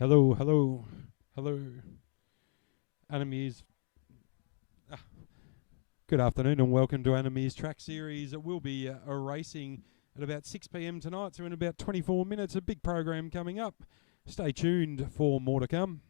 Hello, hello, hello. Enemies. Ah, good afternoon and welcome to Enemies Track Series. It will be a racing at about 6 p.m. tonight, so in about 24 minutes, a big program coming up. Stay tuned for more to come.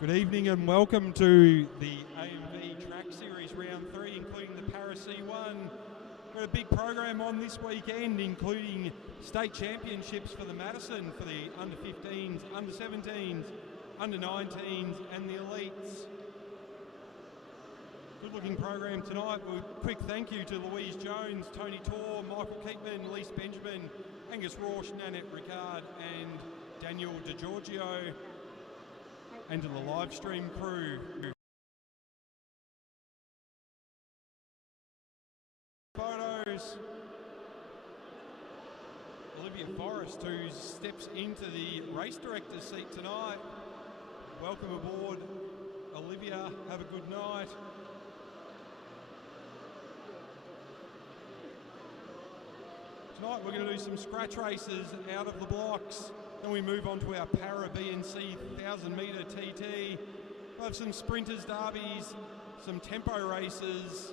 Good evening and welcome to the AMV Track Series Round 3, including the Paracycling 1. We've got a big program on this weekend, including state championships for the Madison for the under-15s, under-17s, under-19s and the elites. Good looking program tonight. A quick thank you to Louise Jones, Tony Torr, Michael Keatman, Lise Benjamin, Angus Rausch, Nanette Ricard and Daniel DiGiorgio, and to the live stream crew. Photos. Olivia Forrest, who steps into the race director's seat tonight. Welcome aboard, Olivia. Have a good night. Tonight we're going to do some scratch races out of the blocks. Then we move on to our Para BNC 1000 metre TT. We'll have some sprinters derbies, some tempo races.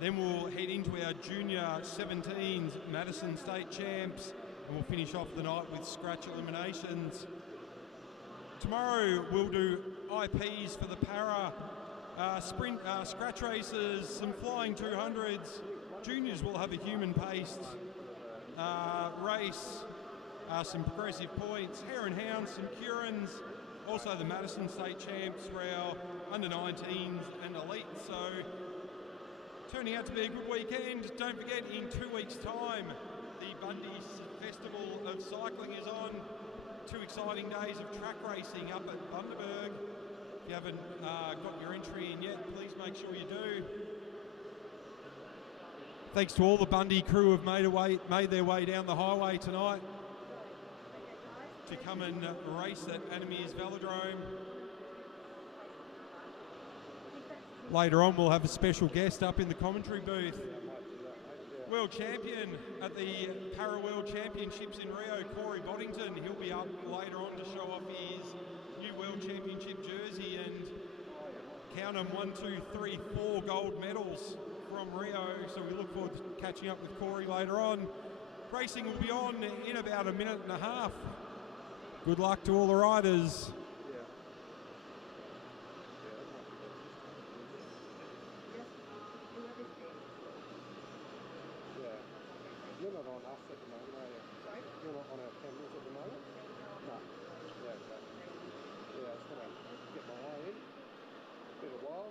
Then we'll head into our junior 17s Madison State Champs, and we'll finish off the night with scratch eliminations. Tomorrow we'll do IPs for the Para, scratch races, some flying 200s. Juniors will have a human-paced race. Some progressive points, hare and hounds, some Curans, also the Madison State Champs for our under-19s and elites. So turning out to be a good weekend. Don't forget, in 2 weeks' time, the Bundy Festival of Cycling is on. 2 exciting days of track racing up at Bundaberg. If you haven't got your entry in yet, please make sure you do. Thanks to all the Bundy crew who have made their way down the highway tonight to come and race at Meares Velodrome. Later on we'll have a special guest up in the commentary booth. World champion at the Para World Championships in Rio, Corey Boddington. He'll be up later on to show off his new World Championship jersey, and count them 1, 2, 3, 4 gold medals from Rio. So we look forward to catching up with Corey later on. Racing will be on in about a minute and a half. Good luck to all the riders. You're not on us at the moment, are you? Sorry? You're not on our cameras at the moment? No. Yeah, okay. Yeah, I just want to get my eye in. Bit of while.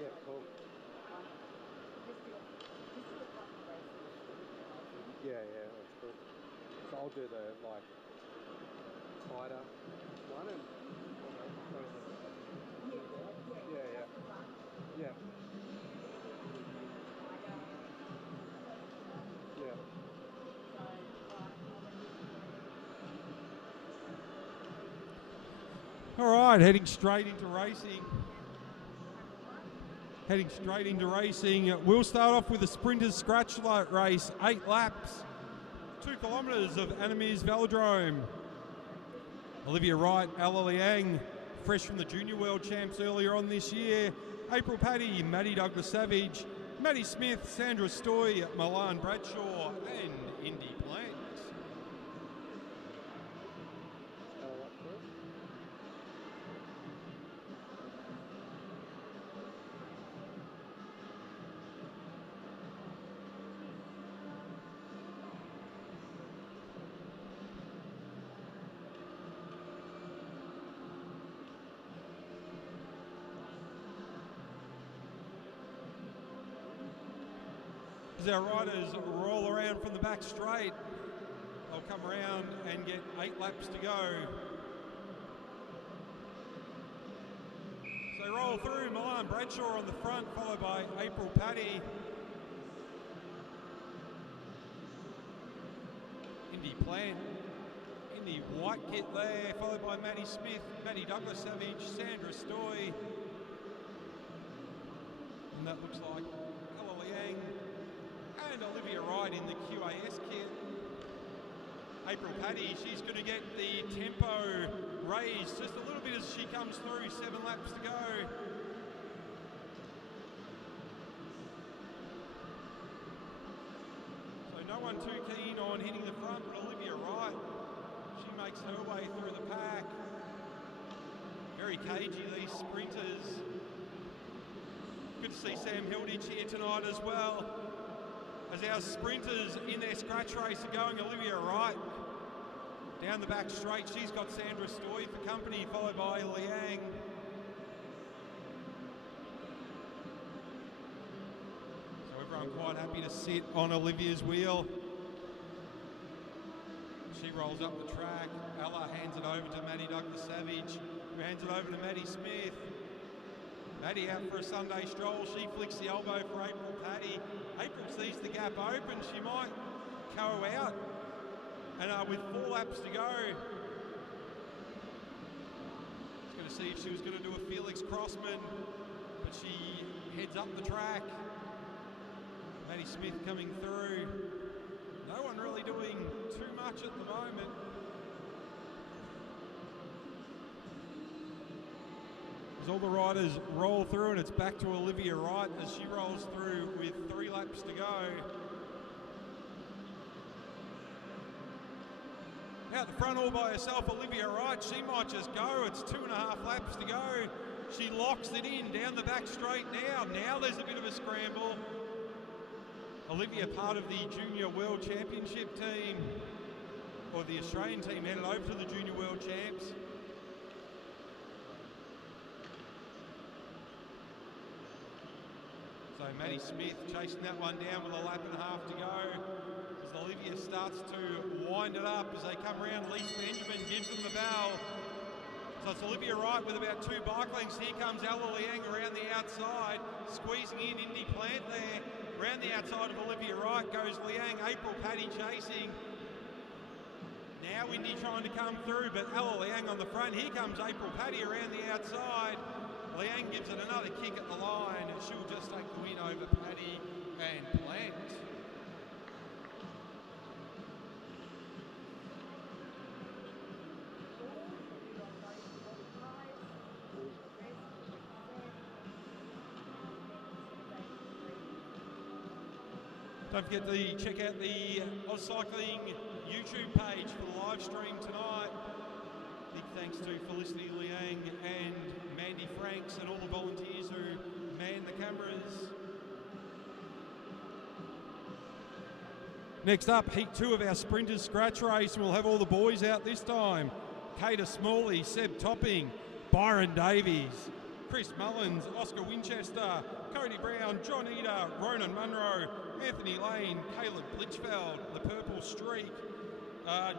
Yeah, cool. Yeah, that's cool. So I'll do the tighter one and yeah. All right, heading straight into racing. We'll start off with a sprinters scratch light race, 8 laps, 2 kilometres of Meares Velodrome. Olivia Wright, Ella Liang, fresh from the Junior World Champs earlier on this year. April Paddy, Maddie Douglas-Savage, Maddie Smith, Sandra Stoy, Milan Bradshaw and Indy Plant. As our riders roll around from the back straight, they'll come around and get 8 laps to go. So they roll through, Milan Bradshaw on the front, followed by April Paddy. Indy Plant in the white kit there, followed by Maddie Smith, Maddie Douglas-Savage, Sandra Stoy. And that looks like Ella Liang and Olivia Wright in the QAS kit. April Paddy, she's going to get the tempo raised just a little bit as she comes through. 7 laps to go. So no one too keen on hitting the front, but Olivia Wright, she makes her way through the pack. Very cagey, these sprinters. Good to see Sam Hilditch here tonight as well. As our sprinters in their scratch race are going, Olivia Wright down the back straight. She's got Sandra Stoy for company, followed by Liang. So everyone quite happy to sit on Olivia's wheel. She rolls up the track. Ella hands it over to Maddie Douglas-Savage, who hands it over to Maddie Smith. Maddie out for a Sunday stroll. She flicks the elbow for April Paddy. April sees the gap open. She might go out. And with 4 laps to go, she's going to see if she was going to do a Felix Crossman, but she heads up the track. Maddie Smith coming through. No one really doing too much at the moment. As all the riders roll through, and it's back to Olivia Wright as she rolls through with 3 laps to go. Out the front all by herself, Olivia Wright, she might just go. It's 2.5 laps to go. She locks it in down the back straight now. Now there's a bit of a scramble. Olivia, part of the Junior World Championship team, or the Australian team, headed over to the Junior World Champs. So Maddie Smith chasing that one down with 1.5 laps to go. As Olivia starts to wind it up as they come around, Lise Benjamin gives them the bell. So it's Olivia Wright with about 2 bike lengths. Here comes Ella Liang around the outside, squeezing in Indy Plant there. Around the outside of Olivia Wright goes Liang, April Paddy chasing. Now Indy trying to come through, but Ella Liang on the front. Here comes April Paddy around the outside. Liang gives it another kick at the line, and she'll just take the win over Paddy and Plant. Don't forget to check out the Aucycling YouTube page for the live stream tonight. Big thanks to Felicity Liang and Mandy Franks and all the volunteers who man the cameras. Next up, Heat 2 of our Sprinters Scratch Race. We'll have all the boys out this time. Cater Smalley, Seb Topping, Byron Davies, Chris Mullins, Oscar Winchester, Cody Brown, John Eder, Ronan Munro, Anthony Lane, Caleb Blitchfeld, the Purple Streak,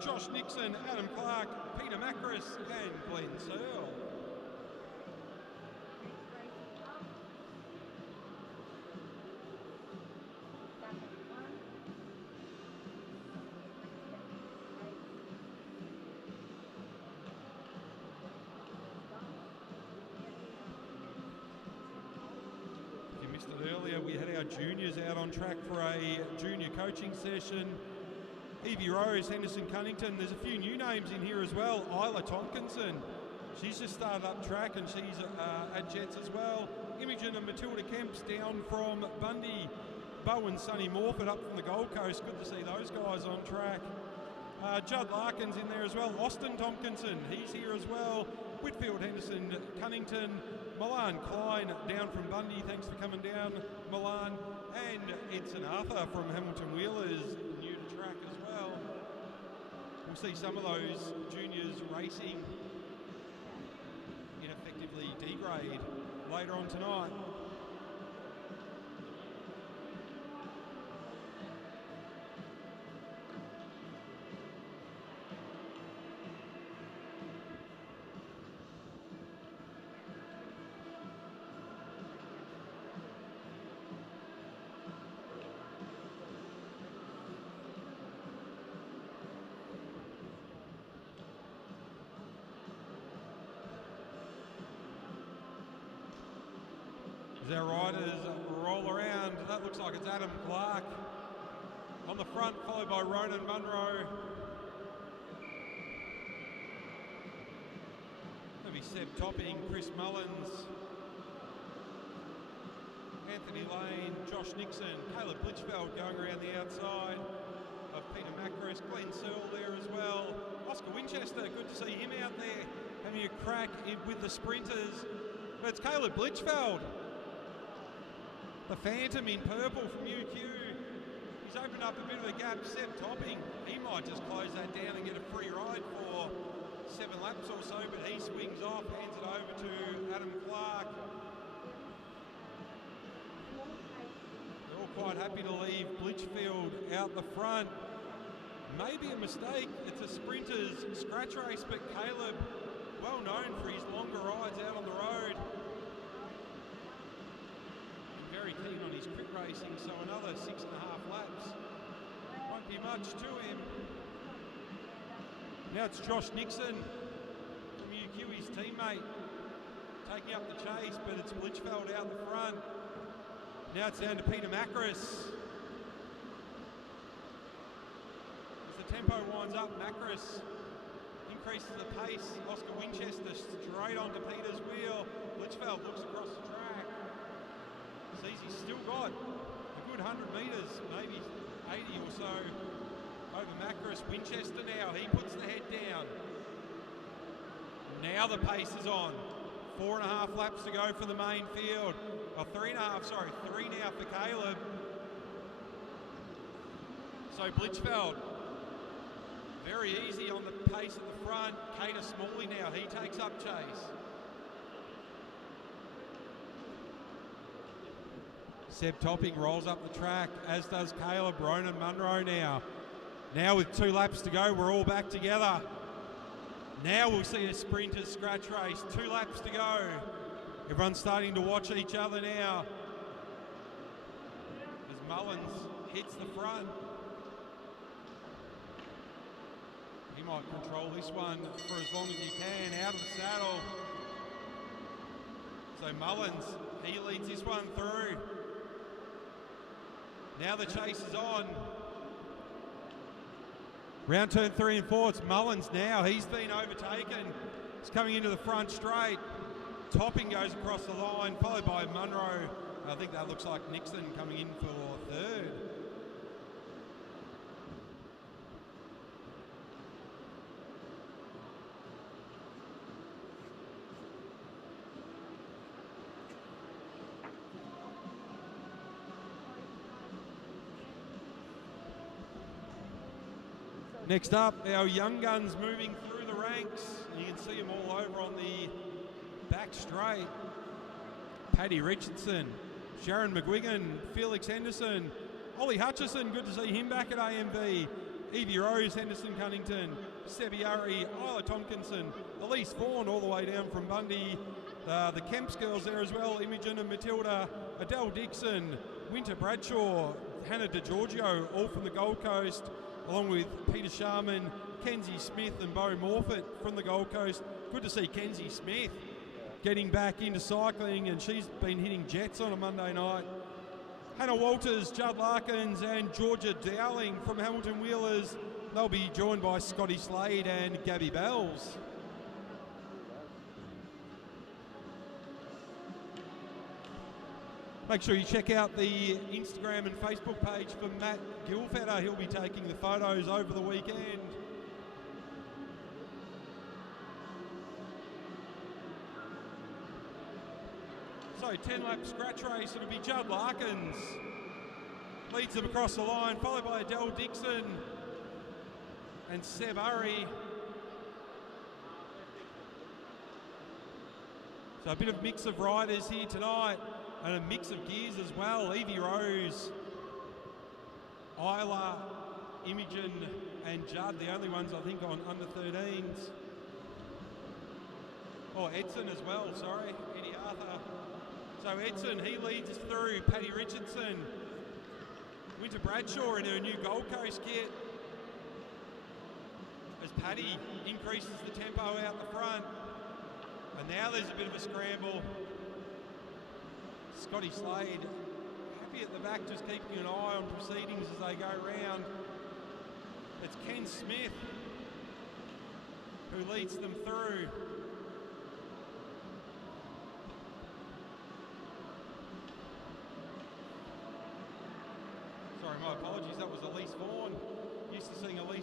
Josh Nixon, Adam Clark, Peter Macris and Glenn Searle. If you missed it earlier, we had our juniors out on track for a junior coaching session. Evie Rose, Henderson Cunnington, there's a few new names in here as well. Isla Tompkinson, she's just started up track and she's at Jets as well. Imogen and Matilda Kemps down from Bundy. Bo and Sonny Morford up from the Gold Coast. Good to see those guys on track. Judd Larkin's in there as well. Austin Tompkinson, he's here as well. Whitfield, Henderson, Cunnington, Milan Klein down from Bundy. Thanks for coming down, Milan. And Edson Arthur from Hamilton Wheelers, new to track as well. We'll see some of those juniors racing in effectively D grade later on tonight. As our riders roll around, that looks like it's Adam Clark on the front, followed by Ronan Munro. Seb Topping, Chris Mullins, Anthony Lane, Josh Nixon, Caleb Blitchfeld going around the outside of Peter Meares, Glenn Searle there as well. Oscar Winchester, good to see him out there having a crack with the sprinters. But it's Caleb Blitchfeld, the Phantom in purple from UQ. He's opened up a bit of a gap. Seb Topping, he might just close that down and get a free ride for 7 laps or so, but he swings off, hands it over to Adam Clark. They're all quite happy to leave Blitchfield out the front. Maybe a mistake, it's a sprinter's scratch race, but Caleb, well known for his longer rides out on the road. Very keen on his crit racing, so another 6.5 laps. Won't be much to him. Now it's Josh Nixon from UQ, his teammate, taking up the chase, but it's Blitchfeld out the front. Now it's down to Peter Meares. As the tempo winds up, Meares increases the pace. Oscar Winchester straight onto Peter's wheel. Blitchfeld looks across the track. Sees he's still got a good 100 metres, maybe 80 or so over Meares. Winchester now, he puts the head down. Now the pace is on. 4.5 laps to go for the main field. Oh, 3.5, sorry, 3 now for Caleb. So Blitchfeld, very easy on the pace at the front. Cater Smalley now, he takes up chase. Seb Topping rolls up the track, as does Caleb. Ronan Munro now. Now with 2 laps to go, we're all back together. Now we'll see a sprinter's scratch race. 2 laps to go. Everyone's starting to watch each other now. As Mullins hits the front. He might control this one for as long as he can, out of the saddle. So Mullins, he leads this one through. Now the chase is on. Round turn 3 and 4, it's Mullins now. He's been overtaken. He's coming into the front straight. Topping goes across the line, followed by Munro. I think that looks like Nixon coming in for 3rd. Next up, our young guns moving through the ranks. You can see them all over on the back straight. Paddy Richardson, Sharon McGuigan, Felix Henderson, Ollie Hutchison, good to see him back at AMV. Evie Rose, Henderson Cunnington, Sebi Urry, Isla Tompkinson, Elise Vaughan all the way down from Bundy. The Kemps girls there as well, Imogen and Matilda, Adele Dixon, Winter Bradshaw, Hannah DeGiorgio, all from the Gold Coast, along with Peter Sharman, Kenzie Smith and Bo Morfitt from the Gold Coast. Good to see Kenzie Smith getting back into cycling, and she's been hitting jets on a Monday night. Hannah Walters, Judd Larkins and Georgia Dowling from Hamilton Wheelers. They'll be joined by Scotty Slade and Gabby Bells. Make sure you check out the Instagram and Facebook page for Matt Gilfetter. He'll be taking the photos over the weekend. So 10-lap scratch race, it'll be Judd Larkins. Leads them across the line, followed by Adele Dixon and Seb Urry. So a bit of mix of riders here tonight, and a mix of gears as well. Evie Rose, Isla, Imogen and Judd, the only ones I think on under 13s. Oh, Edson as well, sorry, Eddie Arthur. So Edson, he leads us through. Paddy Richardson, Winter Bradshaw in her new Gold Coast kit. As Paddy increases the tempo out the front. And now there's a bit of a scramble. Scotty Slade, happy at the back, just keeping an eye on proceedings as they go round. It's Ken Smith who leads them through.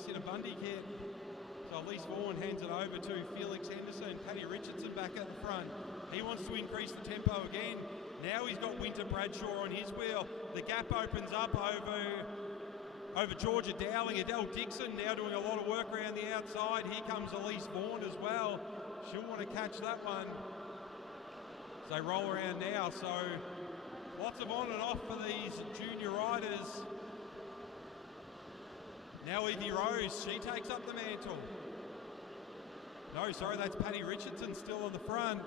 race in a Bundy kit. So Elise Vaughan hands it over to Felix Henderson. Paddy Richardson back at the front. He wants to increase the tempo again. Now he's got Winter Bradshaw on his wheel. The gap opens up over Georgia Dowling. Adele Dixon now doing a lot of work around the outside. Here comes Elise Vaughan as well. She'll want to catch that one. So they roll around now. So lots of on and off for these junior riders. Now Evie Rose, she takes up the mantle. No, sorry, that's Paddy Richardson still on the front.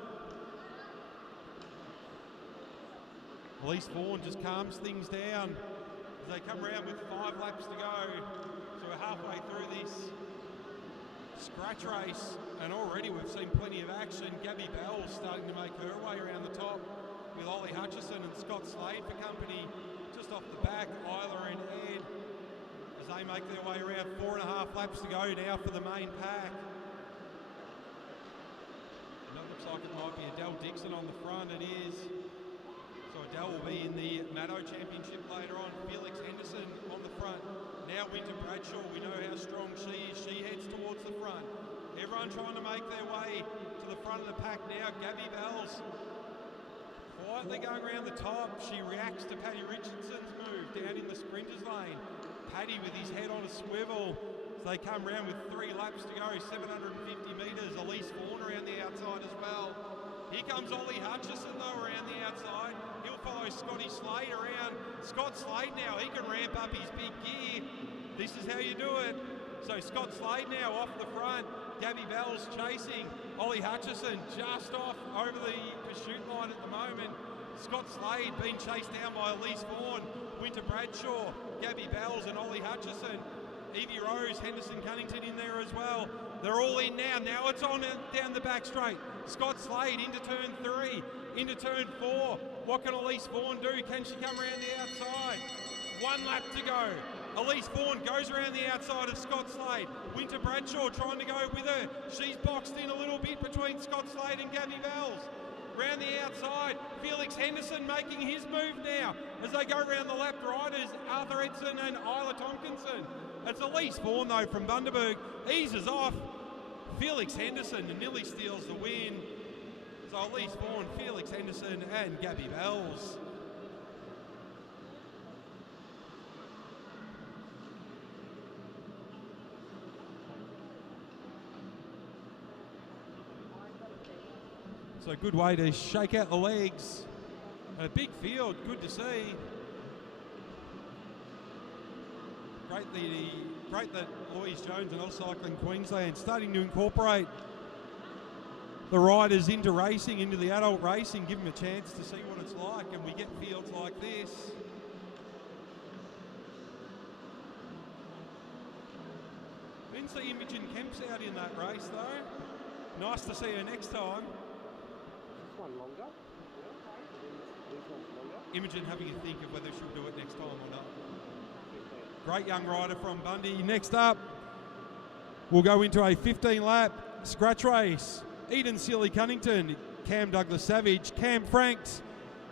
Elise Vaughan just calms things down as they come around with 5 laps to go. So we're halfway through this scratch race, and already we've seen plenty of action. Gabby Bell starting to make her way around the top with Ollie Hutchison and Scott Slade for company. Just off the back, Isla and Ed as they make their way around. 4.5 laps to go now for the main pack. And that looks like it might be Adele Dixon on the front. It is. So Adele will be in the Maddo Championship later on. Felix Henderson on the front. Now Winter Bradshaw, we know how strong she is. She heads towards the front. Everyone trying to make their way to the front of the pack now. Gabby Bells quietly going around the top. She reacts to Paddy Richardson's move down in the sprinters lane. Paddy with his head on a swivel. So they come around with 3 laps to go, 750 metres. Elise Vaughan around the outside as well. Here comes Ollie Hutchison though around the outside. He'll follow Scotty Slade around. Scott Slade now, he can ramp up his big gear. This is how you do it. So Scott Slade now off the front. Gabby Bell's chasing. Ollie Hutchison just off over the pursuit line at the moment. Scott Slade being chased down by Elise Vaughan, Winter Bradshaw, Gabby Bells and Ollie Hutchison. Evie Rose, Henderson Cunnington in there as well. They're all in now. Now it's on down the back straight. Scott Slade into turn 3, into turn 4. What can Elise Vaughan do? Can she come around the outside? 1 lap to go. Elise Vaughan goes around the outside of Scott Slade. Winter Bradshaw trying to go with her. She's boxed in a little bit between Scott Slade and Gabby Bells. Round the outside, Felix Henderson making his move now as they go around the lap riders, Arthur Edson and Isla Tompkinson. It's Elise Vaughan though from Bundaberg, eases off. Felix Henderson nearly steals the win. So Elise Vaughan, Felix Henderson and Gabby Bells. So good way to shake out the legs. A big field, good to see. Great that Louise Jones and Cycling Queensland starting to incorporate the riders into racing, into the adult racing, give them a chance to see what it's like, and we get fields like this. Didn't see Imogen Kemps out in that race though. Nice to see her next time. One longer. Imogen having a think of whether she'll do it next time or not. Great young rider from Bundy. Next up, we'll go into a 15-lap scratch race. Eden Sealy Cunnington, Cam Douglas Savage, Cam Franks,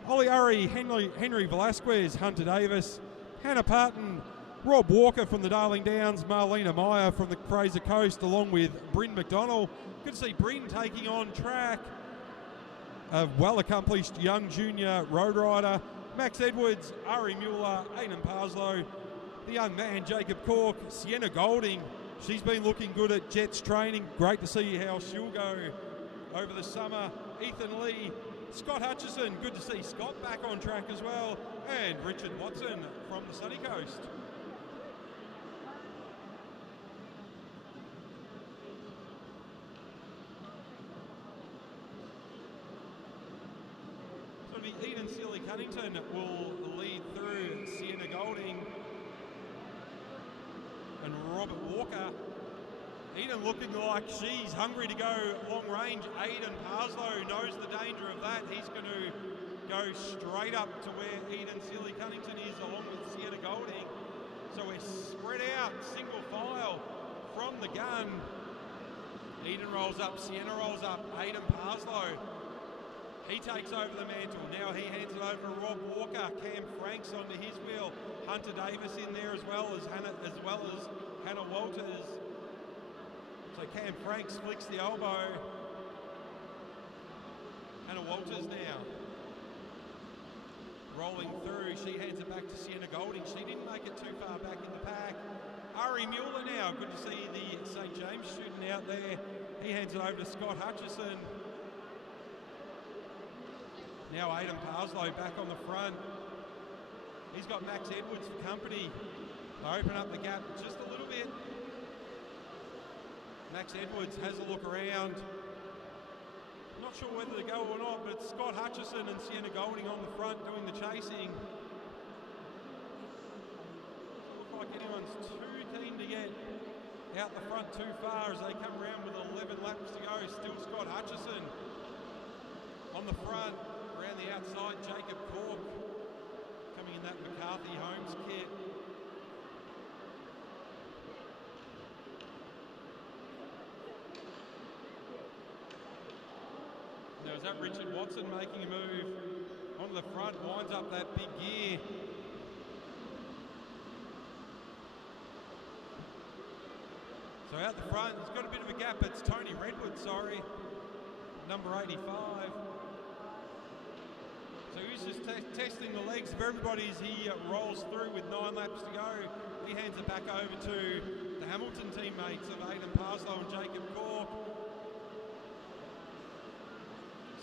Holly Urry, Henry Velasquez, Hunter Davis, Hannah Parton, Rob Walker from the Darling Downs, Marlena Meyer from the Fraser Coast, along with Bryn McDonald. Good to see Bryn taking on track. A well-accomplished young junior road rider, Max Edwards, Ari Mueller, Aidan Parslow, the young man Jacob Cork, Sienna Golding. She's been looking good at Jets training. Great to see how she'll go over the summer. Ethan Lee, Scott Hutchison, good to see Scott back on track as well, and Richard Watson from the sunny coast. Eden Sealy Cunnington will lead through Sienna Golding and Robert Walker. Eden looking like she's hungry to go long range. Aidan Parslow knows the danger of that. He's going to go straight up to where Eden Sealy Cunnington is, along with Sienna Golding. So we're spread out, single file from the gun. Eden rolls up, Sienna rolls up, Aidan Parslow. He takes over the mantle. Now he hands it over to Rob Walker. Cam Franks onto his wheel. Hunter Davis in there as well as Hannah Walters. So Cam Franks flicks the elbow. Hannah Walters now. Rolling through, she hands it back to Sienna Golding. She didn't make it too far back in the pack. Ari Mueller now, good to see the St James student out there. He hands it over to Scott Hutchison. Now Aidan Parslow back on the front. He's got Max Edwards for company. They open up the gap just a little bit. Max Edwards has a look around. Not sure whether to go or not, but it's Scott Hutchison and Sienna Golding on the front doing the chasing. Doesn't look like anyone's too keen to get out the front too far as they come around with 11 laps to go. Still Scott Hutchison on the front. Around the outside, Jacob Cork coming in that McCarthy Holmes kit. Now is that Richard Watson making a move onto the front, winds up that big gear. So out the front, it's got a bit of a gap. It's Tony Redwood, sorry, number 85. So he's just testing the legs of everybody as he rolls through with 9 laps to go. He hands it back over to the Hamilton teammates of Aidan Parslow and Jacob Cork.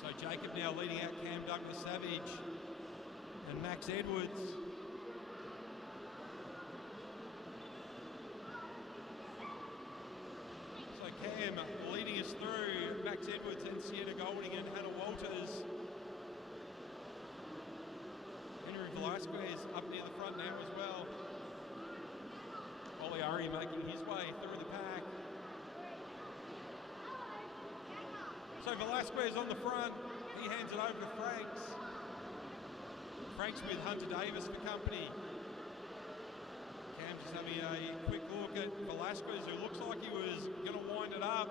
So Jacob now leading out Cam Douglas Savage and Max Edwards. So Cam leading us through, Max Edwards and Sienna Golding and Hannah Walters. Henry Velasquez up near the front now as well. Ollie Ari making his way through the pack. So Velasquez on the front, he hands it over to Franks. Franks with Hunter Davis for company. Cam just having a quick look at Velasquez, who looks like he was going to wind it up.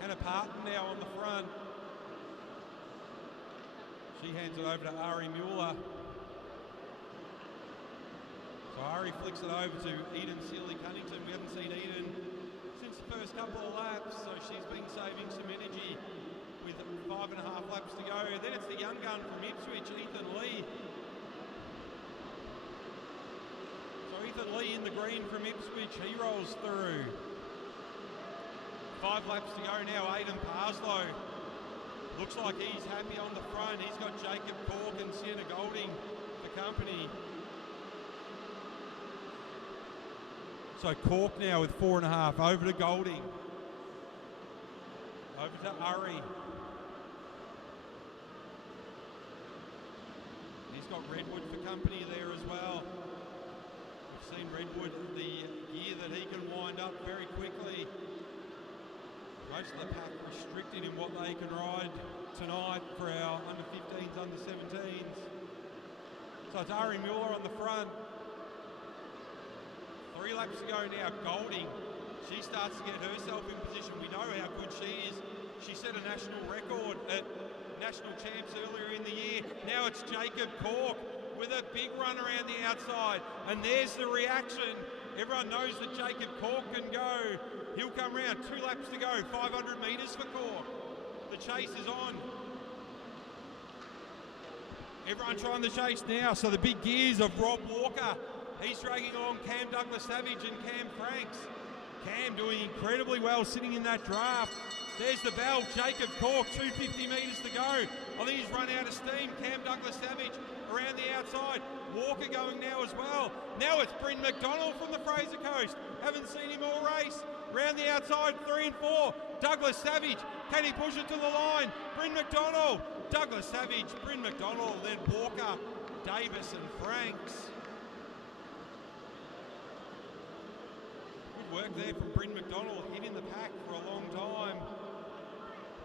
Hannah Parton now on the front. She hands it over to Ari Mueller. So Ari flicks it over to Eden Sealy-Cunnington. We haven't seen Eden since the first couple of laps, so she's been saving some energy with 5.5 laps to go. Then it's the young gun from Ipswich, Ethan Lee. So Ethan Lee in the green from Ipswich, he rolls through. 5 laps to go now, Aidan Parslow. Looks like he's happy on the front. He's got Jacob Cork and Sienna Golding for company. So Cork now with 4.5, over to Golding. Over to Urry. He's got Redwood for company there as well. We've seen Redwood, the gear that he can wind up very quickly. Most of the pack restricted in what they can ride tonight for our under-15s, under-17s. So it's Ari Mueller on the front. 3 laps to go now. Golding, she starts to get herself in position. We know how good she is. She set a national record at national champs earlier in the year. Now it's Jacob Cork with a big run around the outside. And there's the reaction. Everyone knows that Jacob Cork can go. He'll come round. 2 laps to go. 500 metres for Cork. The chase is on. Everyone trying the chase now. So the big gears of Rob Walker. He's dragging along Cam Douglas Savage and Cam Franks. Cam doing incredibly well sitting in that draft. There's the bell. Jacob Cork, 250 metres to go. I think he's run out of steam. Cam Douglas Savage around the outside. Walker going now as well. Now it's Bryn McDonald from the Fraser Coast. Haven't seen him all race. Round the outside, 3 and 4. Douglas Savage, can he push it to the line? Bryn McDonald, Douglas Savage, Bryn McDonald, then Walker, Davis and Franks. Good work there from Bryn McDonald, hitting the pack for a long time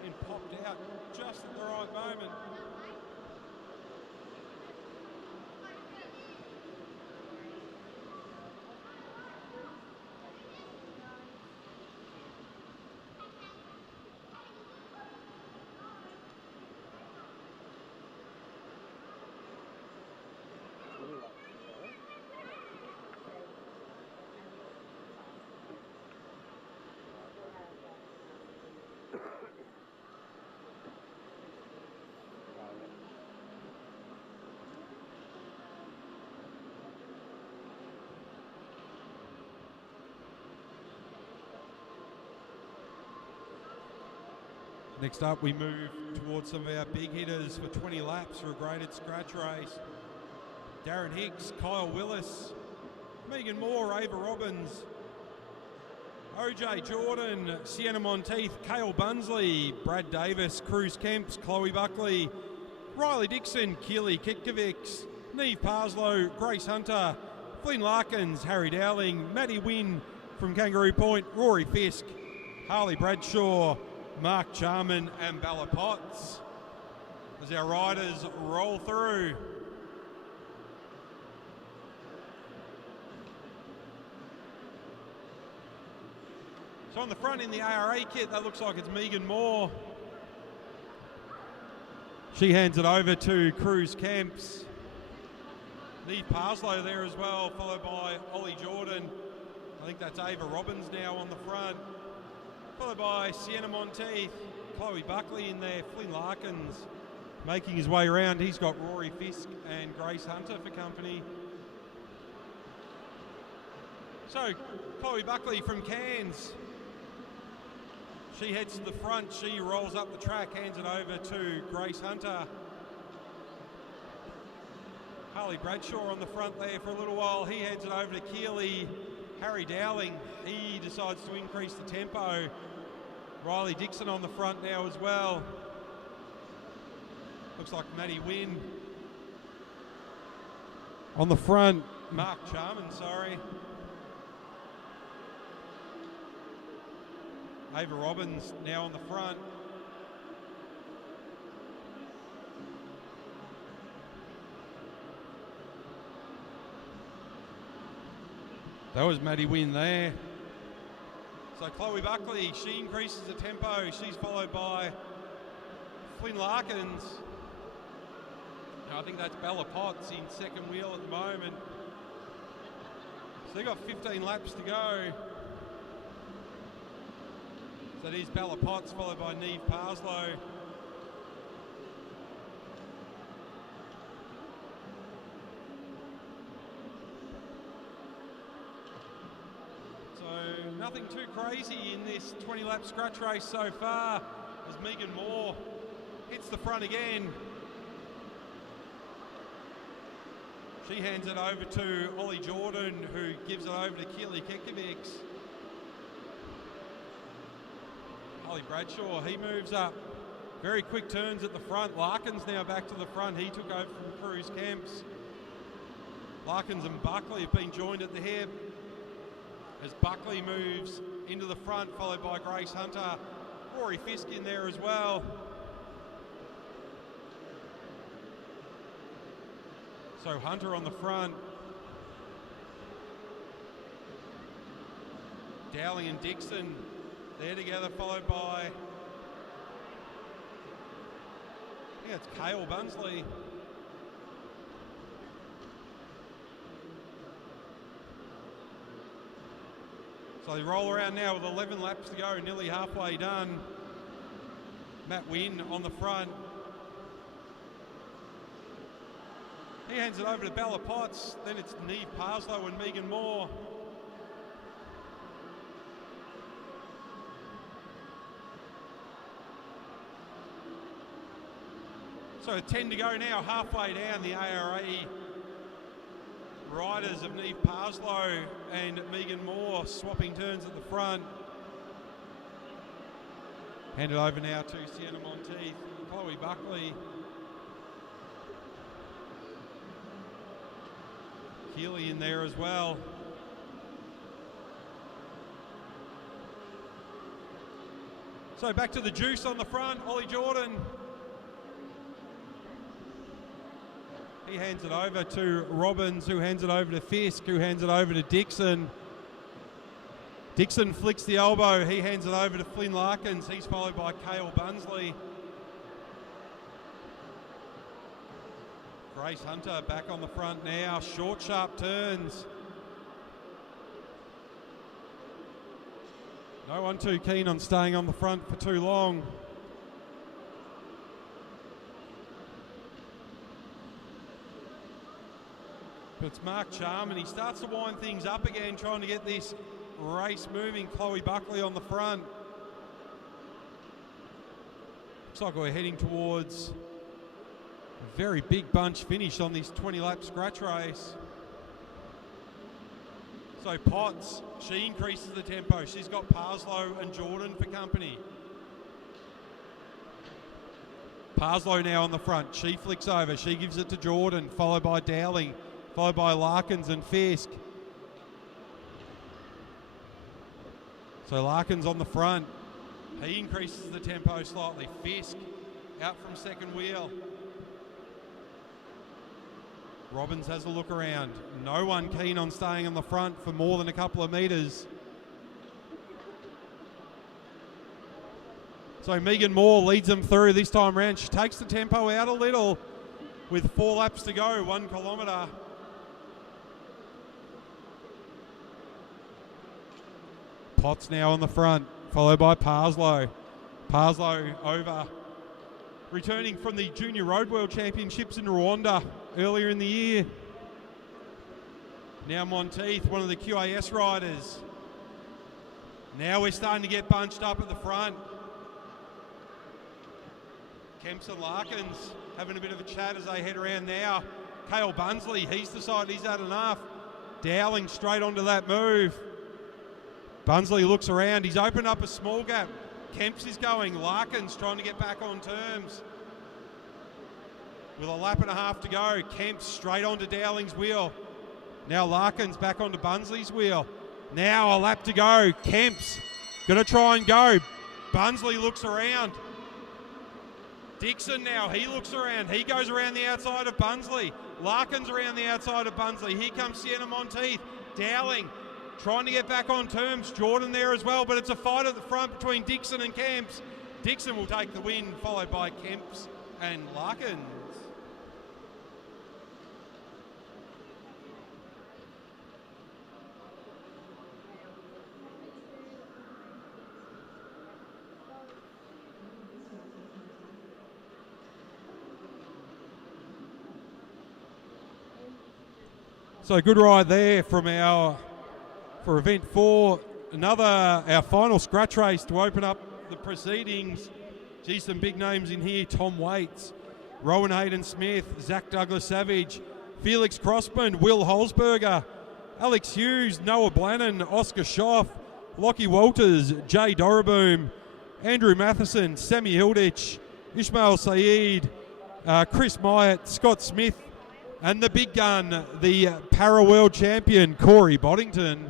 and popped out just at the right moment. Next up, we move towards some of our big hitters for 20 laps for a graded scratch race. Darren Hicks, Kyle Willis, Megan Moore, Ava Robbins, OJ Jordan, Sienna Monteith, Cale Bunsley, Brad Davis, Cruz Kemps, Chloe Buckley, Riley Dixon, Keely Kitkovics, Neve Parslow, Grace Hunter, Flynn Larkins, Harry Dowling, Maddie Wynn from Kangaroo Point, Rory Fisk, Harley Bradshaw, Mark Charman and Bella Potts as our riders roll through. So on the front in the ARA kit, that looks like it's Megan Moore. She hands it over to Cruz Kemps. Neve Parslow there as well, followed by Ollie Jordan. I think that's Ava Robbins now on the front. Followed by Sienna Monteith, Chloe Buckley in there, Flynn Larkins making his way around. He's got Rory Fisk and Grace Hunter for company. So, Chloe Buckley from Cairns. She heads to the front, she rolls up the track, hands it over to Grace Hunter. Harley Bradshaw on the front there for a little while. He heads it over to Keely. Harry Dowling, he decides to increase the tempo. Riley Dixon on the front now as well. Looks like Maddie Wynn. On the front, Mark Charman, sorry. Ava Robbins now on the front. That was Maddie Wynn there. So Chloe Buckley, she increases the tempo. She's followed by Flynn Larkins. I think that's Bella Potts in second wheel at the moment. So they've got 15 laps to go. So it is Bella Potts followed by Neve Parslow. So nothing too crazy in this 20-lap scratch race so far as Megan Moore hits the front again. She hands it over to Ollie Jordan, who gives it over to Keely Kitkovics. Harley Bradshaw, he moves up. Very quick turns at the front. Larkins now back to the front. He took over from Cruz Kemps. Larkins and Buckley have been joined at the hip as Buckley moves into the front, followed by Grace Hunter. Rory Fisk in there as well. So Hunter on the front. Dowling and Dixon there together, followed by, yeah, it's Cale Bunsley. So they roll around now with 11 laps to go, nearly halfway done. Matt Wynn on the front. He hands it over to Bella Potts, then it's Neve Parslow and Megan Moore. So 10 to go now, halfway down. The ARA riders of Neve Parslow and Megan Moore swapping turns at the front. Handed over now to Sienna Monteith, Chloe Buckley. Keely in there as well. So back to the juice on the front, Ollie Jordan. He hands it over to Robbins, who hands it over to Fisk, who hands it over to Dixon. Dixon flicks the elbow. He hands it over to Flynn Larkins. He's followed by Cale Bunsley. Grace Hunter back on the front now. Short, sharp turns. No one too keen on staying on the front for too long. But it's Mark Charman. He starts to wind things up again, trying to get this race moving. Chloe Buckley on the front. Looks like we're heading towards a very big bunch finish on this 20-lap scratch race. So Potts, she increases the tempo. She's got Parslow and Jordan for company. Parslow now on the front. She flicks over. She gives it to Jordan, followed by Dowling, followed by Larkins and Fisk. So Larkins on the front. He increases the tempo slightly. Fisk out from second wheel. Robbins has a look around. No one keen on staying on the front for more than a couple of metres. So Megan Moore leads them through this time round. She takes the tempo out a little with 4 laps to go, 1 kilometre. Potts now on the front, followed by Parslow. Parslow over, returning from the Junior Road World Championships in Rwanda earlier in the year. Now Monteith, one of the QAS riders. Now we're starting to get bunched up at the front. Kemps and Larkins having a bit of a chat as they head around now. Cale Bunsley, he's decided he's had enough. Dowling straight onto that move. Bunsley looks around. He's opened up a small gap. Kemps is going. Larkins trying to get back on terms. With a lap and a half to go, Kemps straight onto Dowling's wheel. Now Larkins back onto Bunsley's wheel. Now a lap to go. Kemps going to try and go. Bunsley looks around. Dixon now, he looks around. He goes around the outside of Bunsley. Larkins around the outside of Bunsley. Here comes Sienna Monteith. Dowling trying to get back on terms. Jordan there as well, but it's a fight at the front between Dixon and Kemps. Dixon will take the win, followed by Kemps and Larkins. So good ride there from for event 4. Our final scratch race to open up the proceedings. Geez, some big names in here. Tom Waits, Rowan Hayden-Smith, Zach Douglas-Savage, Felix Crossman, Will Holzberger, Alex Hughes, Noah Blannon, Oscar Schoff, Lockie Walters, Jay Doraboom, Andrew Matheson, Sammy Hilditch, Ishmael Saeed, Chris Myatt, Scott Smith, and the big gun, the Para-World Champion, Corey Boddington.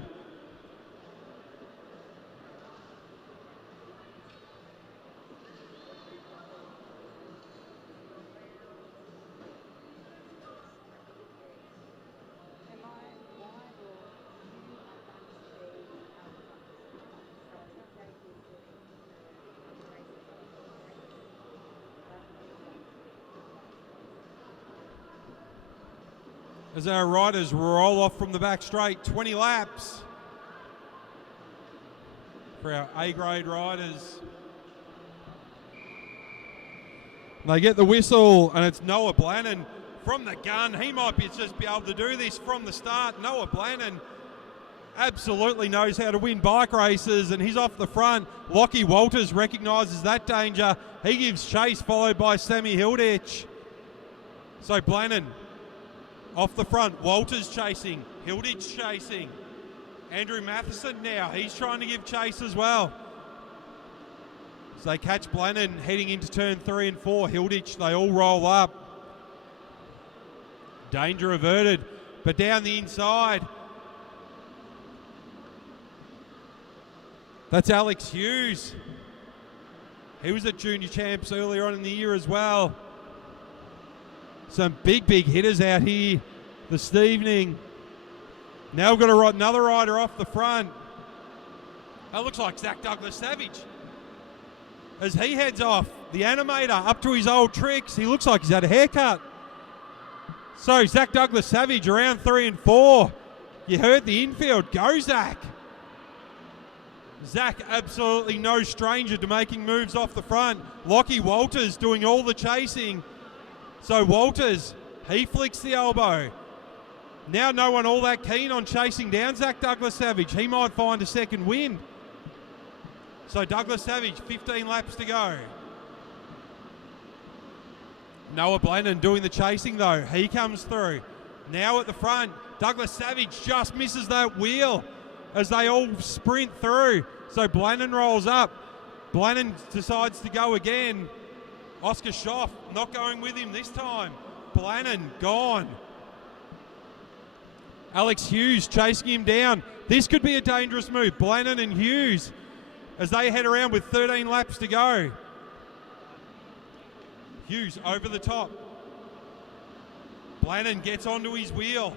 As our riders roll off from the back straight, 20 laps for our A-grade riders. They get the whistle, and it's Noah Blannon from the gun. He might just be able to do this from the start. Noah Blannon absolutely knows how to win bike races, and he's off the front. Lockie Walters recognises that danger. He gives chase, followed by Sammy Hilditch. So Blannon off the front, Walters chasing, Hilditch chasing. Andrew Matheson now, he's trying to give chase as well. So they catch Blannon heading into turn 3 and 4. Hilditch, they all roll up. Danger averted, but down the inside, that's Alex Hughes. He was at Junior Champs earlier on in the year as well. Some big hitters out here this evening. Now we've got another rider off the front. That looks like Zach Douglas-Savage. As he heads off, the animator up to his old tricks. He looks like he's had a haircut. So Zach Douglas-Savage around 3 and 4. You heard the infield. Go, Zach. Zach absolutely no stranger to making moves off the front. Lockie Walters doing all the chasing. So Walters, he flicks the elbow. Now no one all that keen on chasing down Zach Douglas-Savage. He might find a second win. So Douglas-Savage, 15 laps to go. Noah Blennon doing the chasing though. He comes through. Now at the front, Douglas Savage just misses that wheel as they all sprint through. So Blennon rolls up. Blennon decides to go again. Oscar Schoff not going with him this time. Blennon gone. Alex Hughes chasing him down. This could be a dangerous move. Blennon and Hughes as they head around with 13 laps to go. Hughes over the top. Blennon gets onto his wheel.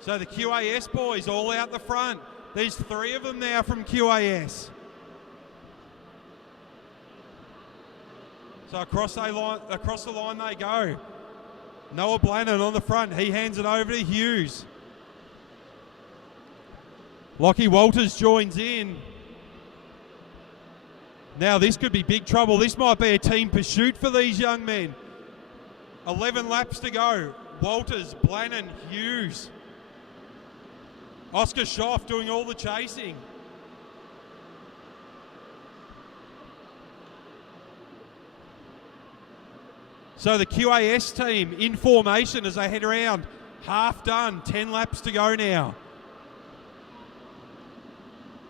So the QAS boys all out the front. There's 3 of them now from QAS. So across the line they go. Noah Blennon on the front. He hands it over to Hughes. Lockie Walters joins in. Now this could be big trouble. This might be a team pursuit for these young men. 11 laps to go. Walters, Blennon, Hughes. Oscar Schoff doing all the chasing. So the QAS team in formation as they head around. Half done, 10 laps to go now.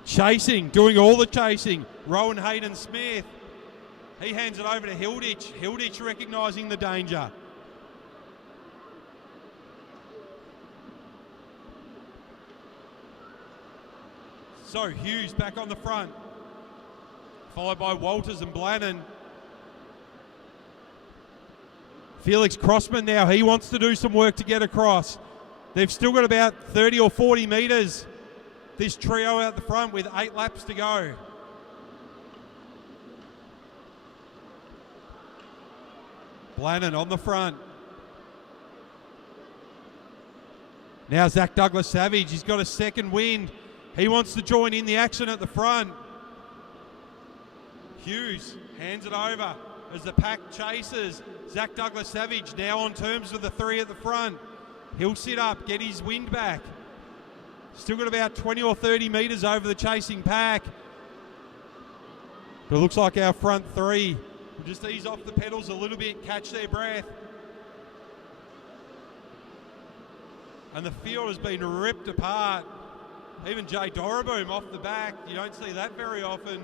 Chasing, doing all the chasing. Rowan Hayden-Smith. He hands it over to Hilditch. Hilditch recognising the danger. So Hughes back on the front. Followed by Walters and Blennon. Felix Crossman now, he wants to do some work to get across. They've still got about 30 or 40 metres. This trio out the front with 8 laps to go. Blennon on the front. Now Zach Douglas Savage, he's got a second wind. He wants to join in the action at the front. Hughes hands it over as the pack chases. Zach Douglas Savage now on terms with the 3 at the front. He'll sit up, get his wind back. Still got about 20 or 30 metres over the chasing pack. But it looks like our front 3 will just ease off the pedals a little bit, catch their breath. And the field has been ripped apart. Even Jay Doroboom off the back. You don't see that very often.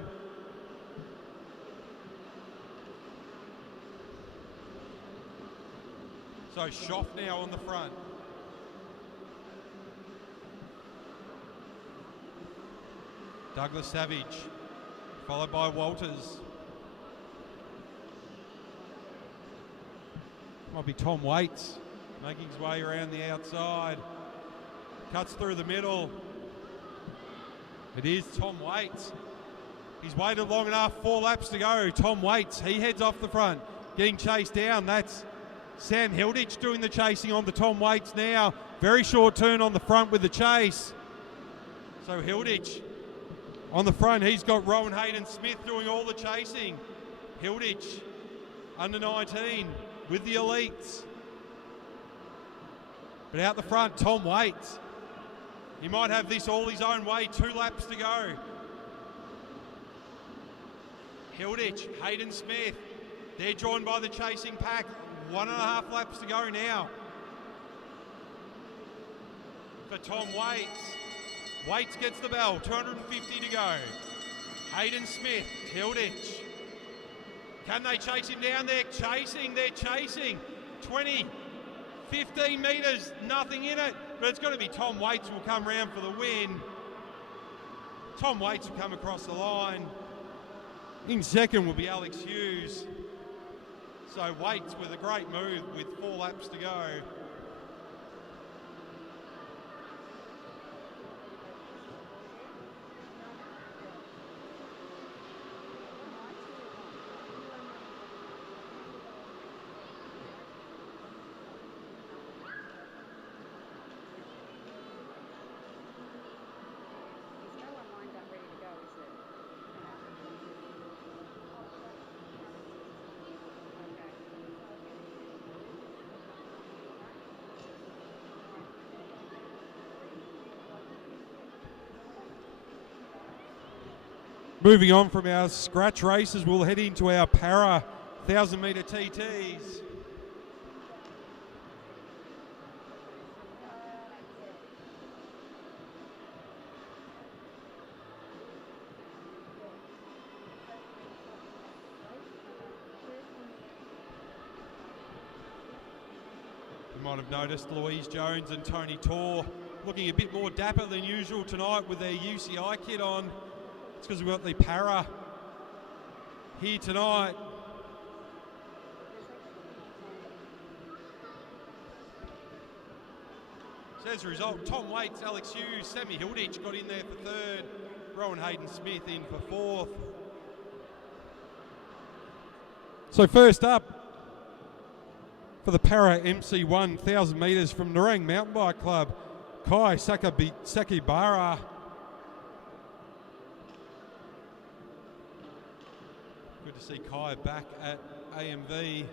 So Schoff now on the front. Douglas Savage, followed by Walters. Might be Tom Waits making his way around the outside. Cuts through the middle. It is Tom Waits. He's waited long enough, 4 laps to go. Tom Waits, he heads off the front, getting chased down. That's Sam Hilditch doing the chasing on the Tom Waits now. Very short turn on the front with the chase. So Hilditch on the front, he's got Rowan Hayden-Smith doing all the chasing. Hilditch, under 19, with the elites. But out the front, Tom Waits. He might have this all his own way, 2 laps to go. Hilditch, Hayden-Smith, they're joined by the chasing pack. 1.5 laps to go now. For Tom Waits. Waits gets the bell, 250 to go. Hayden-Smith, Hilditch. Can they chase him down? They're chasing. 20, 15 metres, nothing in it. But it's going to be Tom Waits who will come round for the win. Tom Waits will come across the line. In second will be Alex Hughes. So Waits with a great move with 4 laps to go. Moving on from our scratch races, we'll head into our para 1,000 metre TTs. You might have noticed Louise Jones and Tony Tor looking a bit more dapper than usual tonight with their UCI kit on. It's because we've got the Para here tonight. So as a result, Tom Waits, Alex Hughes, Sammy Hilditch got in there for third, Rowan Hayden-Smith in for fourth. So first up for the Para MC1 1,000 metres from Nerang Mountain Bike Club, Kai Sakibara. Good to see Kai back at AMV.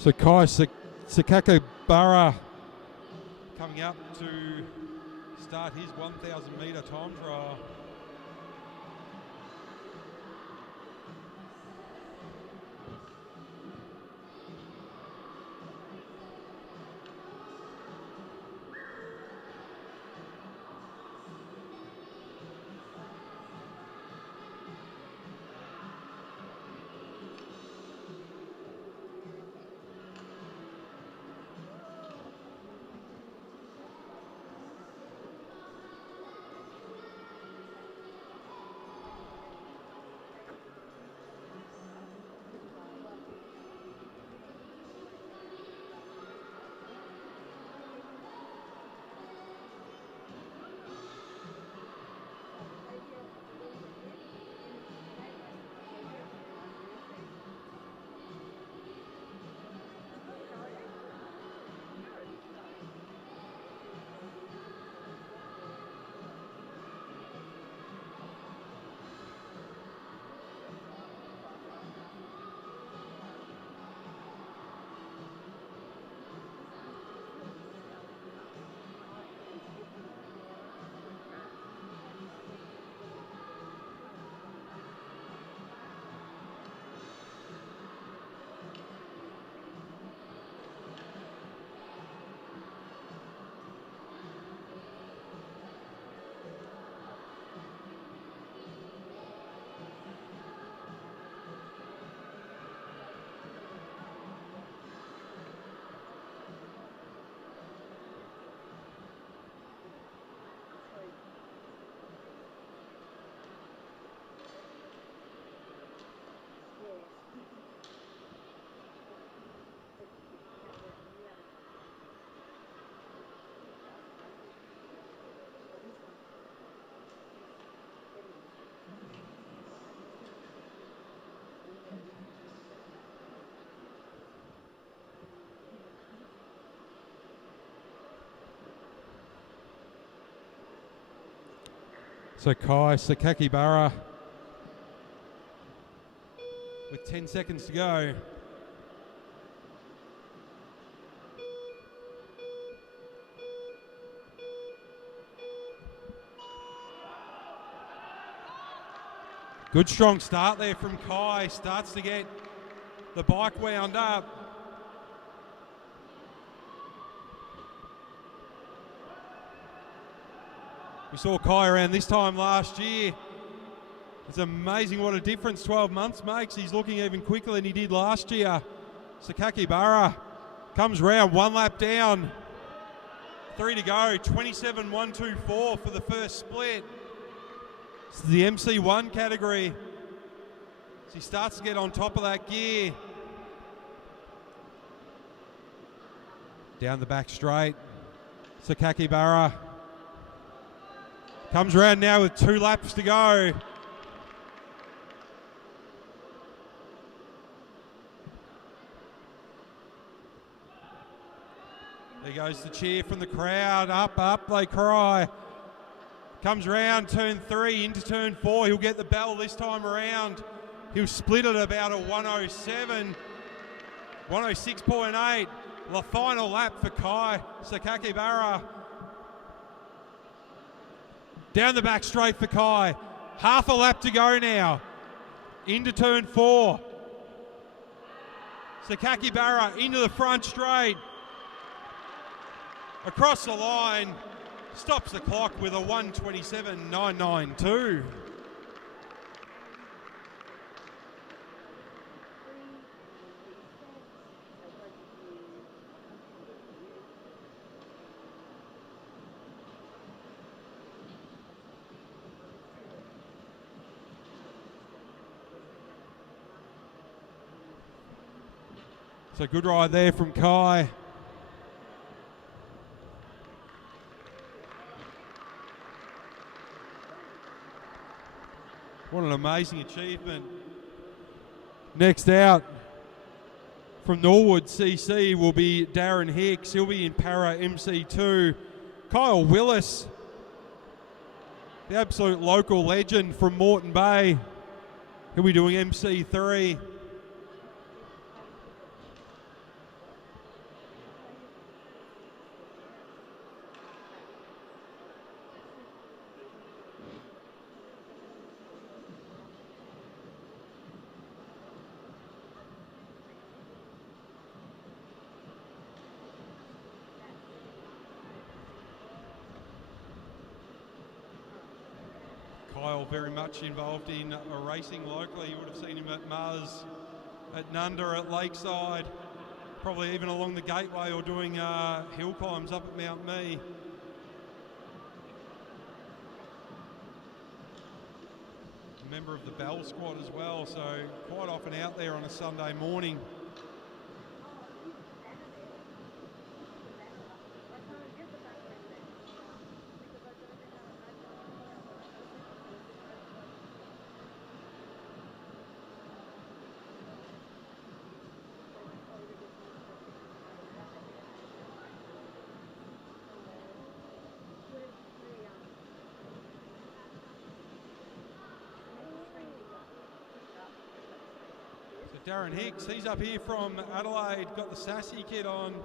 So Kai Sakakibara coming up to start his 1,000 metre time trial. So Kai Sakakibara with 10 seconds to go. Good strong start there from Kai. Starts to get the bike wound up. We saw Kai around this time last year. It's amazing what a difference 12 months makes. He's looking even quicker than he did last year. Sakakibara comes round, one lap down. 3 to go, 27.124 for the first split. This is the MC1 category. So he starts to get on top of that gear. Down the back straight. Sakakibara comes around now with 2 laps to go. There goes the cheer from the crowd. Up, up, they cry. Comes around turn 3 into turn 4. He'll get the bell this time around. He'll split at about a 107. 106.8. The final lap for Kai Sakakibara. Down the back straight for Kai. Half a lap to go now. Into turn 4. Sakakibara into the front straight. Across the line. Stops the clock with a 1:27.992. So good ride there from Kai. What an amazing achievement. Next out from Norwood CC will be Darren Hicks. He'll be in Para MC2. Kyle Willis, the absolute local legend from Moreton Bay. He'll be doing MC3. Kyle very much involved in racing locally. You would have seen him at Meares, at Nunda, at Lakeside, probably even along the Gateway or doing hill climbs up at Mount Mee. A member of the Bell squad as well, so quite often out there on a Sunday morning. Darren Hicks, he's up here from Adelaide, got the sassy kit on. He's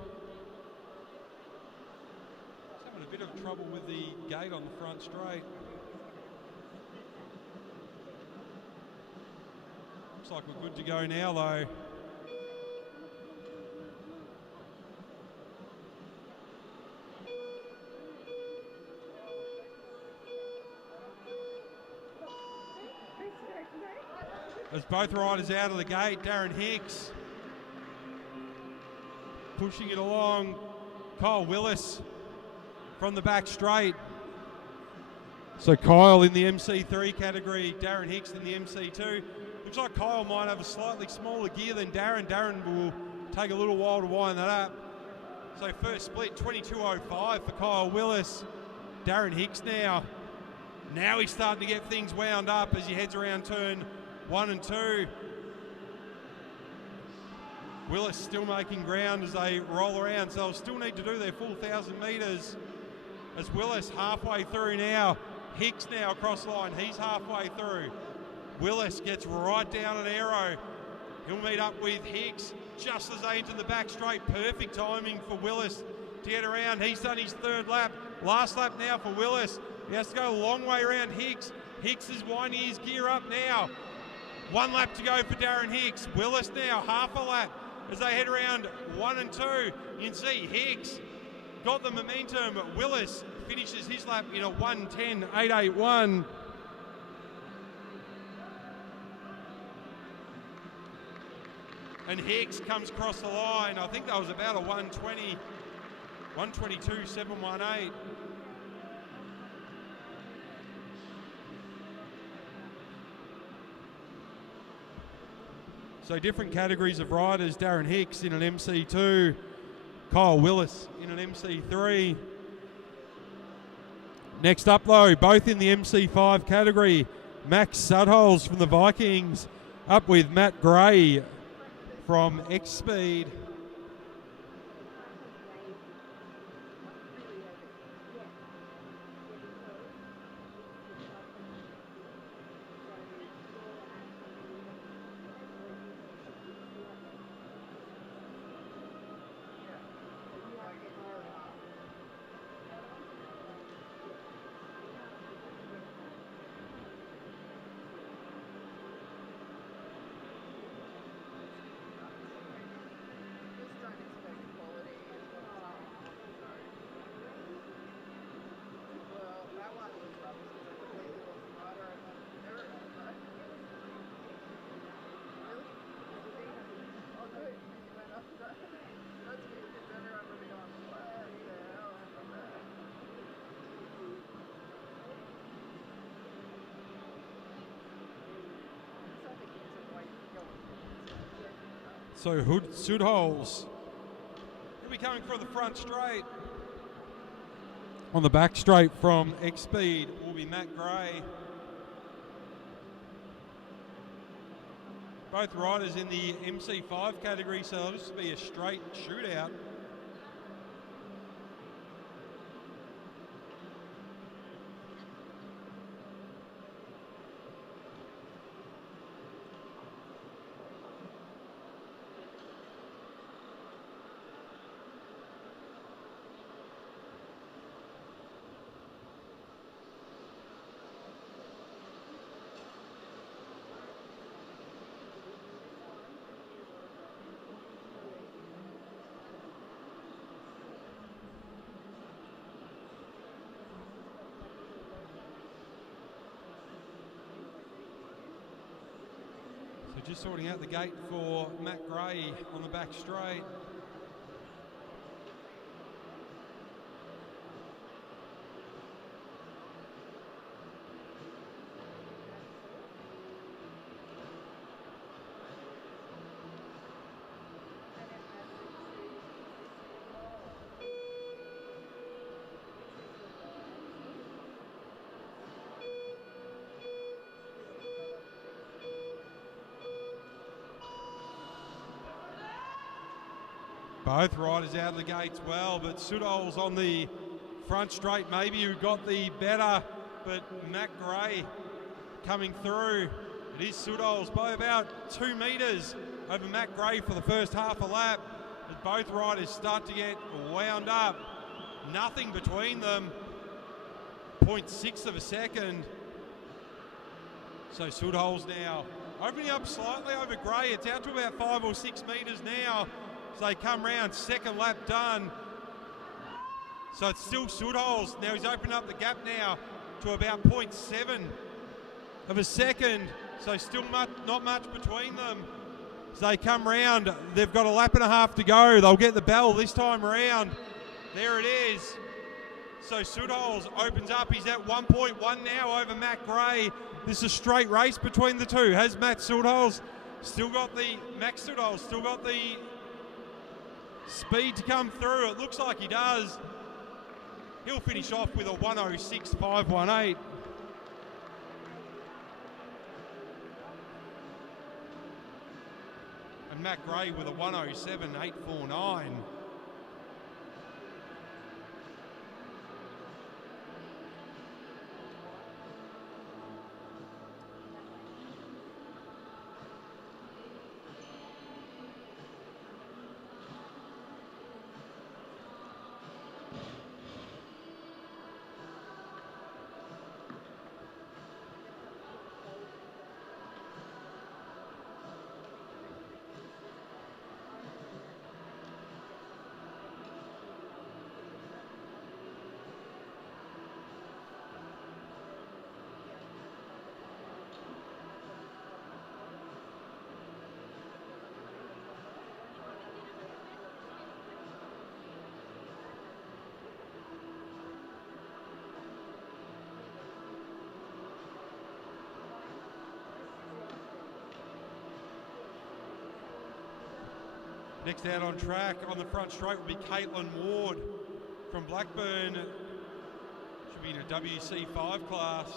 having a bit of trouble with the gate on the front straight. Looks like we're good to go now though. As both riders out of the gate, Darren Hicks pushing it along. Kyle Willis from the back straight. So Kyle in the MC3 category, Darren Hicks in the MC2. Looks like Kyle might have a slightly smaller gear than Darren. Darren will take a little while to wind that up. So first split, 22.05 for Kyle Willis. Darren Hicks now. Now he's starting to get things wound up as he heads around turn 1 and 2. Willis still making ground as they roll around, so they'll still need to do their full 1,000 metres. As Willis halfway through now. Hicks now across the line, he's halfway through. Willis gets right down an arrow. He'll meet up with Hicks just as they enter the back straight. Perfect timing for Willis to get around. He's done his third lap. Last lap now for Willis. He has to go a long way around Hicks. Hicks is winding his gear up now. 1 lap to go for Darren Hicks. Willis now half a lap as they head around 1 and 2. You can see Hicks got the momentum. Willis finishes his lap in a 1:10.881. And Hicks comes across the line. I think that was about a 1:20 122.718. So different categories of riders. Darren Hicks in an MC2. Kyle Willis in an MC3. Next up though, both in the MC5 category. Max Sudholes from the Vikings up with Matt Gray from X-Speed. So Sudholes will be coming from the front straight. On the back straight from X-Speed will be Matt Gray. Both riders in the MC5 category, so this will be a straight shootout. Just sorting out the gate for Matt Gray on the back straight. Both riders out of the gates well, but Sudholes on the front straight maybe who got the better, but Matt Gray coming through. It is Sudholes by about 2 metres over Matt Gray for the first half a lap, as both riders start to get wound up. Nothing between them, 0.6 of a second. So Sudholes now opening up slightly over Gray. It's out to about 5 or 6 metres now. So they come round, second lap done. So it's still Sudholes. Now he's opened up the gap now to about 0.7 of a second. So still not much between them. So they come round. They've got a lap and a half to go. They'll get the bell this time around. There it is. So Sudholes opens up. He's at 1.1 now over Matt Gray. This is a straight race between the two. Has Max Sudholes still got the speed to come through? It looks like he does. He'll finish off with a 106.518. And Matt Gray with a 107.849. Next out on track on the front straight will be Caitlin Ward from Blackburn. Should be in a WC5 class.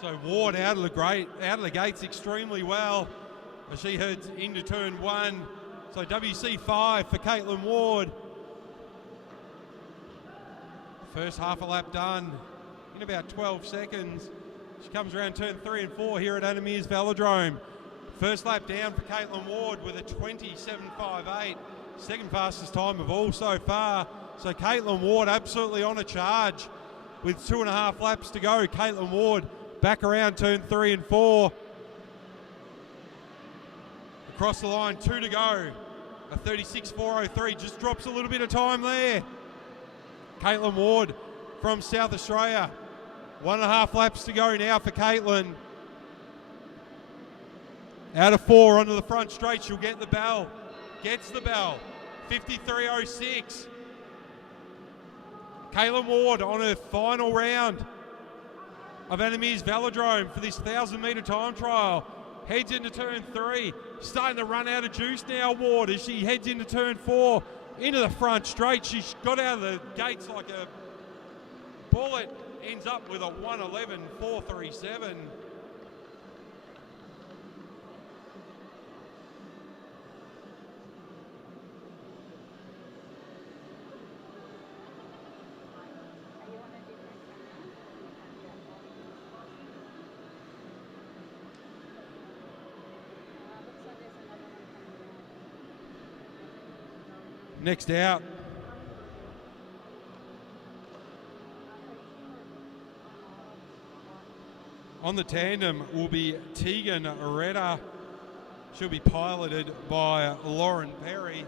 So Ward out of the gates extremely well as she heads into turn 1. So WC5 for Caitlin Ward. First half a lap done in about 12 seconds. She comes around turn 3 and 4 here at Meares Velodrome. First lap down for Caitlin Ward with a 27.58. Second fastest time of all so far. So Caitlin Ward absolutely on a charge with 2.5 laps to go. Caitlin Ward back around turn 3 and 4. Across the line, 2 to go. A 36.403, just drops a little bit of time there. Caitlin Ward from South Australia. 1.5 laps to go now for Caitlin. Out of 4 onto the front straight, she'll get the bell. Gets the bell. 53.06. Caitlin Ward on her final round of Meares Velodrome for this 1,000-metre time trial. Heads into turn 3. Starting to run out of juice now, Ward, as she heads into turn 4. Into the front straight. She's got out of the gates like a bullet. Ends up with a 1:11.437. Next out, on the tandem will be Tegan Retta. She'll be piloted by Lauren Perry.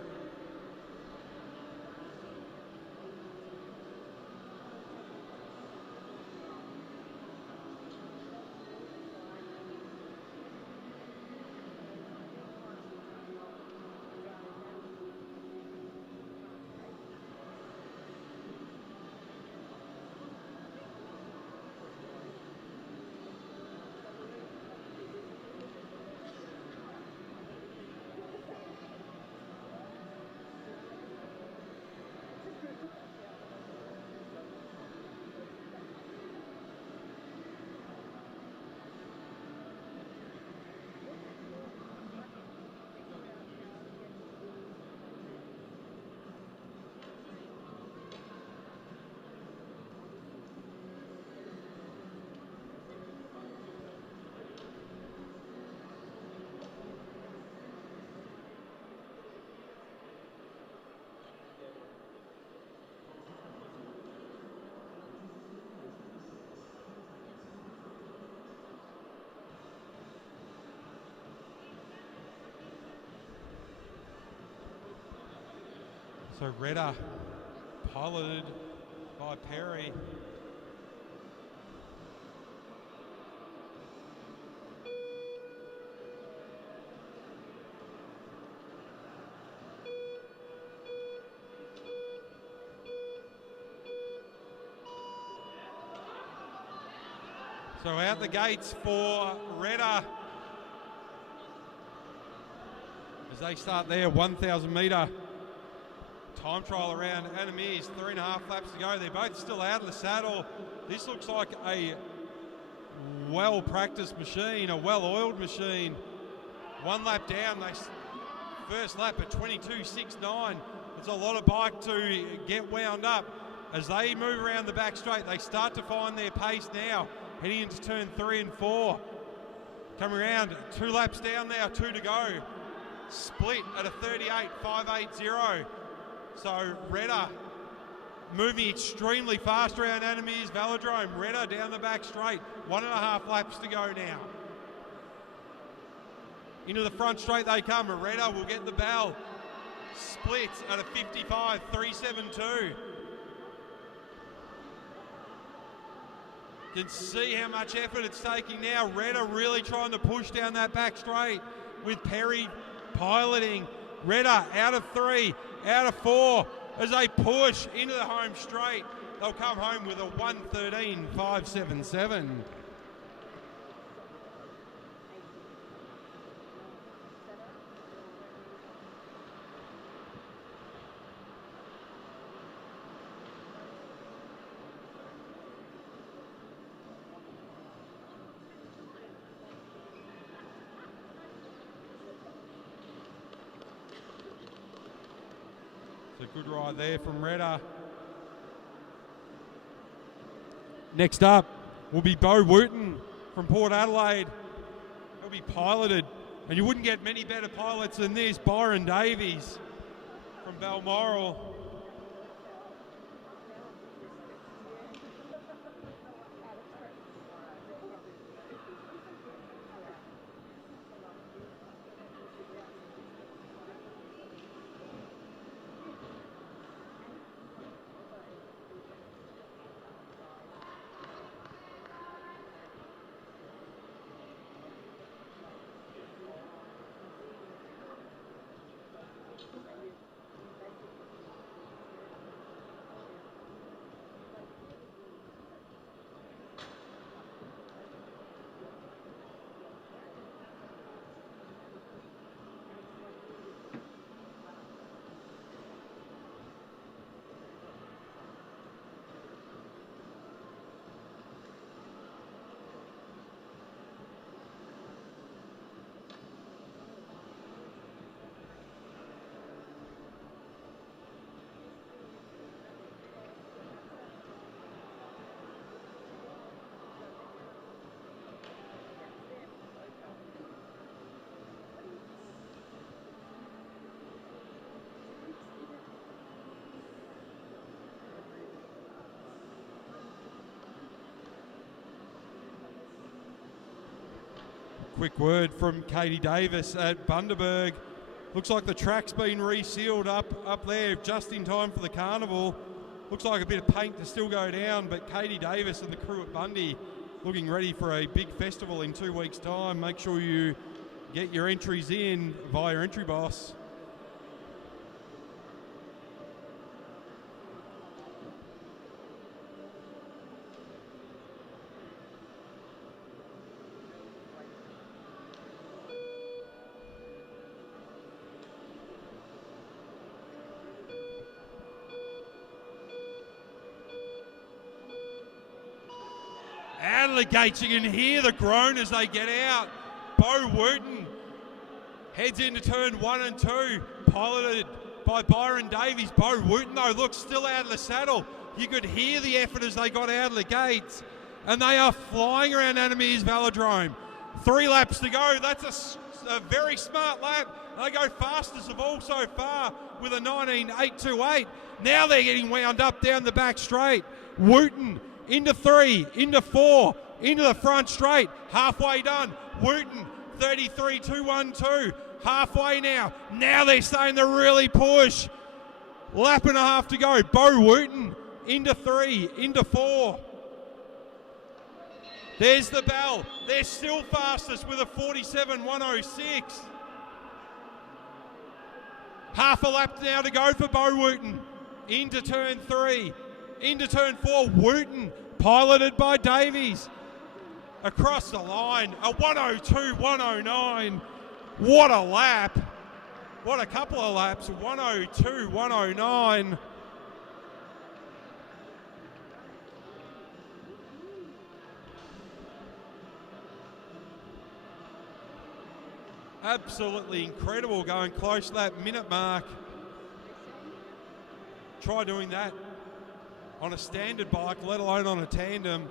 So Retta, piloted by Perry. So out the gates for Retta as they start their 1,000 metre time trial around Meares. 3.5 laps to go. They're both still out of the saddle. This looks like a well-practiced machine, a well-oiled machine. 1 lap down, first lap at 22.69. It's a lot of bike to get wound up. As they move around the back straight, they start to find their pace now, heading into turn 3 and 4. Coming around, 2 laps down now, 2 to go. Split at a 38.580. So Retta moving extremely fast around Meares Velodrome. Retta down the back straight. 1.5 laps to go now. Into the front straight they come. Retta will get the bell. Split at a 55.372. Can see how much effort it's taking now. Redder really trying to push down that back straight with Perry piloting. Redder out of 3, out of 4 as they push into the home straight. They'll come home with a 1:13.577. Good ride there from Redder. Next up will be Bo Wooten from Port Adelaide. He'll be piloted, and you wouldn't get many better pilots than this. Byron Davies from Balmoral. Quick word from Katie Davis at Bundaberg. Looks like the track's been resealed up there just in time for the carnival. Looks like a bit of paint to still go down, but Katie Davis and the crew at Bundy looking ready for a big festival in 2 weeks' time. Make sure you get your entries in via Entry Boss. Out of the gates, you can hear the groan as they get out. Bo Wooten heads into turn 1 and 2, piloted by Byron Davies. Bo Wooten, though, looks still out of the saddle. You could hear the effort as they got out of the gates, and they are flying around Meares Velodrome. 3 laps to go. That's a very smart lap. They go fastest of all so far with a 19.828. Now they're getting wound up down the back straight. Wooten into 3, into 4, into the front straight, halfway done. Wooten, 33.212, halfway now. Now they're starting to really push. Lap and a half to go. Bo Wooten into 3, into 4. There's the bell. They're still fastest with a 47.106. Half a lap now to go for Bo Wooten. Into turn 3. Into turn 4, Wooten, piloted by Davies. Across the line, a 102.109. What a lap. What a couple of laps, 102.109. Absolutely incredible, going close to that minute mark. Try doing that on a standard bike, let alone on a tandem.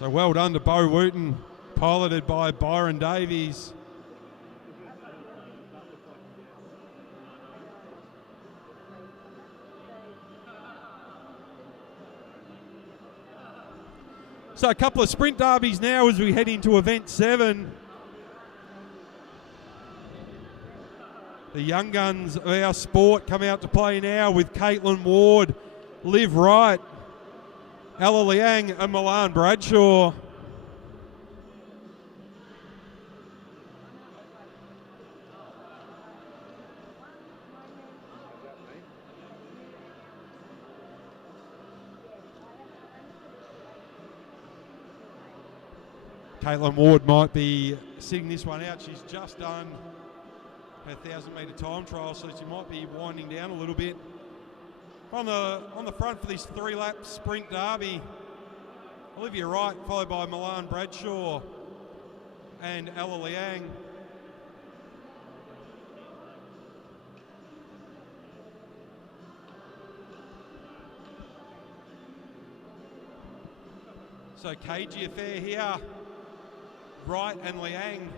So well done to Bo Wooten, piloted by Byron Davies. So a couple of sprint derbies now as we head into event 7. The young guns of our sport come out to play now with Caitlin Ward, Liv Wright, Ella Liang and Milan Bradshaw. Caitlin Ward might be sitting this one out. She's just done her 1,000-metre time trial, so she might be winding down a little bit. On the front for this 3-lap sprint derby, Olivia Wright, followed by Milan Bradshaw and Ella Liang. So cagey affair here. Wright and Liang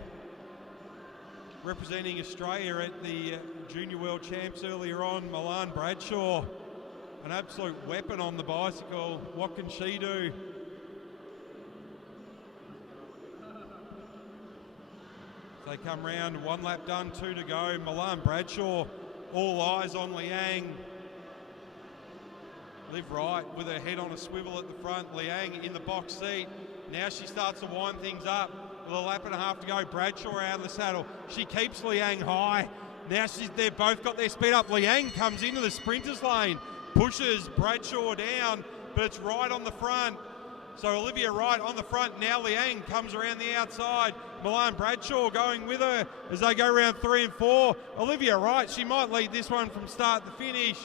representing Australia at the Junior World Champs earlier on. Milan Bradshaw, an absolute weapon on the bicycle. What can she do? They come round, 1 lap done, 2 to go. Milan Bradshaw, all eyes on Liang. Liv Wright with her head on a swivel at the front. Liang in the box seat. Now she starts to wind things up. With a lap and a half to go, Bradshaw out of the saddle. She keeps Liang high. Now they've both got their speed up. Liang comes into the sprinters lane, pushes Bradshaw down, but it's Wright on the front. So Olivia Wright on the front. Now Liang comes around the outside. Milan Bradshaw going with her as they go around 3 and 4. Olivia Wright, she might lead this one from start to finish.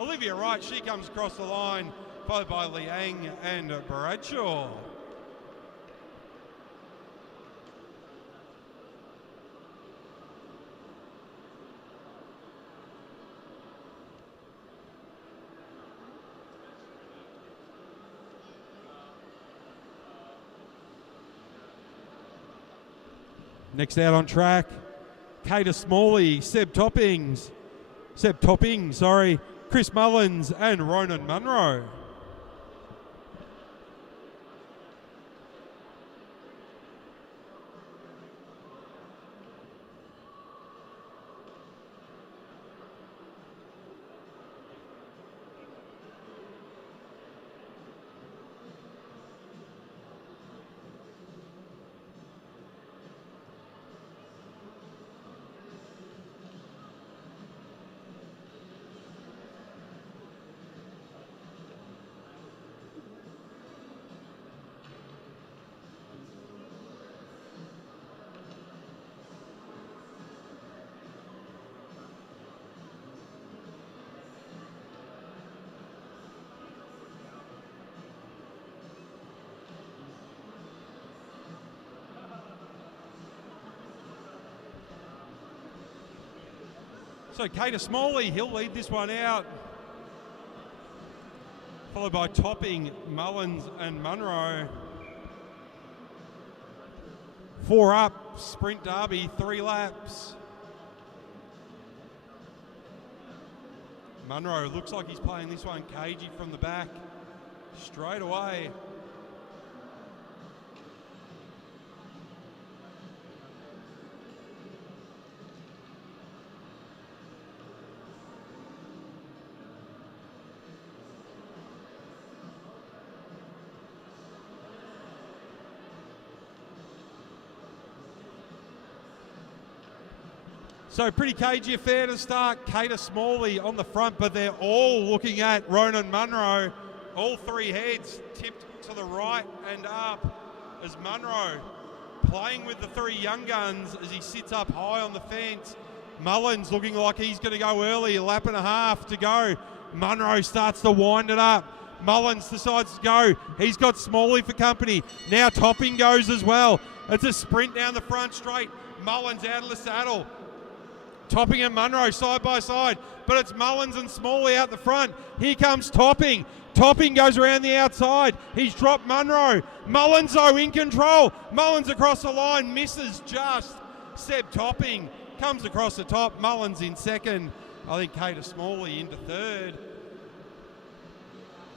Olivia Wright, she comes across the line, followed by Liang and Bradshaw. Next out on track, Kata Smalley, Seb Topping, Chris Mullins and Ronan Munro. So Kata Smalley, he'll lead this one out. Followed by Topping, Mullins and Munro. 4 up, sprint derby, 3 laps. Munro looks like he's playing this one cagey from the back. Straight away. So pretty cagey affair to start. Kata Smalley on the front, but they're all looking at Ronan Munro. All 3 heads tipped to the right and up as Munro playing with the 3 young guns as he sits up high on the fence. Mullins looking like he's going to go early, a lap and a half to go. Munro starts to wind it up. Mullins decides to go. He's got Smalley for company. Now Topping goes as well. It's a sprint down the front straight. Mullins out of the saddle. Topping and Munro side by side, but it's Mullins and Smalley out the front. Here comes Topping. Topping goes around the outside. He's dropped Munro. Mullins, though, in control. Mullins across the line, misses just. Seb Topping comes across the top. Mullins in second. I think Kata Smalley into third.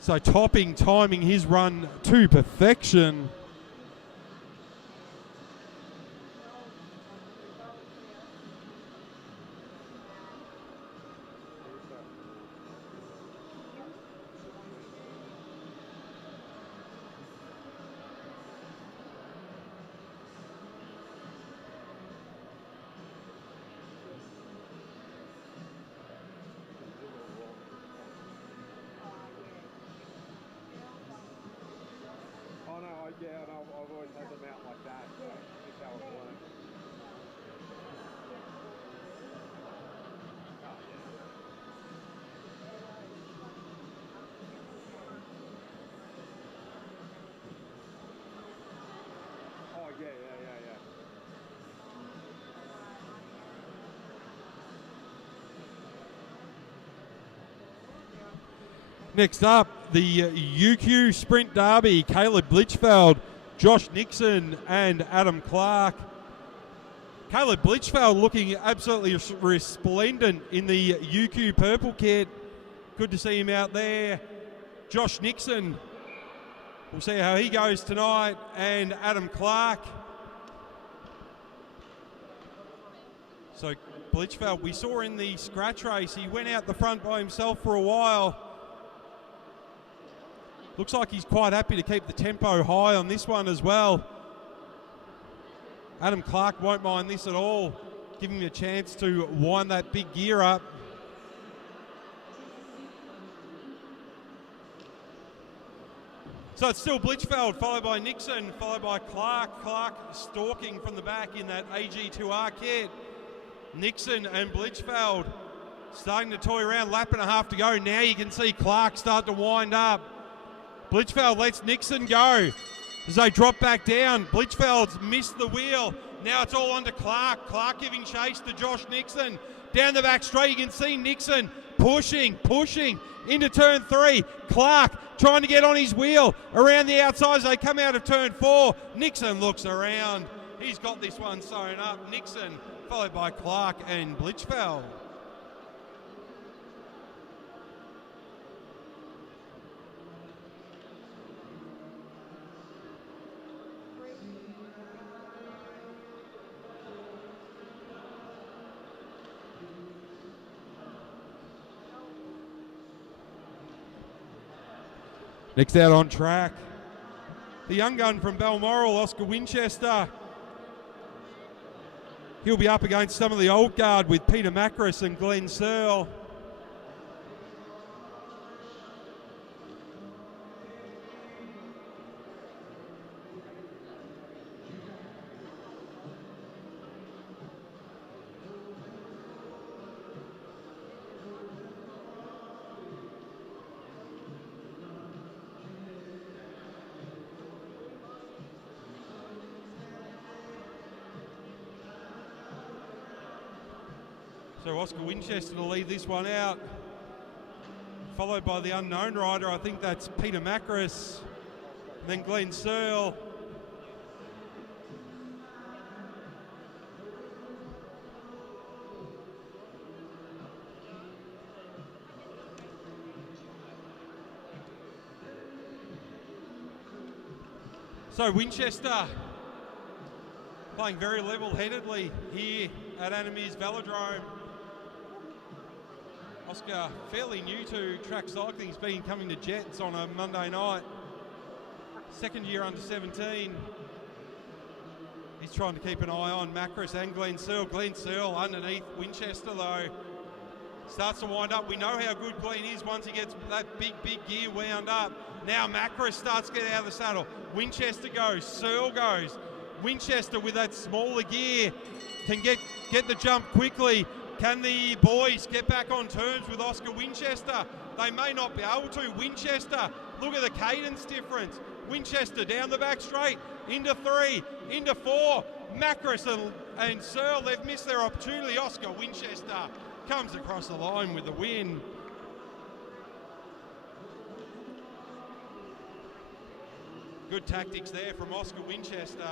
So Topping timing his run to perfection. Yeah, and I've always had them out like that. So that's how it works. Oh yeah. Next up, the UQ Sprint Derby, Caleb Blitchfeld, Josh Nixon and Adam Clark. Caleb Blitchfeld looking absolutely resplendent in the UQ purple kit. Good to see him out there. Josh Nixon, we'll see how he goes tonight, and Adam Clark. So Blitchfeld, we saw in the scratch race, he went out the front by himself for a while. Looks like he's quite happy to keep the tempo high on this one as well. Adam Clark won't mind this at all, giving him a chance to wind that big gear up. So it's still Blitchfeld, followed by Nixon, followed by Clark. Clark stalking from the back in that AG2R kit. Nixon and Blitchfeld starting to toy around, lap and a half to go. Now you can see Clark start to wind up. Blitchfeld lets Nixon go as they drop back down. Blitchfeld's missed the wheel. Now it's all onto Clark. Clark giving chase to Josh Nixon. Down the back straight, you can see Nixon pushing into turn 3. Clark trying to get on his wheel around the outside as they come out of turn 4. Nixon looks around. He's got this one sewn up. Nixon followed by Clark and Blitchfeld. Next out on track, the young gun from Balmoral, Oscar Winchester. He'll be up against some of the old guard with Peter Meares and Glenn Searle. So Oscar Winchester to lead this one out, followed by the unknown rider. I think that's Peter Meares, then Glenn Searle. So Winchester playing very level-headedly here at Meares Velodrome. Oscar, fairly new to track cycling, he's been coming to Jets on a Monday night. Second year under 17. He's trying to keep an eye on Meares and Glenn Searle. Glenn Searle underneath Winchester though. Starts to wind up. We know how good Glenn is once he gets that big gear wound up. Now Meares starts to get out of the saddle. Winchester goes, Searle goes. Winchester with that smaller gear can get the jump quickly. Can the boys get back on terms with Oscar Winchester? They may not be able to. Winchester, look at the cadence difference. Winchester down the back straight, into 3, into 4. Meares and Searle, they've missed their opportunity. Oscar Winchester comes across the line with the win. Good tactics there from Oscar Winchester.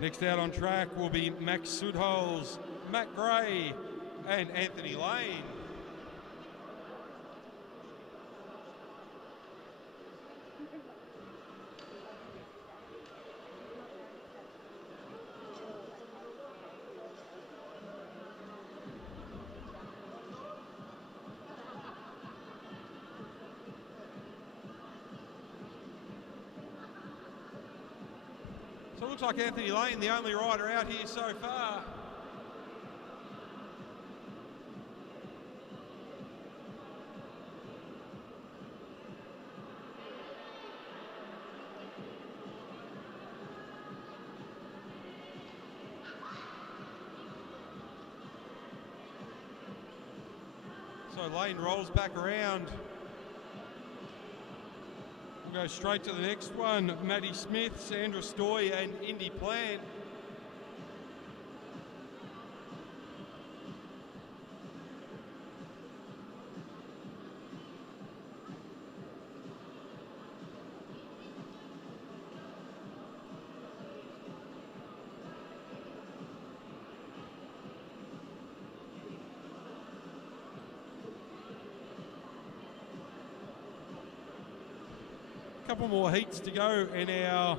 Next out on track will be Max Sudholz, Matt Gray and Anthony Lane. Looks like Anthony Lane, the only rider out here so far. So Lane rolls back around. We'll go straight to the next one. Maddie Smith, Sandra Stoy and Indy Plant. Couple more heats to go and our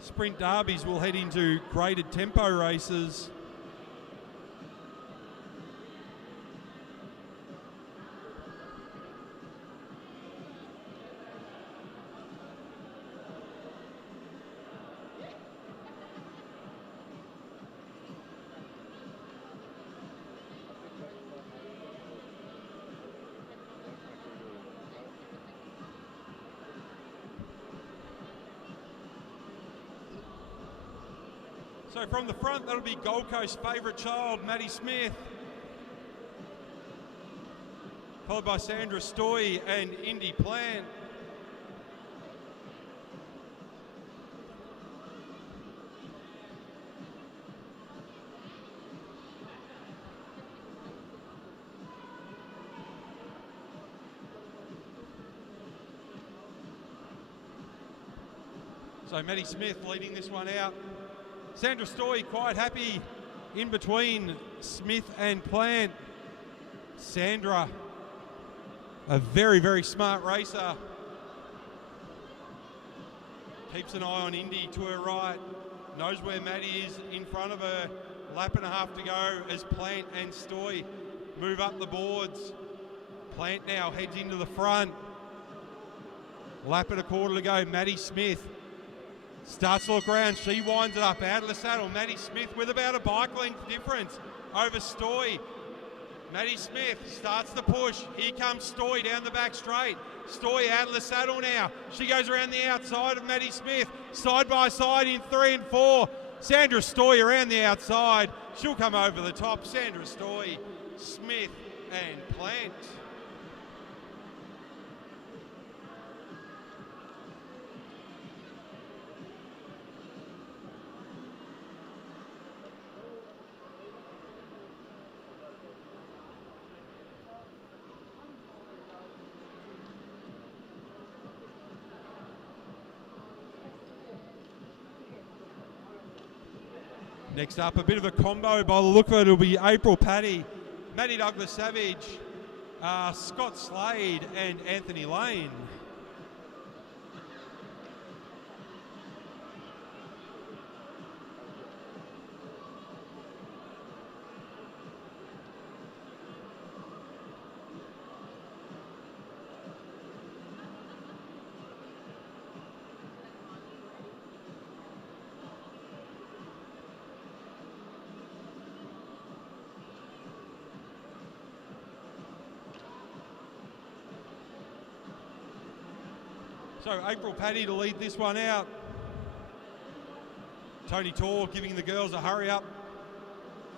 sprint derbies will head into graded tempo races. So from the front, that'll be Gold Coast favourite child, Maddie Smith. Followed by Sandra Stoy and Indy Plant. So Maddie Smith leading this one out. Sandra Stoy quite happy in between Smith and Plant. Sandra, a very, very smart racer. Keeps an eye on Indy to her right. Knows where Maddie is in front of her. Lap and a half to go as Plant and Stoy move up the boards. Plant now heads into the front. Lap and a quarter to go. Maddie Smith starts to look around, she winds it up out of the saddle. Maddie Smith with about a bike length difference over Stoy. Maddie Smith starts the push. Here comes Stoy down the back straight. Stoy out of the saddle now. She goes around the outside of Maddie Smith. Side by side in 3 and 4. Sandra Stoy around the outside. She'll come over the top. Sandra Stoy, Smith and Plant. Next up, a bit of a combo by the look of it. It'll be April Paddy, Maddie Douglas Savage, Scott Slade and Anthony Lane. So April Paddy to lead this one out. Tony Tor giving the girls a hurry up.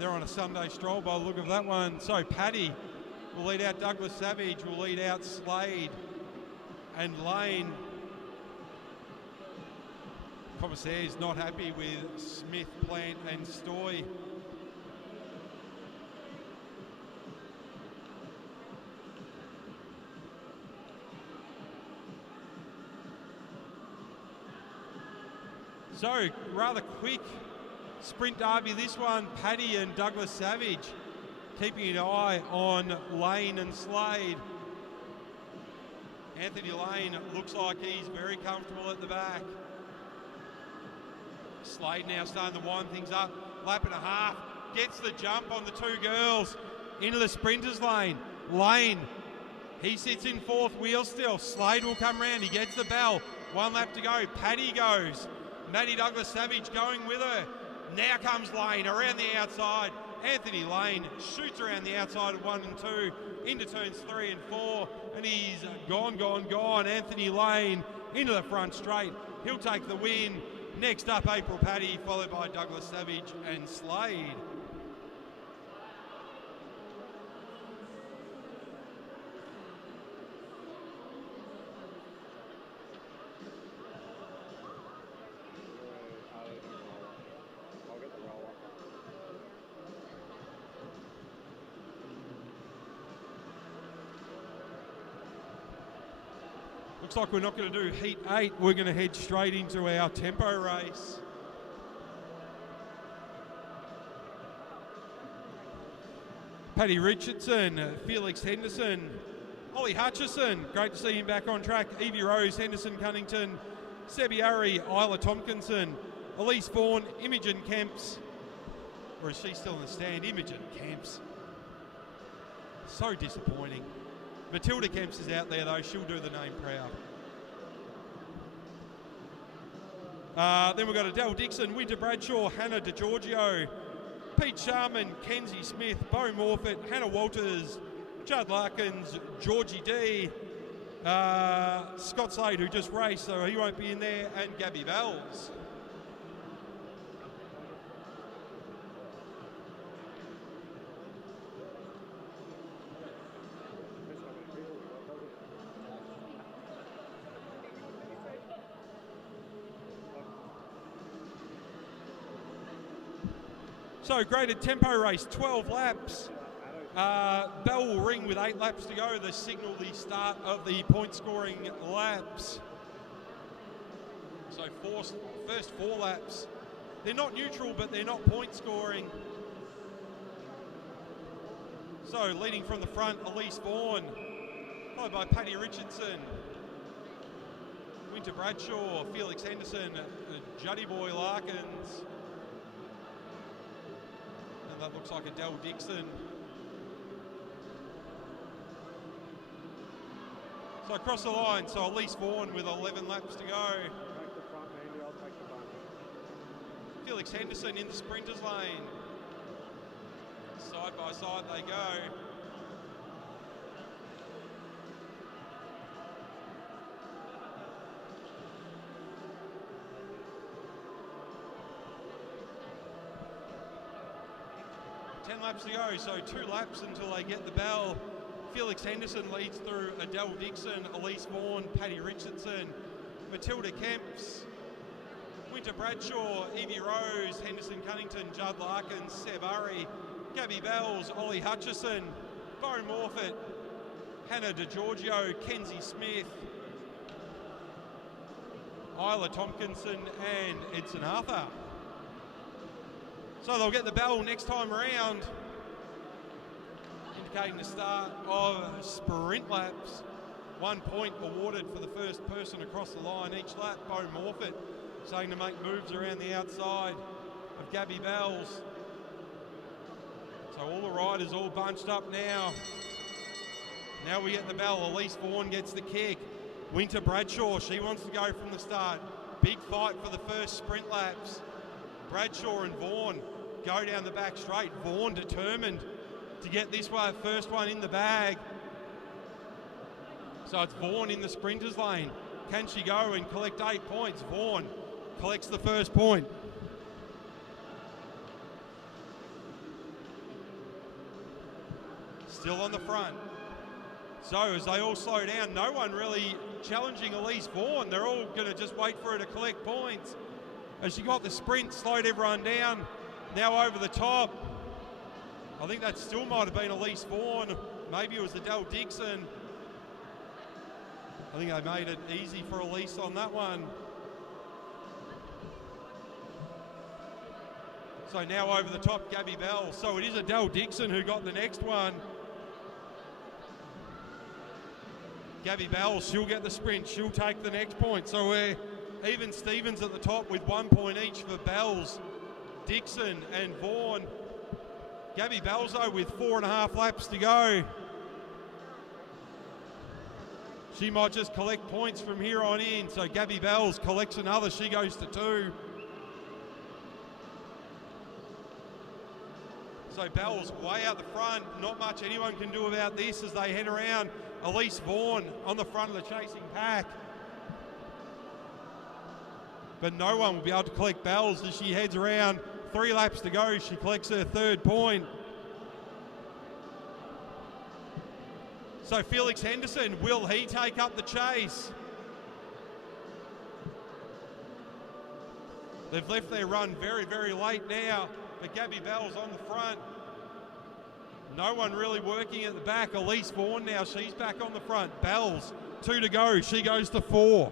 They're on a Sunday stroll by the look of that one. So Paddy will lead out Douglas Savage, will lead out Slade and Lane. Commissaire's not happy with Smith, Plant and Stoy. So, rather quick sprint derby this one. Paddy and Douglas Savage keeping an eye on Lane and Slade. Anthony Lane looks like he's very comfortable at the back. Slade now starting to wind things up. Lap and a half. Gets the jump on the two girls into the sprinters lane. Lane, he sits in fourth wheel still. Slade will come round. He gets the bell. 1 lap to go. Paddy goes. Maddie Douglas-Savage going with her. Now comes Lane around the outside. Anthony Lane shoots around the outside of 1 and 2 into turns 3 and 4, and he's gone. Anthony Lane into the front straight. He'll take the win. Next up, April Paddy, followed by Douglas-Savage and Slade. Looks like we're not going to do heat 8. We're going to head straight into our tempo race. Paddy Richardson, Felix Henderson, Ollie Hutchison, great to see him back on track. Evie Rose, Henderson Cunnington, Sebi Urry, Isla Tompkinson, Elise Vaughan, Imogen Kemps. Or is she still in the stand? Imogen Kemps. So disappointing. Matilda Kemps is out there though, she'll do the name proud. Then we've got Adele Dixon, Winter Bradshaw, Hannah DeGiorgio, Pete Sharman, Kenzie Smith, Bo Morfitt, Hannah Walters, Judd Larkins, Georgie D, Scott Slade, who just raced, so he won't be in there, and Gabby Bells. So graded tempo race, 12 laps. Bell will ring with 8 laps to go to signal the start of the point scoring laps. So first 4 laps. They're not neutral, but they're not point scoring. So leading from the front, Elise Vaughan, followed by Paddy Richardson, Winter Bradshaw, Felix Henderson, Juddy Boy Larkins. That looks like Adele Dixon. So across the line, so Elise Vaughan with 11 laps to go. Take the front, Andy, I'll take the bunch. Felix Henderson in the sprinters lane. Side by side they go. Laps to go, so 2 laps until they get the bell. Felix Henderson leads through Adele Dixon, Elise Vaughan, Paddy Richardson, Matilda Kemps, Winter Bradshaw, Evie Rose, Henderson Cunnington, Judd Larkins, Seb Urry, Gabby Bells, Ollie Hutchison, Bo Morfitt, Hannah DeGiorgio, Kenzie Smith, Isla Tompkinson and Edson Arthur. So they'll get the bell next time around, indicating the start of sprint laps. 1 point awarded for the first person across the line each lap. Bo Morfitt starting to make moves around the outside of Gabby Bells. So all the riders all bunched up now. Now we get the bell. Elise Vaughan gets the kick. Winter Bradshaw, she wants to go from the start. Big fight for the first sprint laps. Bradshaw and Vaughan go down the back straight. Vaughan determined to get this one, first one in the bag. So it's Vaughan in the sprinters lane. Can she go and collect 8 points? Vaughan collects the first point. Still on the front. So as they all slow down, no one really challenging Elise Vaughan. They're all going to just wait for her to collect points. As she got the sprint, slowed everyone down. Now over the top. I think that still might have been Elise Vaughan. Maybe it was Adele Dixon. I think they made it easy for Elise on that one. So now over the top, Gabby Bell. So it is Adele Dixon who got the next one. Gabby Bell, she'll get the sprint. She'll take the next point. So we're even Stevens at the top with 1 point each for Bells, Dixon and Vaughan. Gabby Bells though with 4.5 laps to go. She might just collect points from here on in. So Gabby Bells collects another. She goes to 2. So Bells way out the front. Not much anyone can do about this as they head around. Elise Vaughan on the front of the chasing pack. But no one will be able to collect Bells as she heads around. 3 laps to go. She collects her 3rd point. So Felix Henderson, will he take up the chase? They've left their run very, very late now, but Gabby Bell's on the front. No one really working at the back. Elise Vaughan now, she's back on the front. Bells, 2 to go. She goes to 4.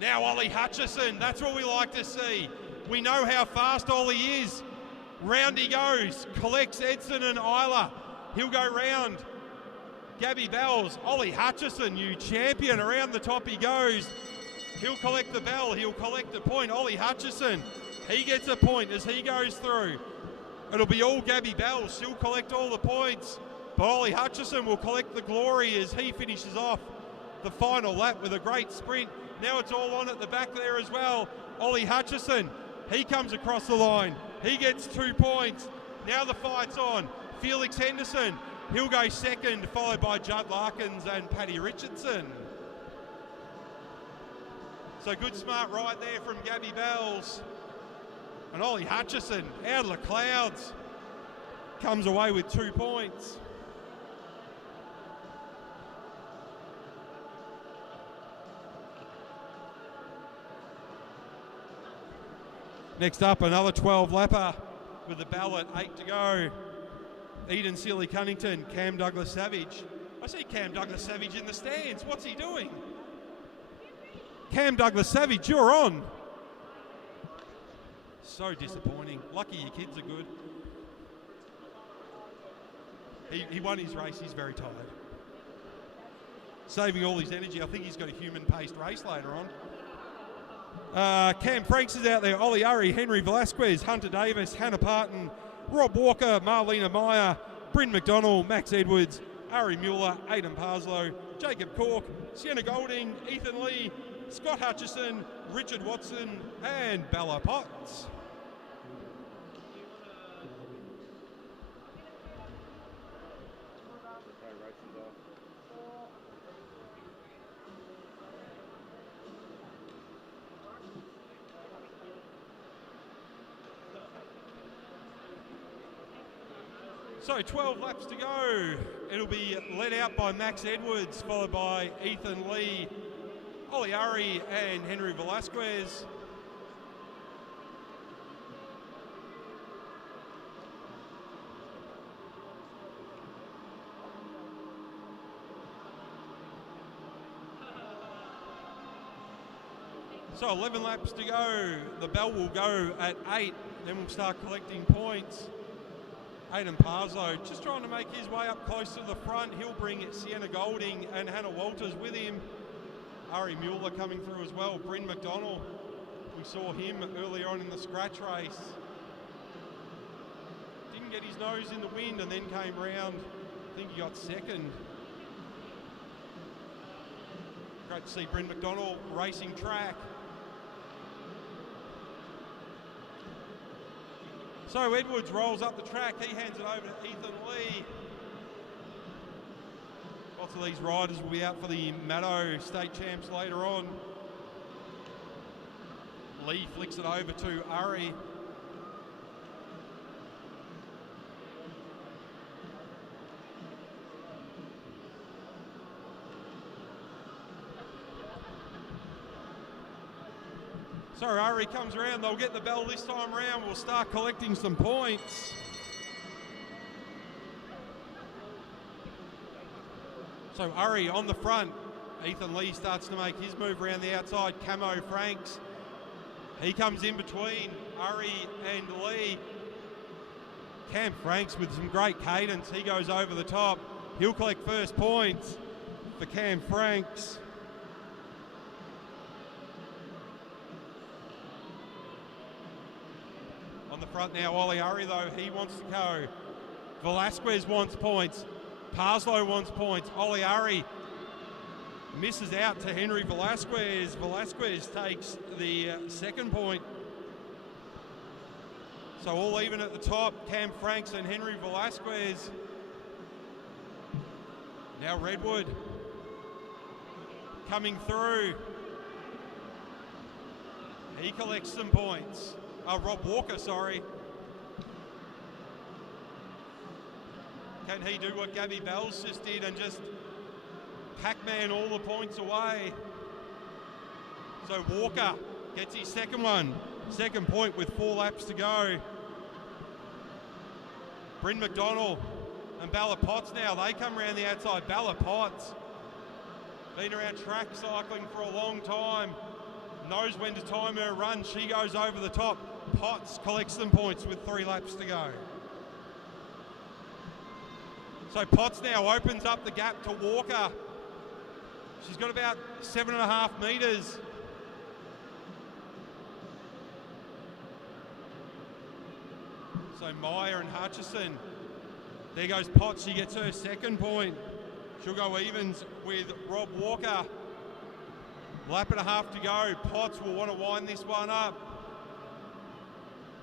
Now Ollie Hutchison, that's what we like to see. We know how fast Ollie is. Round he goes, collects Edson and Isla. He'll go round. Gabby Bells, Ollie Hutchison, you champion. Around the top he goes. He'll collect the bell. He'll collect a point. Ollie Hutchison, he gets a point as he goes through. It'll be all Gabby Bells. She'll collect all the points. But Ollie Hutchison will collect the glory as he finishes off the final lap with a great sprint. Now it's all on at the back there as well. Ollie Hutchison, he comes across the line. He gets 2 points. Now the fight's on. Felix Henderson, he'll go second, followed by Judd Larkins and Paddy Richardson. So good smart ride there from Gabby Bells. And Ollie Hutchison, out of the clouds, comes away with 2 points. Next up, another 12-lapper with the bell at 8 to go. Eden Sealy-Cunnington, Cam Douglas-Savage. I see Cam Douglas-Savage in the stands. What's he doing? Cam Douglas-Savage, you're on. So disappointing. Lucky your kids are good. He won his race. He's very tired. Saving all his energy. I think he's got a human-paced race later on. Cam Franks is out there. Ollie Urry, Henry Velasquez, Hunter Davis, Hannah Parton, Rob Walker, Marlena Meyer, Bryn McDonald, Max Edwards, Ari Mueller, Aidan Parslow, Jacob Cork, Sienna Golding, Ethan Lee, Scott Hutchison, Richard Watson, and Bella Potts. So 12 laps to go. It'll be led out by Max Edwards, followed by Ethan Lee, Ollie Urry and Henry Velasquez. So 11 laps to go. The bell will go at 8, then we'll start collecting points. Aidan Parslow just trying to make his way up close to the front. He'll bring Sienna Golding and Hannah Walters with him. Ari Mueller coming through as well. Bryn McDonald, we saw him earlier on in the scratch race. Didn't get his nose in the wind and then came round. I think he got second. Great to see Bryn McDonald racing track. So Edwards rolls up the track. He hands it over to Ethan Lee. Lots of these riders will be out for the Maddo State Champs later on. Lee flicks it over to Ari. So Ari comes around, they'll get the bell this time around, we'll start collecting some points. So Ari on the front, Ethan Lee starts to make his move around the outside, Camo Franks. He comes in between Ari and Lee. Cam Franks with some great cadence, he goes over the top. He'll collect first points for Cam Franks. On the front now, Ollie Urry though, he wants to go. Velasquez wants points. Parslow wants points. Oliari misses out to Henry Velasquez. Velasquez takes the second point. So all even at the top, Cam Franks and Henry Velasquez. Now Redwood coming through. He collects some points. Rob Walker, sorry. Can he do what Gabby Bells just did and just Pac-Man all the points away? So Walker gets his second one. Second point with 4 laps to go. Bryn McDonald and Bella Potts now. They come around the outside. Bella Potts, been around track cycling for a long time. Knows when to time her run. She goes over the top. Potts collects some points with 3 laps to go. So Potts now opens up the gap to Walker. She's got about 7.5 metres. So Meyer and Hutchison. There goes Potts. She gets her second point. She'll go evens with Rob Walker. Lap and a half to go. Potts will want to wind this one up.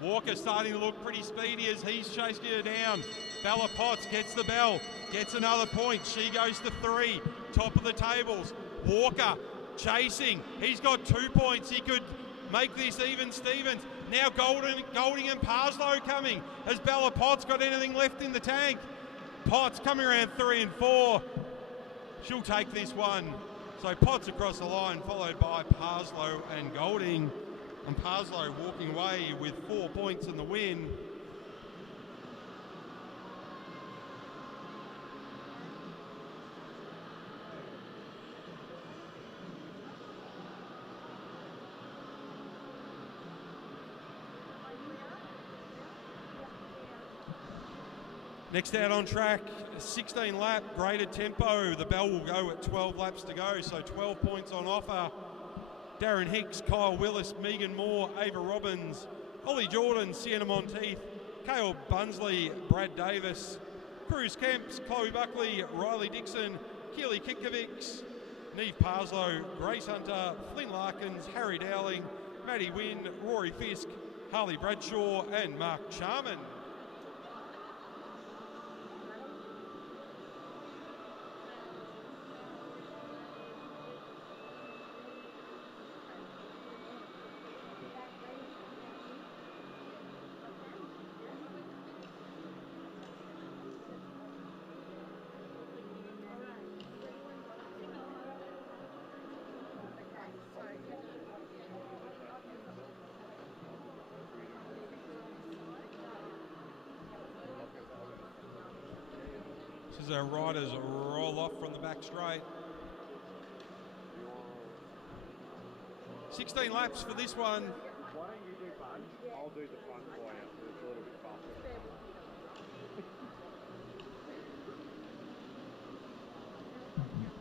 Walker starting to look pretty speedy as he's chasing her down. Bella Potts gets the bell, gets another point. She goes to 3, top of the tables. Walker chasing. He's got 2 points. He could make this even Stevens. Now Golding and Parslow coming. Has Bella Potts got anything left in the tank? Potts coming around 3 and 4. She'll take this one. So Potts across the line, followed by Parslow and Golding. And Parslow walking away with 4 points in the win. Next out on track, 16 lap, graded tempo. The bell will go at 12 laps to go, so 12 points on offer. Darren Hicks, Kyle Willis, Megan Moore, Ava Robbins, Ollie Jordan, Sienna Monteith, Cale Bunsley, Brad Davis, Cruz Kemps, Chloe Buckley, Riley Dixon, Keely Kitkovics, Neve Parslow, Grace Hunter, Flynn Larkins, Harry Dowling, Maddie Wynn, Rory Fisk, Harley Bradshaw and Mark Charman. As our riders roll off from the back straight. 16 laps for this one. Why don't you do fun? I'll do the front for you. It's a little bit faster.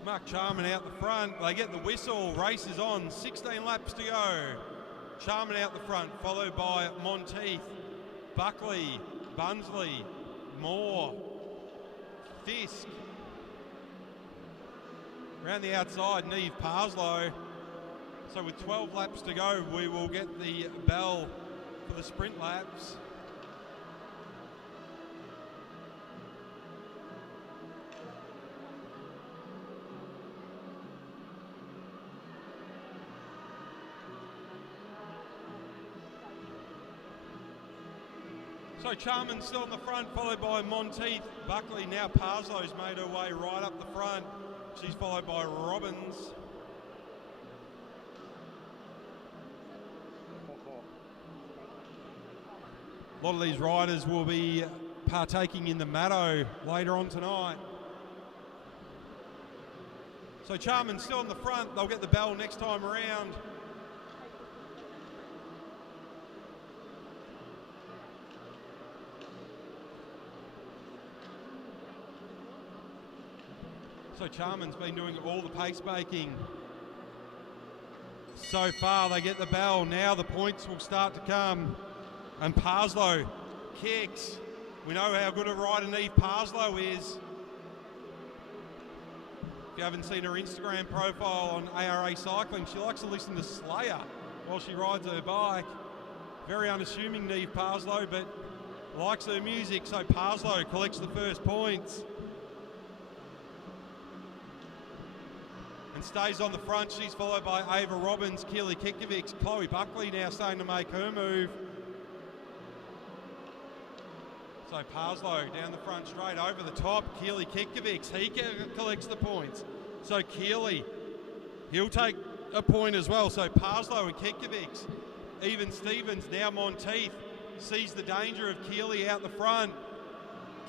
Mark Charman out the front. They get the whistle. Race is on. 16 laps to go. Charman out the front, followed by Monteith, Buckley, Bunsley, Moore, Fisk. Around the outside, Neve Parslow. So with 12 laps to go, we will get the bell for the sprint laps. So Charman's still in the front, followed by Monteith, Buckley. Now Parslow's made her way right up the front. She's followed by Robbins. A lot of these riders will be partaking in the Maddo later on tonight. So Charman's still in the front. They'll get the bell next time around. So Charman's been doing all the pacemaking. So far they get the bell. Now the points will start to come. And Parslow kicks. We know how good a rider Neve Parslow is. If you haven't seen her Instagram profile on ARA Cycling, she likes to listen to Slayer while she rides her bike. Very unassuming, Niamh Parslow, but likes her music, so Parslow collects the first points. And stays on the front. She's followed by Ava Robbins, Keely Kikovic, Chloe Buckley now starting to make her move. So Parslow down the front straight, over the top, Keely Kikovic, he collects the points. So Keely, he'll take a point as well. So Parslow and Kikovic, even Stevens, now Monteith, sees the danger of Keely out the front.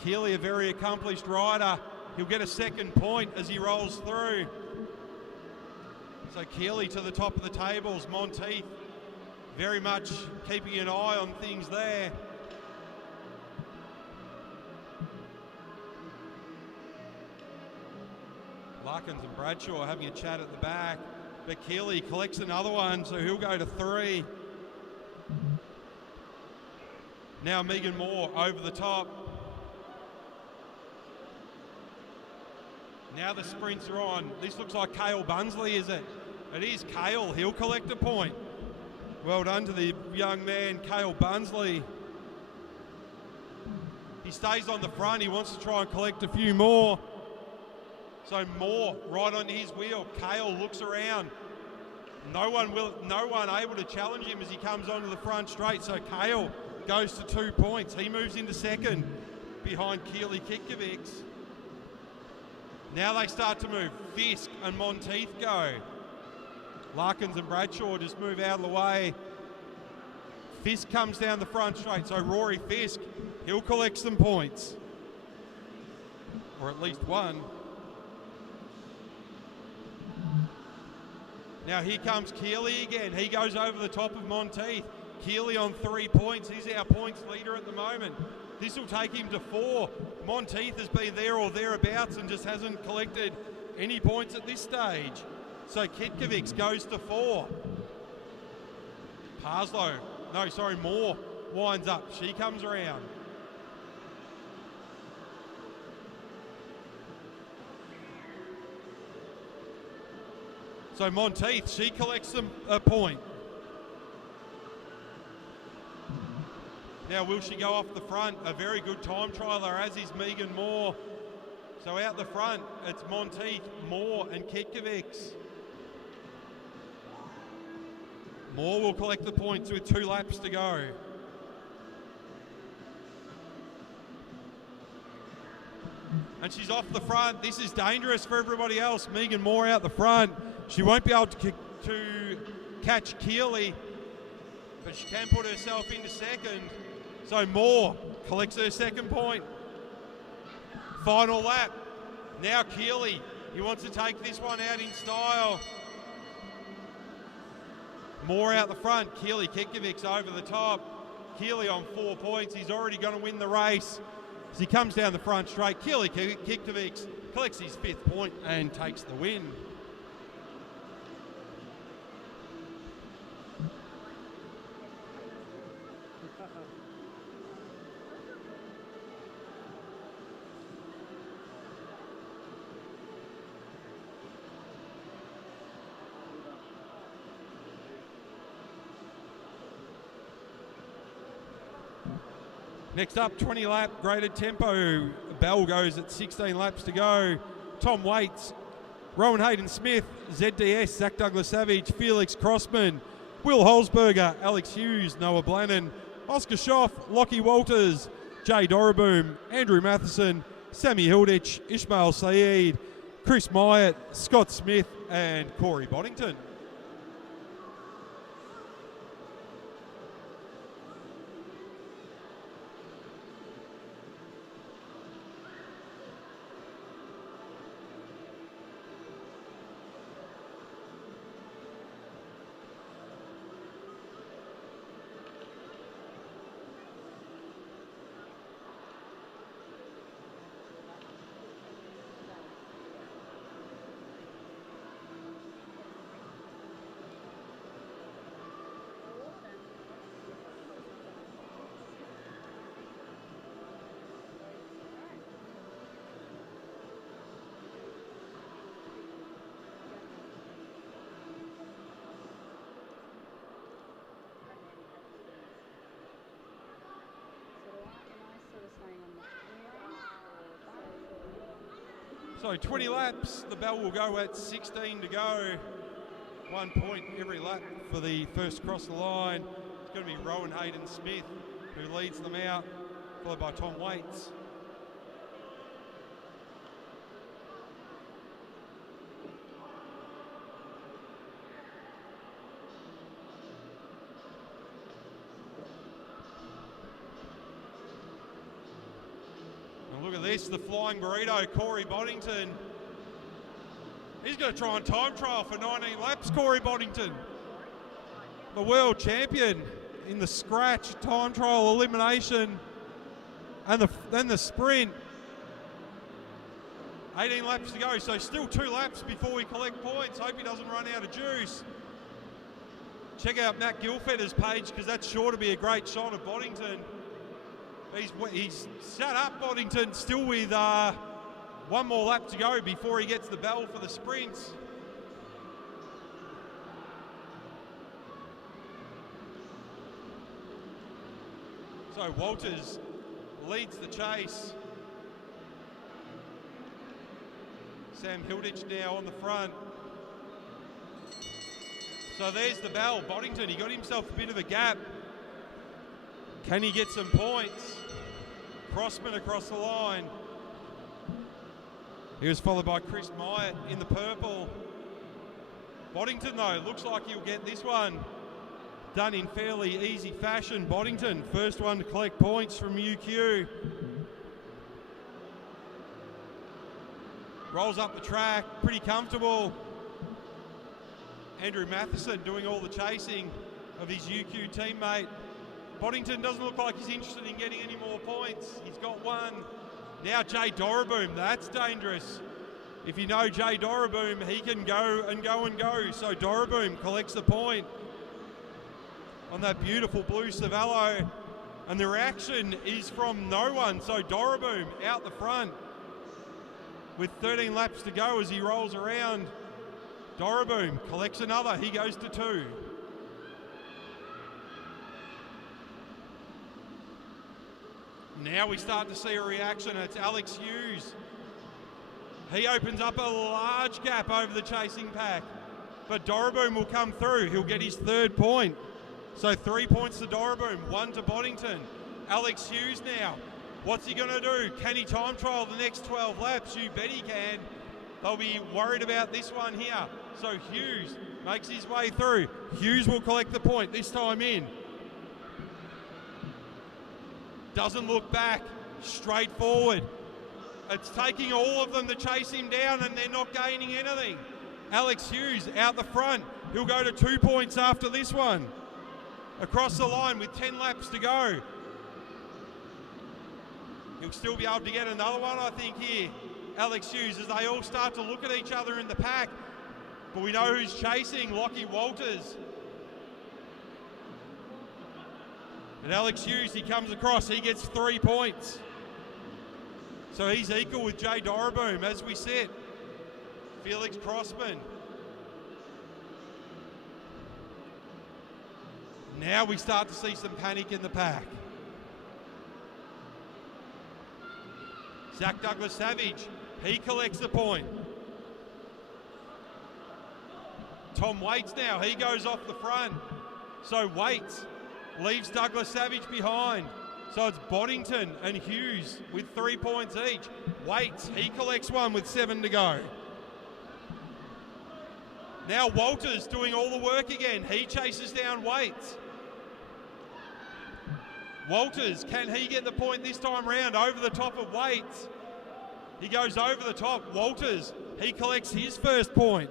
Keely, a very accomplished rider, he'll get a second point as he rolls through. So Keely to the top of the tables, Monteith very much keeping an eye on things there. Larkins and Bradshaw having a chat at the back, but Keely collects another one, so he'll go to 3. Now Megan Moore over the top. Now the sprints are on. This looks like Cale Bunsley, is it? It is Cale. He'll collect a point. Well done to the young man, Cale Bunsley. He stays on the front. He wants to try and collect a few more. So Moore right on his wheel. Cale looks around. No one able to challenge him as he comes onto the front straight. So Cale goes to 2 points. He moves into second behind Keely Kikovic. Now they start to move. Fisk and Monteith go. Larkins and Bradshaw just move out of the way. Fisk comes down the front straight. So Rory Fisk, he'll collect some points. Or at least one. Now here comes Keely again. He goes over the top of Monteith. Keely on 3 points. He's our points leader at the moment. This will take him to 4. Monteith has been there or thereabouts and just hasn't collected any points at this stage. So Kikovic goes to 4. Moore winds up. She comes around. So Monteith, she collects a point. Now will she go off the front? A very good time trialer, as is Megan Moore. So out the front, it's Monteith, Moore and Kikovic. Moore will collect the points with 2 laps to go. And she's off the front. This is dangerous for everybody else. Megan Moore out the front. She won't be able to catch Keely, but she can put herself into second. So Moore collects her second point. Final lap. Now Keely. He wants to take this one out in style. Moore out the front. Keely Kikovic over the top. Keely on 4 points. He's already going to win the race. As he comes down the front straight, Keely Kikovic collects his 5th point and takes the win. Next up, 20 lap graded tempo. Bell goes at 16 laps to go. Tom Waits, Rowan Hayden Smith, ZDS, Zach Douglas Savage, Felix Crossman, Will Holzberger, Alex Hughes, Noah Blannon, Oscar Schoff, Lockie Walters, Jay Doraboom, Andrew Matheson, Sammy Hilditch, Ishmael Saeed, Chris Myatt, Scott Smith and Corey Boddington. So 20 laps, the bell will go at 16 to go. 1 point every lap for the first across the line. It's going to be Rowan Hayden Smith who leads them out, followed by Tom Waits. And look at this, the flying burrito, Corey Boddington. He's going to try and time trial for 19 laps, Corey Boddington. The world champion in the scratch, time trial, elimination, and then the sprint. 18 laps to go, so still 2 laps before we collect points. Hope he doesn't run out of juice. Check out Matt Gilfetter's page because that's sure to be a great shot of Boddington. He's shut up, Boddington, still with 1 more lap to go before he gets the bell for the sprints. So Walters leads the chase. Sam Hilditch now on the front. So there's the bell. Boddington, he got himself a bit of a gap. Can he get some points? Crossman across the line. He was followed by Chris Myatt in the purple. Boddington, though, looks like he'll get this one done in fairly easy fashion. Boddington, first one to collect points from UQ. Rolls up the track, pretty comfortable. Andrew Matheson doing all the chasing of his UQ teammate. Boddington doesn't look like he's interested in getting any more points. He's got one. Now Jay Doraboom, that's dangerous. If you know Jay Doraboom, he can go and go and go. So Doraboom collects the point on that beautiful blue Cervelo. And the reaction is from no one. So Doraboom out the front with 13 laps to go as he rolls around. Doraboom collects another, he goes to 2. Now we start to see a reaction. It's Alex Hughes. He opens up a large gap over the chasing pack, but Doraboom will come through. He'll get his 3rd point. So 3 points to Doraboom, 1 to Boddington. Alex Hughes now. What's he going to do? Can he time trial the next 12 laps? You bet he can. They'll be worried about this one here. So Hughes makes his way through. Hughes will collect the point, this time in. Doesn't look back, straight forward. It's taking all of them to chase him down and they're not gaining anything. Alex Hughes out the front. He'll go to 2 points after this one. Across the line with 10 laps to go. He'll still be able to get another one, I think, here. Alex Hughes, as they all start to look at each other in the pack. But we know who's chasing, Lockie Walters. And Alex Hughes, he comes across, he gets 3 points. So he's equal with Jay Doraboom, as we said. Felix Crossman. Now we start to see some panic in the pack. Zach Douglas Savage, he collects the point. Tom Waits now, he goes off the front. So Waits leaves Douglas Savage behind. So it's Boddington and Hughes with 3 points each. Waits, he collects one with 7 to go. Now Walters doing all the work again. He chases down Waits. Walters, can he get the point this time round over the top of Waits? He goes over the top. Walters, he collects his 1st point.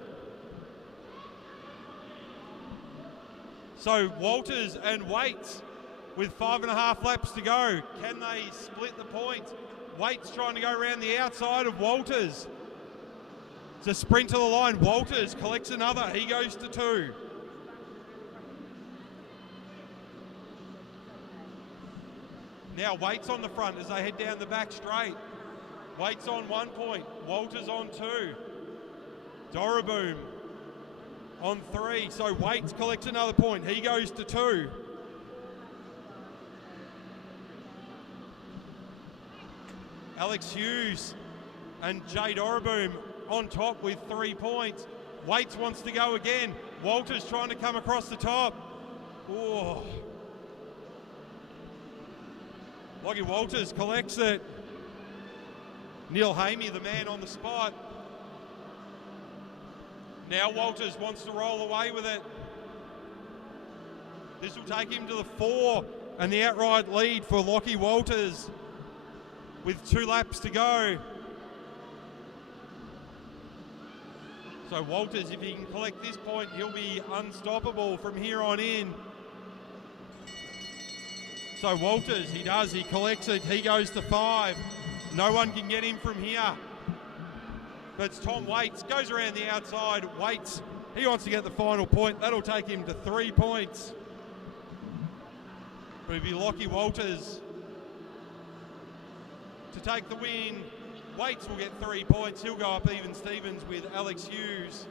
So Walters and Waits with 5.5 laps to go. Can they split the points? Waits trying to go around the outside of Walters. It's a sprint to the line. Walters collects another. He goes to 2. Now Waits on the front as they head down the back straight. Waits on 1 point. Walters on 2. Doraboom on 3. So Waits collects another point. He goes to 2. Alex Hughes and Jade Orboom on top with 3 points. Waits wants to go again. Walters trying to come across the top. Oh. Lockie Walters collects it. Neil Hamey, the man on the spot. Now Walters wants to roll away with it. This will take him to the 4 and the outright lead for Lockie Walters with 2 laps to go. So Walters, if he can collect this point, he'll be unstoppable from here on in. So Walters, he does, he collects it, he goes to 5. No one can get him from here. But it's Tom Waits, goes around the outside. Waits, he wants to get the final point. That'll take him to 3 points. But it'll be Lockie Walters to take the win. Waits will get 3 points. He'll go up even Stevens with Alex Hughes.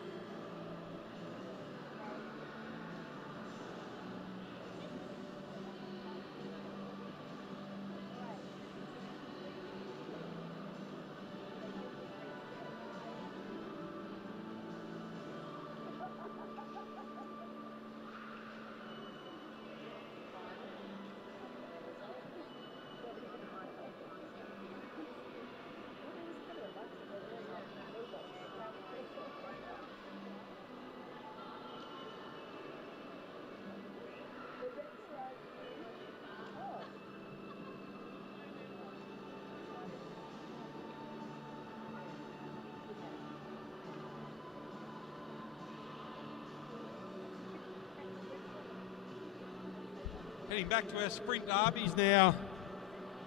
Heading back to our sprint derbies now.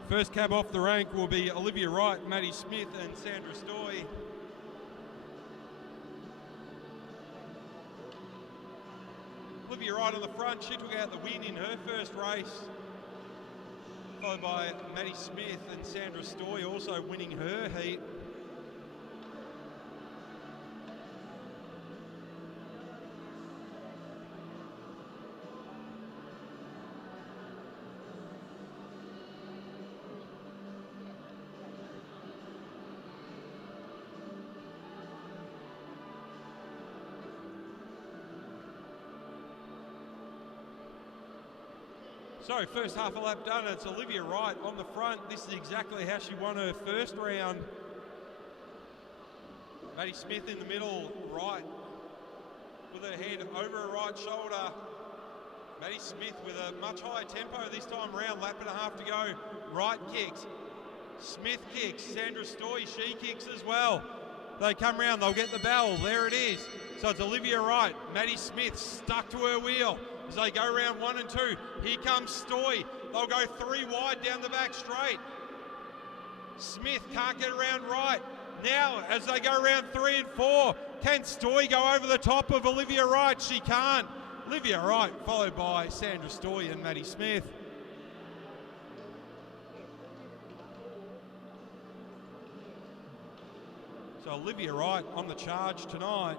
First cab off the rank will be Olivia Wright, Maddie Smith and Sandra Stoy. Olivia Wright on the front, she took out the win in her first race. Followed by Maddie Smith and Sandra Stoy also winning her heat. So first half a lap done, it's Olivia Wright on the front. This is exactly how she won her first round. Maddie Smith in the middle, Wright with her head over her right shoulder. Maddie Smith with a much higher tempo this time round, lap and a half to go. Wright kicks, Smith kicks, Sandra Stoy, she kicks as well. They come round, they'll get the bell, there it is. So it's Olivia Wright, Maddie Smith stuck to her wheel. As they go round 1 and 2, here comes Stoy. They'll go 3 wide down the back straight. Smith can't get around Wright. Now, as they go round 3 and 4, can Stoy go over the top of Olivia Wright? She can't. Olivia Wright, followed by Sandra Stoy and Maddie Smith. So Olivia Wright on the charge tonight.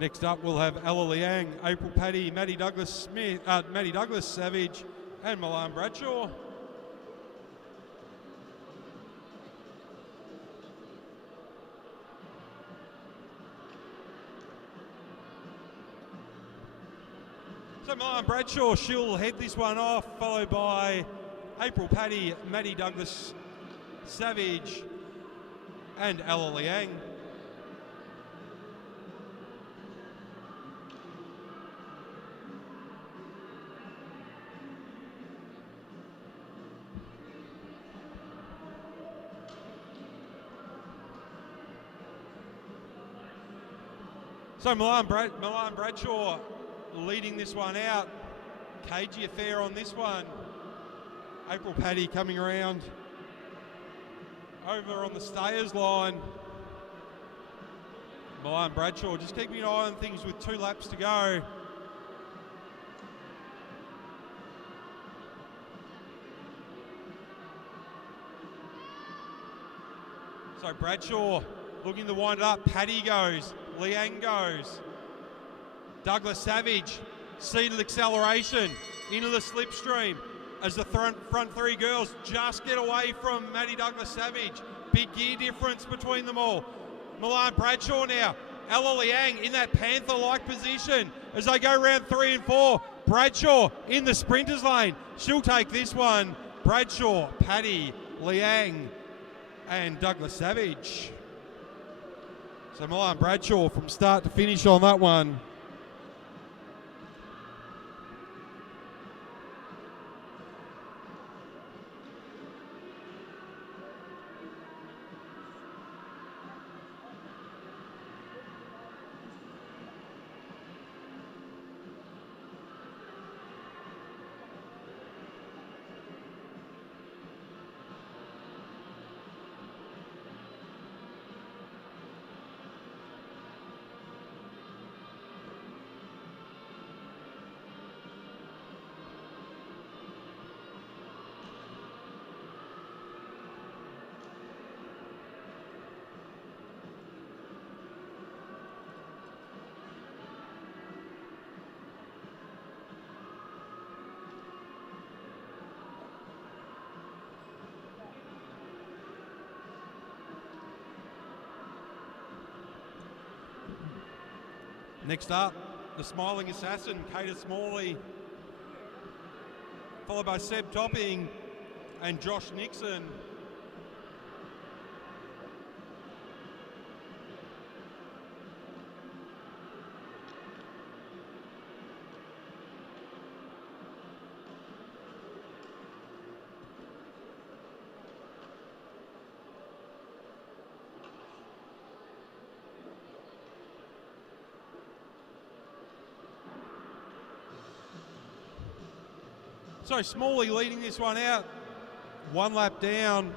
Next up, we'll have Ella Liang, April Paddy, Maddie Douglas Savage, and Milan Bradshaw. So Milan Bradshaw, she'll head this one off, followed by April Paddy, Maddie Douglas Savage, and Ella Liang. So Milan Bradshaw leading this one out. Cagey affair on this one. April Paddy coming around over on the stayers line. Milan Bradshaw just keeping an eye on things with 2 laps to go. So Bradshaw looking to wind it up. Paddy goes. Liang goes. Douglas Savage, seated acceleration into the slipstream as the front 3 girls just get away from Maddie Douglas Savage. Big gear difference between them all. Milan Bradshaw now. Ella Liang in that Panther-like position as they go round 3 and 4. Bradshaw in the sprinters lane. She'll take this one. Bradshaw, Paddy, Liang, and Douglas Savage. So Milan Bradshaw from start to finish on that one. Next up, the smiling assassin, Kata Smalley, followed by Seb Topping and Josh Nixon. So Smalley leading this one out, 1 lap down.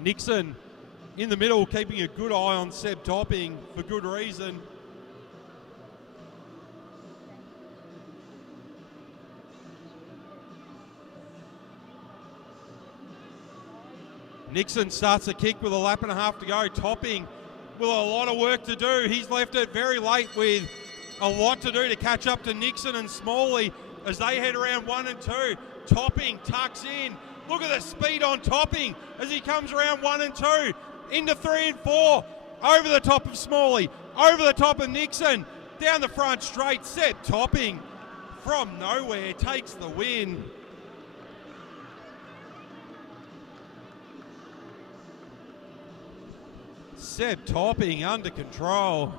Nixon in the middle, keeping a good eye on Seb Topping for good reason. Nixon starts the kick with a lap and a half to go. Topping with a lot of work to do. He's left it very late with a lot to do to catch up to Nixon and Smalley as they head around 1 and 2. Topping tucks in. Look at the speed on Topping as he comes around 1 and 2 into 3 and 4. Over the top of Smalley, over the top of Nixon, down the front straight. Seb Topping from nowhere takes the win. Seb Topping under control.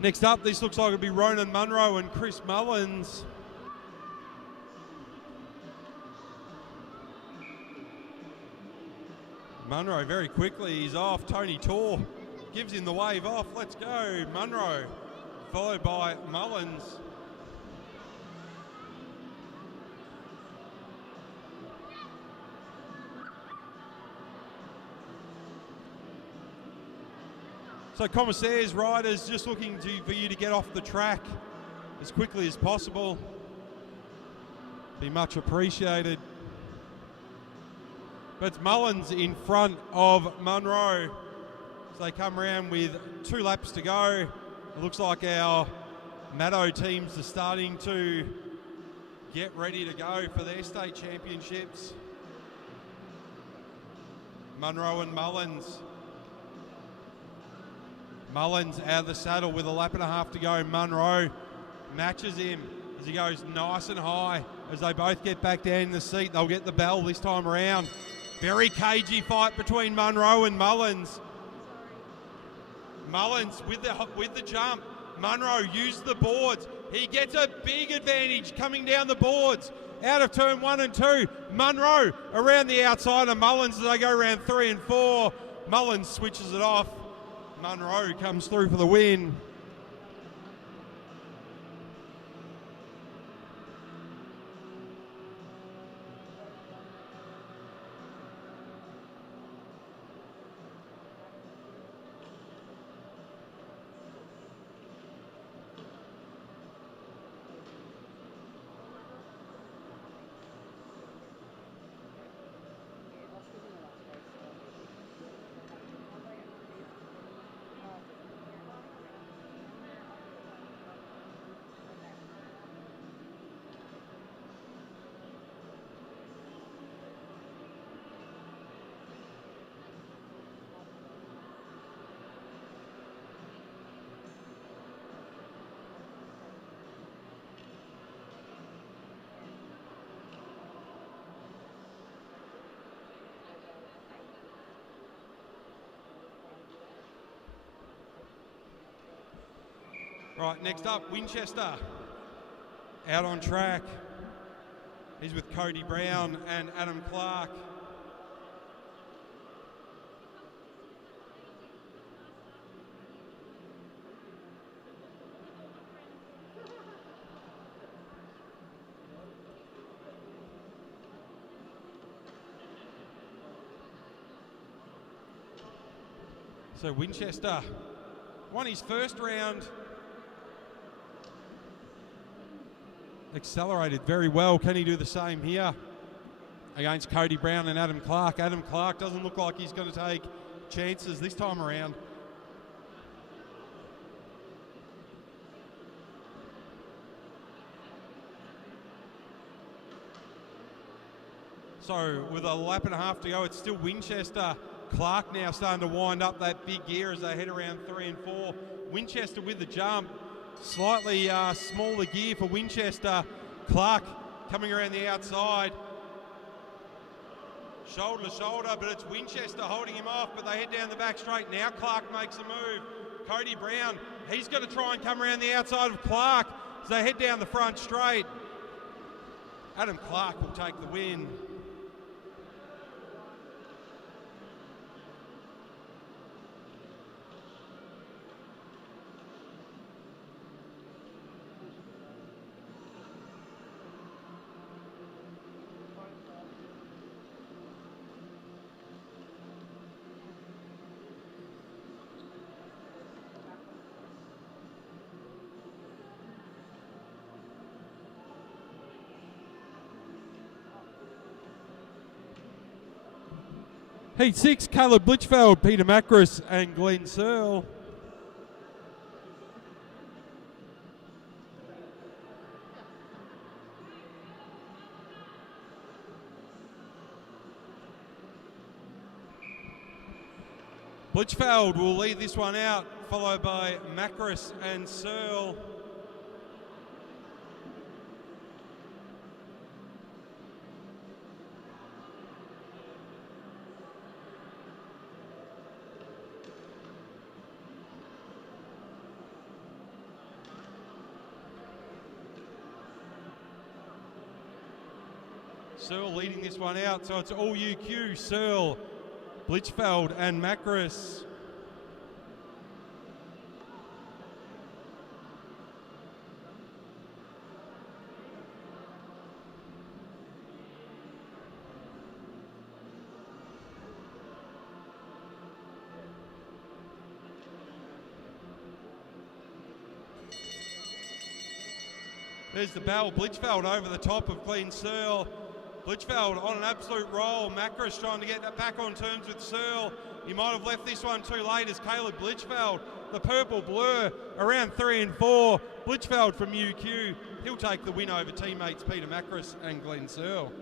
Next up, this looks like it'll be Ronan Munro and Chris Mullins. Munro very quickly, he's off. Tony Tor gives him the wave off. Let's go, Munro, followed by Mullins. So Commissaire's riders just looking for you to get off the track as quickly as possible. Be much appreciated. But it's Mullins in front of Munro. So they come around with 2 laps to go. It looks like our Maddo teams are starting to get ready to go for their state championships. Munro and Mullins. Mullins out of the saddle with a lap and a half to go. Munro matches him as he goes nice and high. As they both get back down in the seat, they'll get the bell this time around. Very cagey fight between Munro and Mullins. Mullins with the jump. Munro used the boards. He gets a big advantage coming down the boards. Out of turn 1 and 2. Munro around the outside of Mullins as they go around 3 and 4. Mullins switches it off. Munro comes through for the win. Right, next up, Winchester. Out on track. He's with Cody Brown and Adam Clark. So Winchester won his first round. Accelerated very well. Can he do the same here against Cody Brown and Adam Clark? Adam Clark doesn't look like he's going to take chances this time around. So with a lap and a half to go, it's still Winchester. Clark now starting to wind up that big gear as they head around 3 and 4. Winchester with the jump. Slightly smaller gear for Winchester. Clark coming around the outside. Shoulder to shoulder, but it's Winchester holding him off, but they head down the back straight. Now Clark makes a move. Cody Brown, he's going to try and come around the outside of Clark as they head down the front straight. Adam Clark will take the win. Heat 6, Caleb Blitchfeld, Peter Macris and Glenn Searle. Blitchfeld will lead this one out, followed by Macris and Searle. Searle leading this one out, so it's all UQ, Searle, Blitchfeld and Macris. There's the bell, Blitchfeld over the top of Glenn Searle. Blitchfeld on an absolute roll. Macris trying to get back on terms with Searle. He might have left this one too late as Caleb Blitchfeld, the purple blur, around 3 and 4. Blitchfeld from UQ. He'll take the win over teammates Peter Macris and Glenn Searle.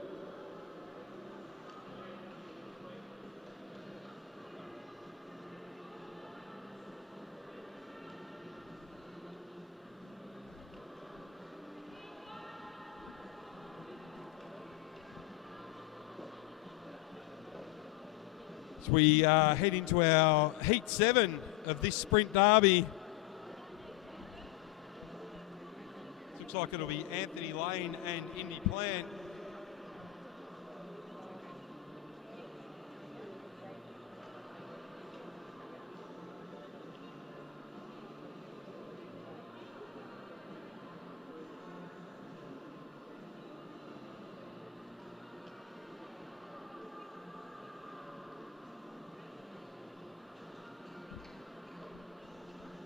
As we head into our Heat 7 of this sprint derby. Looks like it'll be Anthony Lane and Indy Plant.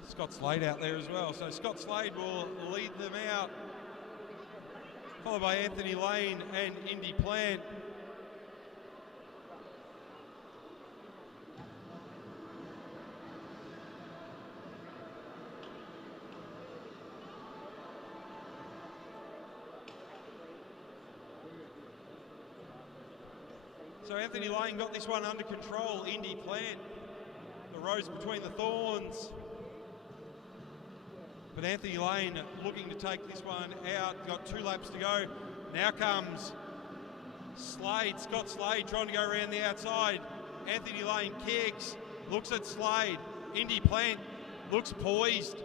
Scott Slade out there as well. So Scott Slade will lead them out, followed by Anthony Lane and Indy Plant. So Anthony Lane got this one under control. Indy Plant, the rose between the thorns. But Anthony Lane looking to take this one out. Got 2 laps to go. Now comes Slade, Scott Slade trying to go around the outside. Anthony Lane kicks, looks at Slade. Indy Plant looks poised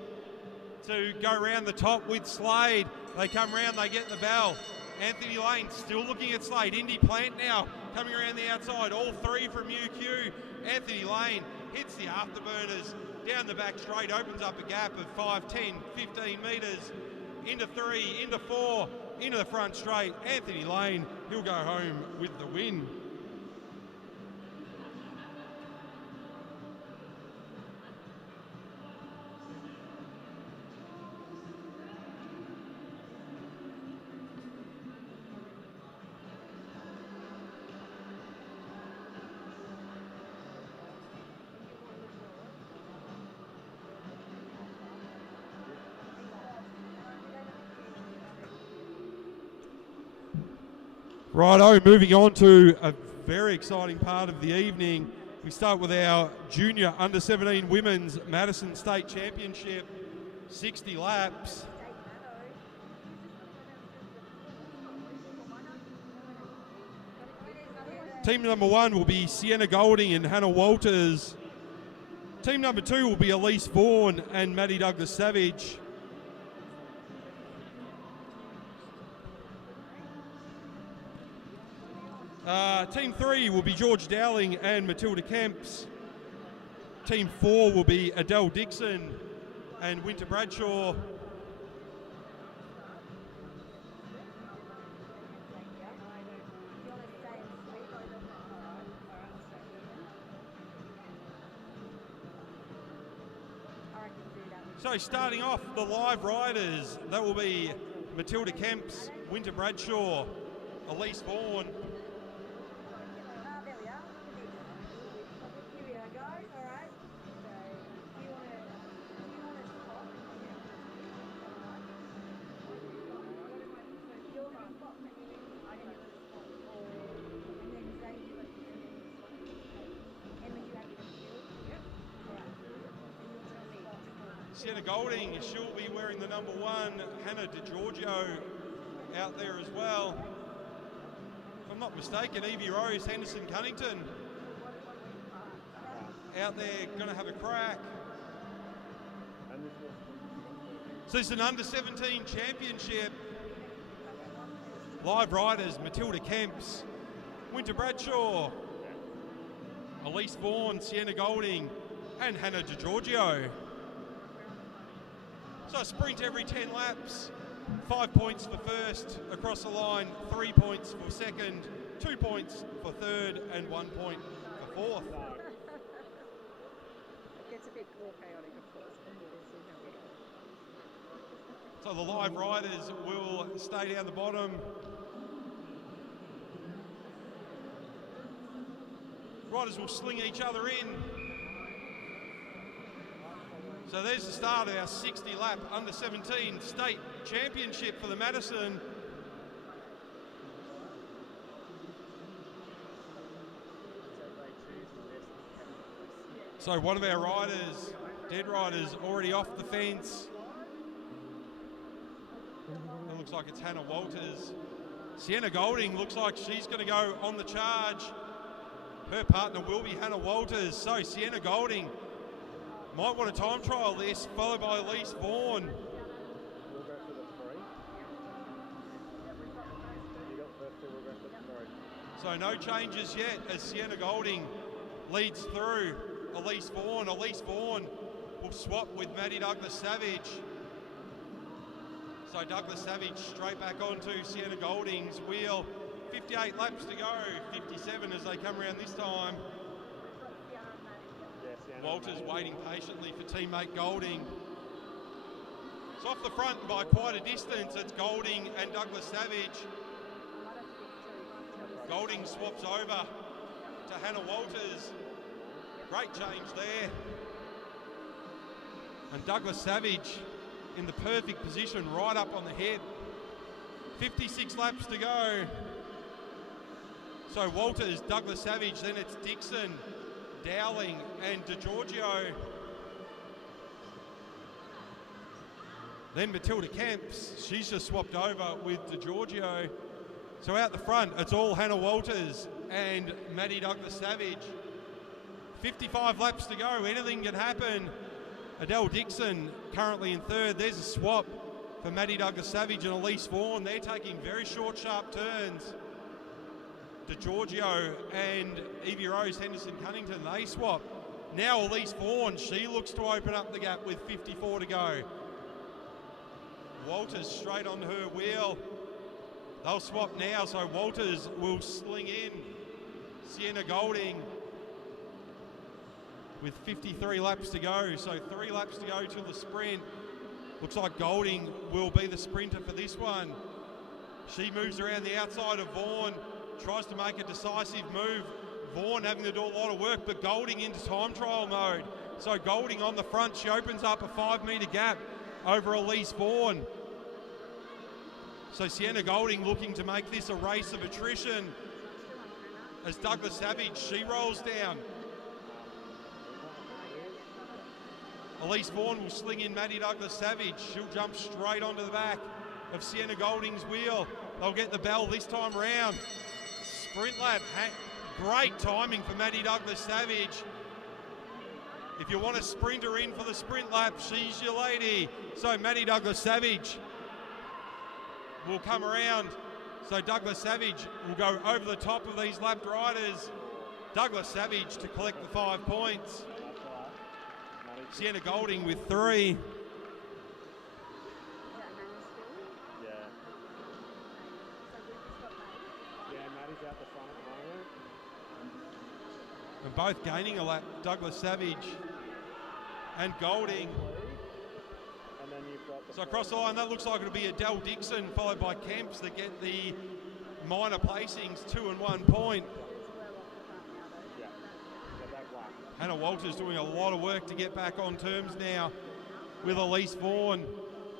to go around the top with Slade. They come round, they get the bell. Anthony Lane still looking at Slade. Indy Plant now coming around the outside. All 3 from UQ. Anthony Lane hits the afterburners. Down the back straight, opens up a gap of 5, 10, 15 metres. Into 3, into 4, into the front straight. Anthony Lane, he'll go home with the win. Righto, moving on to a very exciting part of the evening. We start with our junior under-17 women's Madison State Championship, 60 laps. Team number 1 will be Sienna Golding and Hannah Walters. Team number 2 will be Elise Vaughan and Maddie Douglas Savage. Team 3 will be George Dowling and Matilda Kemps. Team 4 will be Adele Dixon and Winter Bradshaw. So starting off the live riders, that will be Matilda Kemps, Winter Bradshaw, Elise Vaughan. Sienna Golding, she'll be wearing the number 1. Hannah DiGiorgio out there as well. If I'm not mistaken, Evie Rose, Henderson Cunnington out there going to have a crack. So it's an under-17 championship. Live riders, Matilda Kemps, Winter Bradshaw, Elise Vaughan, Sienna Golding and Hannah DiGiorgio. So a sprint every 10 laps, 5 points for first across the line, 3 points for second, 2 points for third, and 1 point for fourth. It gets a bit more chaotic, of course. So the live riders will stay down the bottom. Riders will sling each other in. So there's the start of our 60-lap under-17 state championship for the Madison. So one of our riders, dead riders, already off the fence. It looks like it's Hannah Walters. Sienna Golding looks like she's going to go on the charge. Her partner will be Hannah Walters. So Sienna Golding might want a time trial this, followed by Elise Vaughan. We'll go for the 3. You got first 2, we'll go for the 3. So no changes yet as Sienna Golding leads through Elise Vaughan. Elise Vaughan will swap with Maddie Douglas-Savage. So Douglas-Savage straight back onto Sienna Golding's wheel. 58 laps to go, 57 as they come around this time. Walters waiting patiently for teammate Golding. It's off the front by quite a distance. It's Golding and Douglas-Savage. Golding swaps over to Hannah Walters. Great change there. And Douglas-Savage in the perfect position right up on the head. 56 laps to go. So Walters, Douglas-Savage, then it's Dixon, Dowling and DiGiorgio. Then Matilda Kemps, she's just swapped over with DiGiorgio. So out the front, it's all Hannah Walters and Maddie Douglas-Savage. 55 laps to go, anything can happen. Adele Dixon currently in third. There's a swap for Maddie Douglas-Savage and Elise Vaughan. They're taking very short, sharp turns. DiGiorgio and Evie Rose Henderson-Cunnington, they swap. Now Elise Vaughan, she looks to open up the gap with 54 to go. Walters straight on her wheel. They'll swap now, so Walters will sling in. Sienna Golding with 53 laps to go, so 3 laps to go till the sprint. Looks like Golding will be the sprinter for this one. She moves around the outside of Vaughan, tries to make a decisive move. Vaughan having to do a lot of work, but Golding into time trial mode. So Golding on the front, she opens up a 5 metre gap over Elise Vaughan. So Sienna Golding looking to make this a race of attrition as Douglas-Savage, she rolls down. Elise Vaughan will sling in Maddie Douglas-Savage. She'll jump straight onto the back of Sienna Golding's wheel. They'll get the bell this time round. Sprint lap, great timing for Maddie Douglas-Savage. If you want a sprinter in for the sprint lap, she's your lady. So Maddie Douglas-Savage will come around. So Douglas-Savage will go over the top of these lapped riders. Douglas-Savage to collect the 5 points. Sienna Golding with 3. And both gaining a lap, Douglas-Savage and Golding. And then you've got the So across the line, that looks like it'll be Adele Dixon, followed by Kemps that get the minor placings, 2 and 1 point. Hannah Walters doing a lot of work to get back on terms now with Elise Vaughan.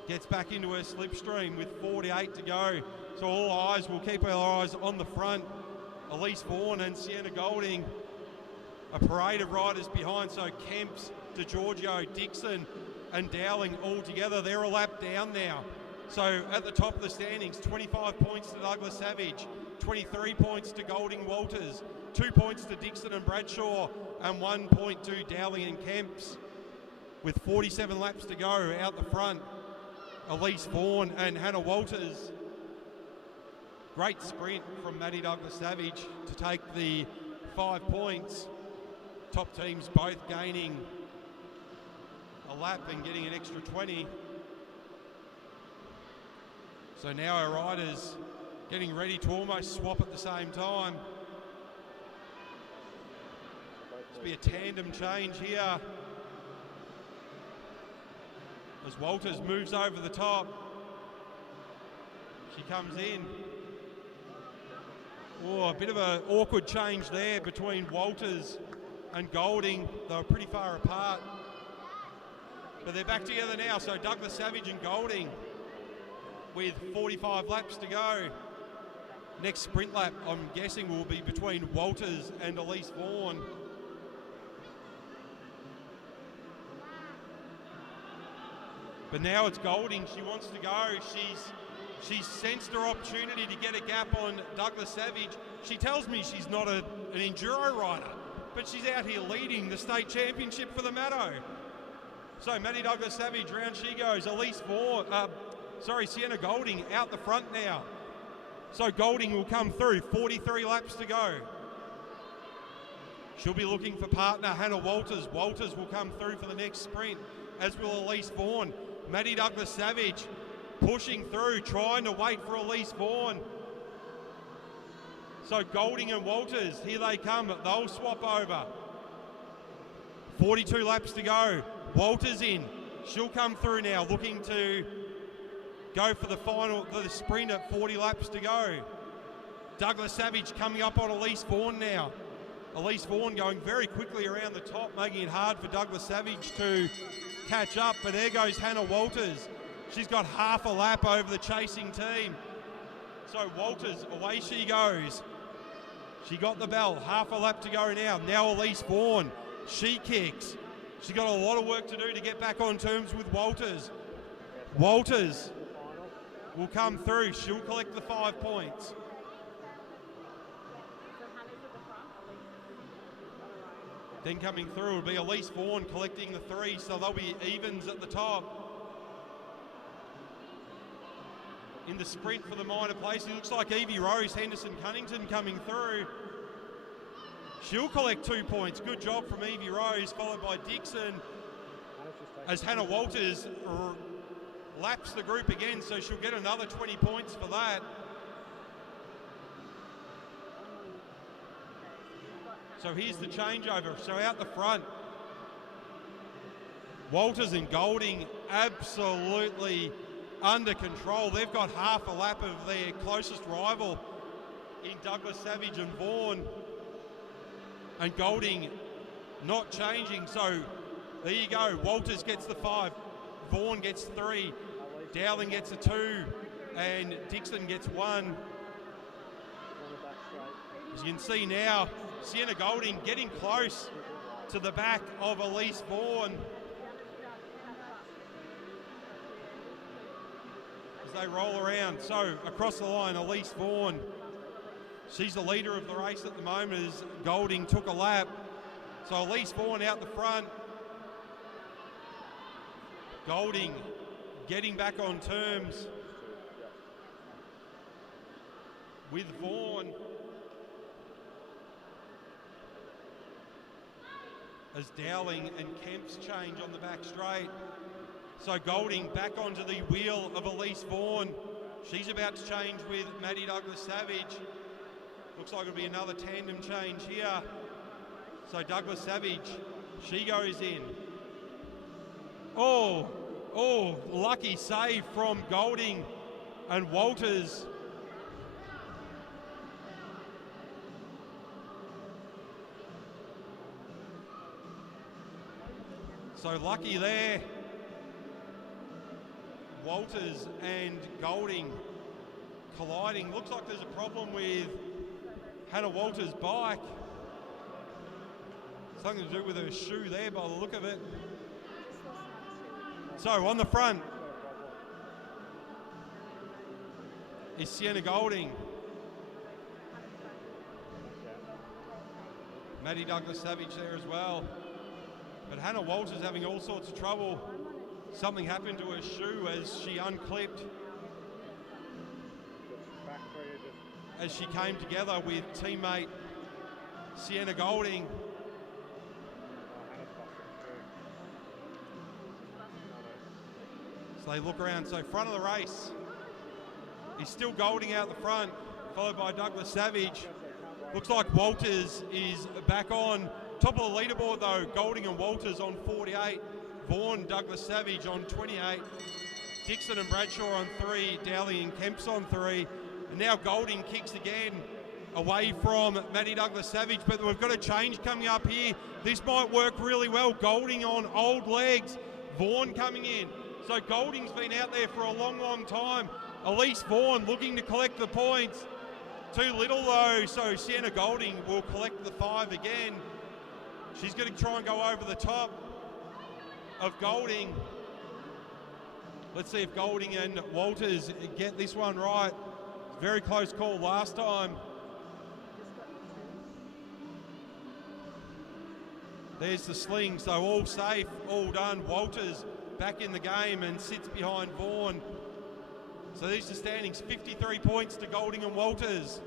Gets back into her slipstream with 48 to go. So all eyes, will keep our eyes on the front. Elise Vaughan and Sienna Golding. A parade of riders behind, so Kemps, DiGiorgio, Dixon and Dowling all together. They're a lap down now. So at the top of the standings, 25 points to Douglas-Savage, 23 points to Golding Walters, 2 points to Dixon and Bradshaw, and 1 point to Dowling and Kemps. With 47 laps to go out the front, Elise Vaughan and Hannah Walters. Great sprint from Maddie Douglas-Savage to take the 5 points. Top teams both gaining a lap and getting an extra 20. So now our riders getting ready to almost swap at the same time. This be a tandem change here as Walters moves over the top. She comes in. Oh, a bit of an awkward change there between Walters and Golding. They were pretty far apart. But they're back together now, so Douglas-Savage and Golding with 45 laps to go. Next sprint lap, I'm guessing, will be between Walters and Elise Vaughan. But now it's Golding. She wants to go. She's She's sensed her opportunity to get a gap on Douglas Savage. She tells me she's not an enduro rider, but she's out here leading the state championship for the Maddo. So Maddie Douglas Savage, round she goes. Sienna Golding out the front now. So Golding will come through, 43 laps to go. She'll be looking for partner Hannah Walters. Walters will come through for the next sprint, as will Elise Vaughan. Maddie Douglas Savage pushing through, trying to wait for Elise Vaughan. So Golding and Walters, here they come. They'll swap over. 42 laps to go. Walters in. She'll come through now, looking to go for the sprint at 40 laps to go. Douglas Savage coming up on Elise Vaughan now. Elise Vaughan going very quickly around the top, making it hard for Douglas Savage to catch up. But there goes Hannah Walters. She's got half a lap over the chasing team. So Walters, away she goes. She got the bell, half a lap to go now. Now Elise Vaughan, she kicks. She's got a lot of work to do to get back on terms with Walters. Walters will come through. She'll collect the 5 points. Then coming through will be Elise Vaughan collecting the 3, so they'll be evens at the top. In the sprint for the minor place, it looks like Evie Rose, Henderson Cunnington coming through. She'll collect 2 points. Good job from Evie Rose, followed by Dixon, as Hannah Walters laps the group again, so she'll get another 20 points for that. So here's the changeover. So out the front, Walters and Golding absolutely under control. They've got half a lap of their closest rival in Douglas Savage and Vaughan. And Golding not changing. So there you go. Walters gets the 5. Vaughan gets 3. Dowling gets a 2. And Dixon gets 1. As you can see now, Sienna Golding getting close to the back of Elise Vaughan as they roll around. So across the line, Elise Vaughan, she's the leader of the race at the moment as Golding took a lap. So Elise Vaughan out the front. Golding getting back on terms with Vaughan. As Dowling and Kemp's change on the back straight. So Golding back onto the wheel of Elise Vaughan. She's about to change with Maddie Douglas Savage. Looks like it'll be another tandem change here. So Douglas Savage, she goes in. Oh, lucky save from Golding and Walters. So lucky there. Walters and Golding colliding. Looks like there's a problem with Hannah Walters' bike. Something to do with her shoe there by the look of it. So on the front is Sienna Golding. Maddie Douglas Savage there as well. But Hannah Walters having all sorts of trouble. Something happened to her shoe as she unclipped as she came together with teammate Sienna Golding. So they look around. So front of the race is still Golding out the front, followed by Douglas Savage. Looks like Walters is back on. Top of the leaderboard though, Golding and Walters on 48. Vaughan, Douglas Savage on 28. Dixon and Bradshaw on 3. Dowling and Kemp's on 3. And now Golding kicks again away from Maddie Douglas Savage. But we've got a change coming up here. This might work really well. Golding on old legs. Vaughan coming in. So Golding's been out there for a long, long time. Elise Vaughan looking to collect the points. Too little though, so Sienna Golding will collect the 5 again. She's going to try and go over the top of Golding. Let's see if Golding and Walters get this one right. Very close call last time. There's the sling, so all safe, all done. Walters back in the game and sits behind Vaughan. So these are standings, 53 points to Golding and Walters,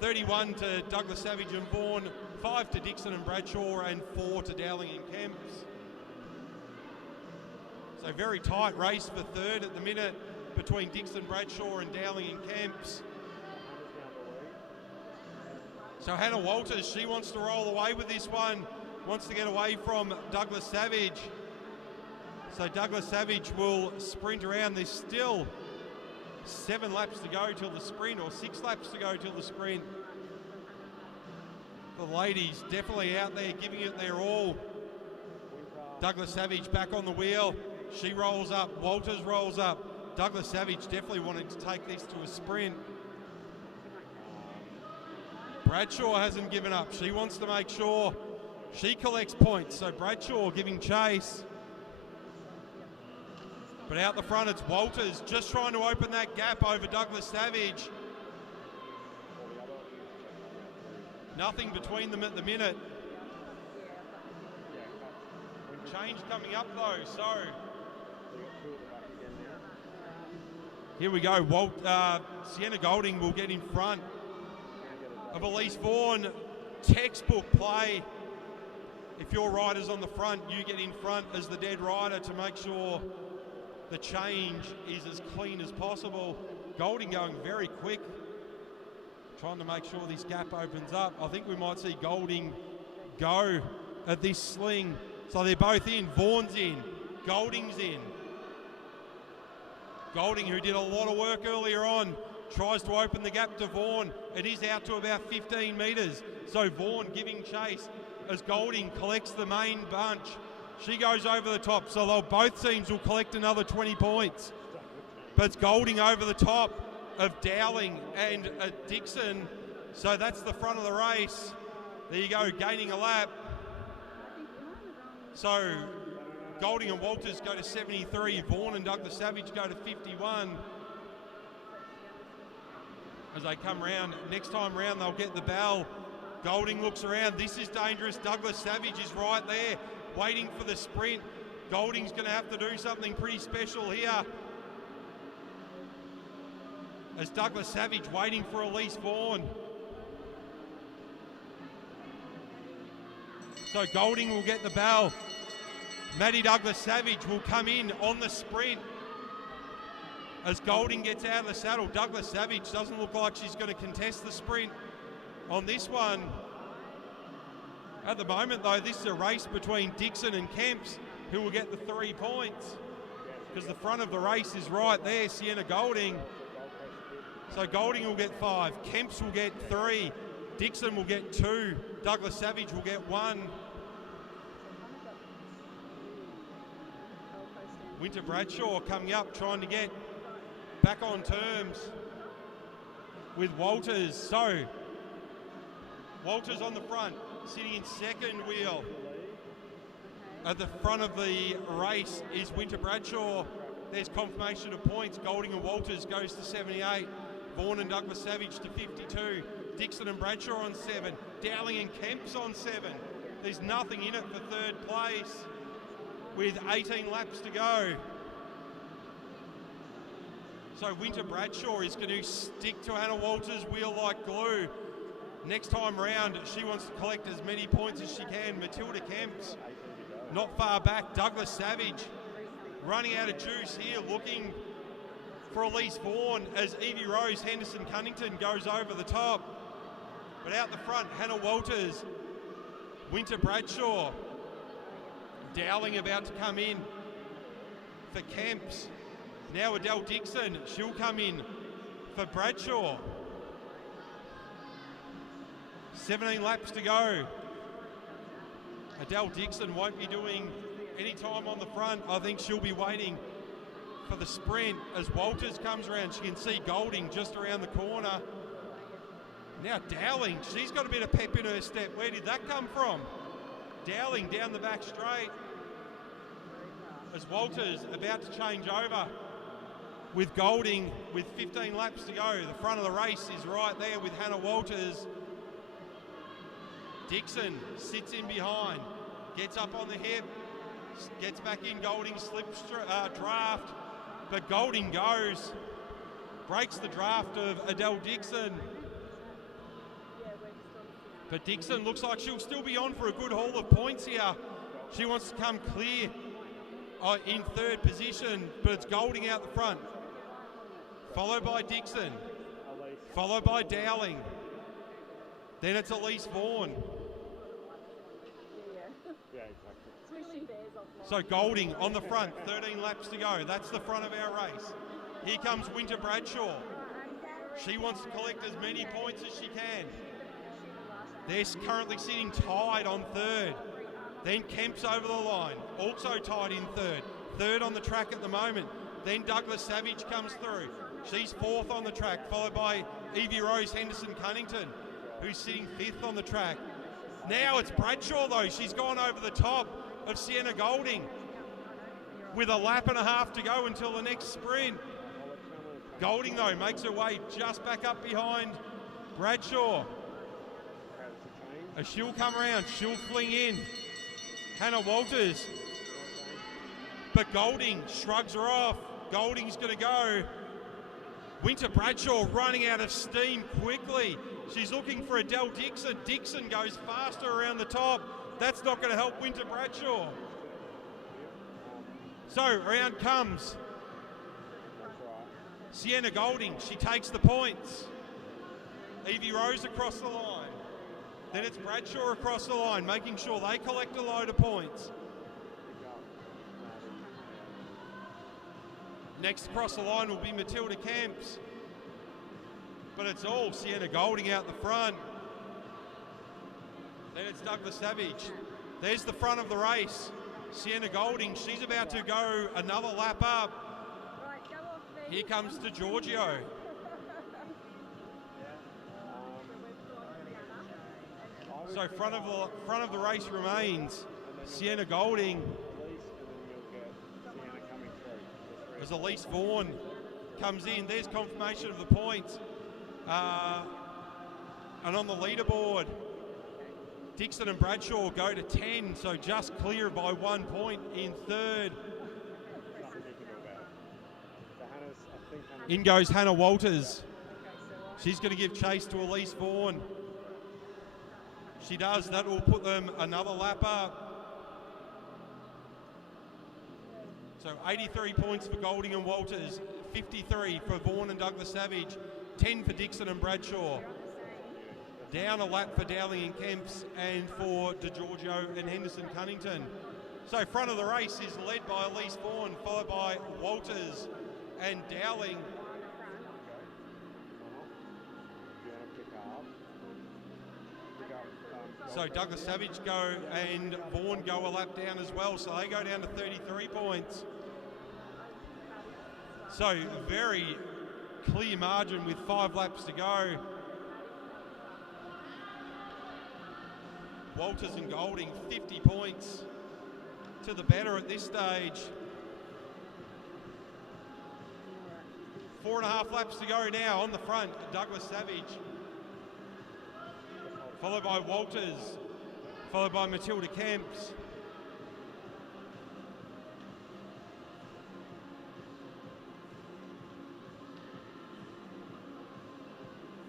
31 to Douglas Savage and Vaughan, 5 to Dixon and Bradshaw, and 4 to Dowling and Kemps. So very tight race for third at the minute between Dixon, Bradshaw and Dowling and Kemps. So Hannah Walters, she wants to roll away with this one, wants to get away from Douglas Savage. So Douglas Savage will sprint around. There's still 7 laps to go till the sprint, or 6 laps to go till the sprint. The ladies definitely out there giving it their all. Douglas Savage back on the wheel. She rolls up, Walters rolls up. Douglas Savage definitely wanting to take this to a sprint. Bradshaw hasn't given up. She wants to make sure she collects points. So Bradshaw giving chase. But out the front, it's Walters just trying to open that gap over Douglas Savage. Nothing between them at the minute. Change coming up though, so here we go. Sienna Golding will get in front of Elise Vaughan. Textbook play. If your rider's on the front, you get in front as the dead rider to make sure the change is as clean as possible. Golding going very quick, trying to make sure this gap opens up. I think we might see Golding go at this sling. So they're both in. Vaughan's in. Golding's in. Golding, who did a lot of work earlier on, tries to open the gap to Vaughan. It is out to about 15 metres. So Vaughan giving chase as Golding collects the main bunch. She goes over the top, so both teams will collect another 20 points. But it's Golding over the top of Dowling and Dixon. So that's the front of the race. There you go, gaining a lap. So Golding and Walters go to 73. Vaughan and Douglas Savage go to 51. As they come round, next time round they'll get the bell. Golding looks around. This is dangerous. Douglas Savage is right there, waiting for the sprint. Golding's going to have to do something pretty special here. As Douglas Savage waiting for Elise Vaughan. So Golding will get the bell. Maddie Douglas Savage will come in on the sprint. As Golding gets out of the saddle, Douglas Savage doesn't look like she's going to contest the sprint on this one. At the moment though, this is a race between Dixon and Kemps, who will get the 3 points, because the front of the race is right there, Sienna Golding. So Golding will get 5, Kemps will get 3, Dixon will get 2, Douglas Savage will get 1. Winter Bradshaw coming up, trying to get back on terms with Walters. So Walters on the front, sitting in second wheel. At the front of the race is Winter Bradshaw. There's confirmation of points. Golding and Walters goes to 78. Vaughan and Douglas Savage to 52. Dixon and Bradshaw on 7. Dowling and Kemps on 7. There's nothing in it for third place with 18 laps to go. So Winter Bradshaw is going to stick to Hannah Walters' wheel like glue. Next time round, she wants to collect as many points as she can. Matilda Kemps not far back. Douglas Savage running out of juice here, looking for Elise Vaughan as Evie Rose Henderson Cunnington goes over the top. But out the front, Hannah Walters, Winter Bradshaw, Dowling about to come in for Kemps. Now Adele Dixon, she'll come in for Bradshaw. 17 laps to go. Adele Dixon won't be doing any time on the front. I think she'll be waiting for the sprint as Walters comes around. She can see Golding just around the corner. Now Dowling, she's got a bit of pep in her step. Where did that come from? Dowling down the back straight as Walters about to change over. with Golding with 15 laps to go. The front of the race is right there with Hannah Walters. Dixon sits in behind, gets up on the hip, gets back in. Golding slips draft, but Golding goes, breaks the draft of Adele Dixon. But Dixon looks like she'll still be on for a good haul of points here. She wants to come clear in third position, but it's Golding out the front. Followed by Dixon. Followed by Dowling. Then it's Elise Vaughan. So Golding on the front, 13 laps to go. That's the front of our race. Here comes Winter Bradshaw. She wants to collect as many points as she can. They're currently sitting tied on third. Then Kemp's over the line, also tied in third. Third on the track at the moment. Then Douglas Savage comes through. She's fourth on the track, followed by Evie Rose Henderson Cunnington, who's sitting fifth on the track. Now it's Bradshaw though. She's gone over the top of Sienna Golding with a lap and a half to go until the next sprint. Golding though makes her way just back up behind Bradshaw. She'll come around, she'll fling in Hannah Walters, but Golding shrugs her off. Golding's going to go. Winter Bradshaw running out of steam quickly. She's looking for Adele Dixon. Dixon goes faster around the top. That's not going to help Winter Bradshaw. So around comes Sienna Golding. She takes the points. Evie Rose across the line. Then it's Bradshaw across the line, making sure they collect a load of points. Next across the line will be Matilda Kemps. But it's all Sienna Golding out the front. Then it's Douglas Savage. There's the front of the race. Sienna Golding, she's about to go another lap up. Here comes DiGiorgio. So front of the race remains Sienna Golding. As Elise Vaughan comes in, there's confirmation of the points. And on the leaderboard, Dixon and Bradshaw go to 10, so just clear by 1 point in third. In goes Hannah Walters. She's going to give chase to Elise Vaughan. She does. That will put them another lap up. So 83 points for Golding and Walters, 53 for Vaughan and Douglas Savage, 10 for Dixon and Bradshaw. Down a lap for Dowling and Kemps and for DiGiorgio and Henderson Cunnington. So front of the race is led by Elise Vaughan, followed by Walters and Dowling. So Douglas Savage go and Vaughan go a lap down as well, so they go down to 33 points. So a very clear margin with 5 laps to go. Walters and Golding 50 points to the better at this stage. 4.5 laps to go now. On the front, Douglas Savage, followed by Walters, followed by Matilda Kemps.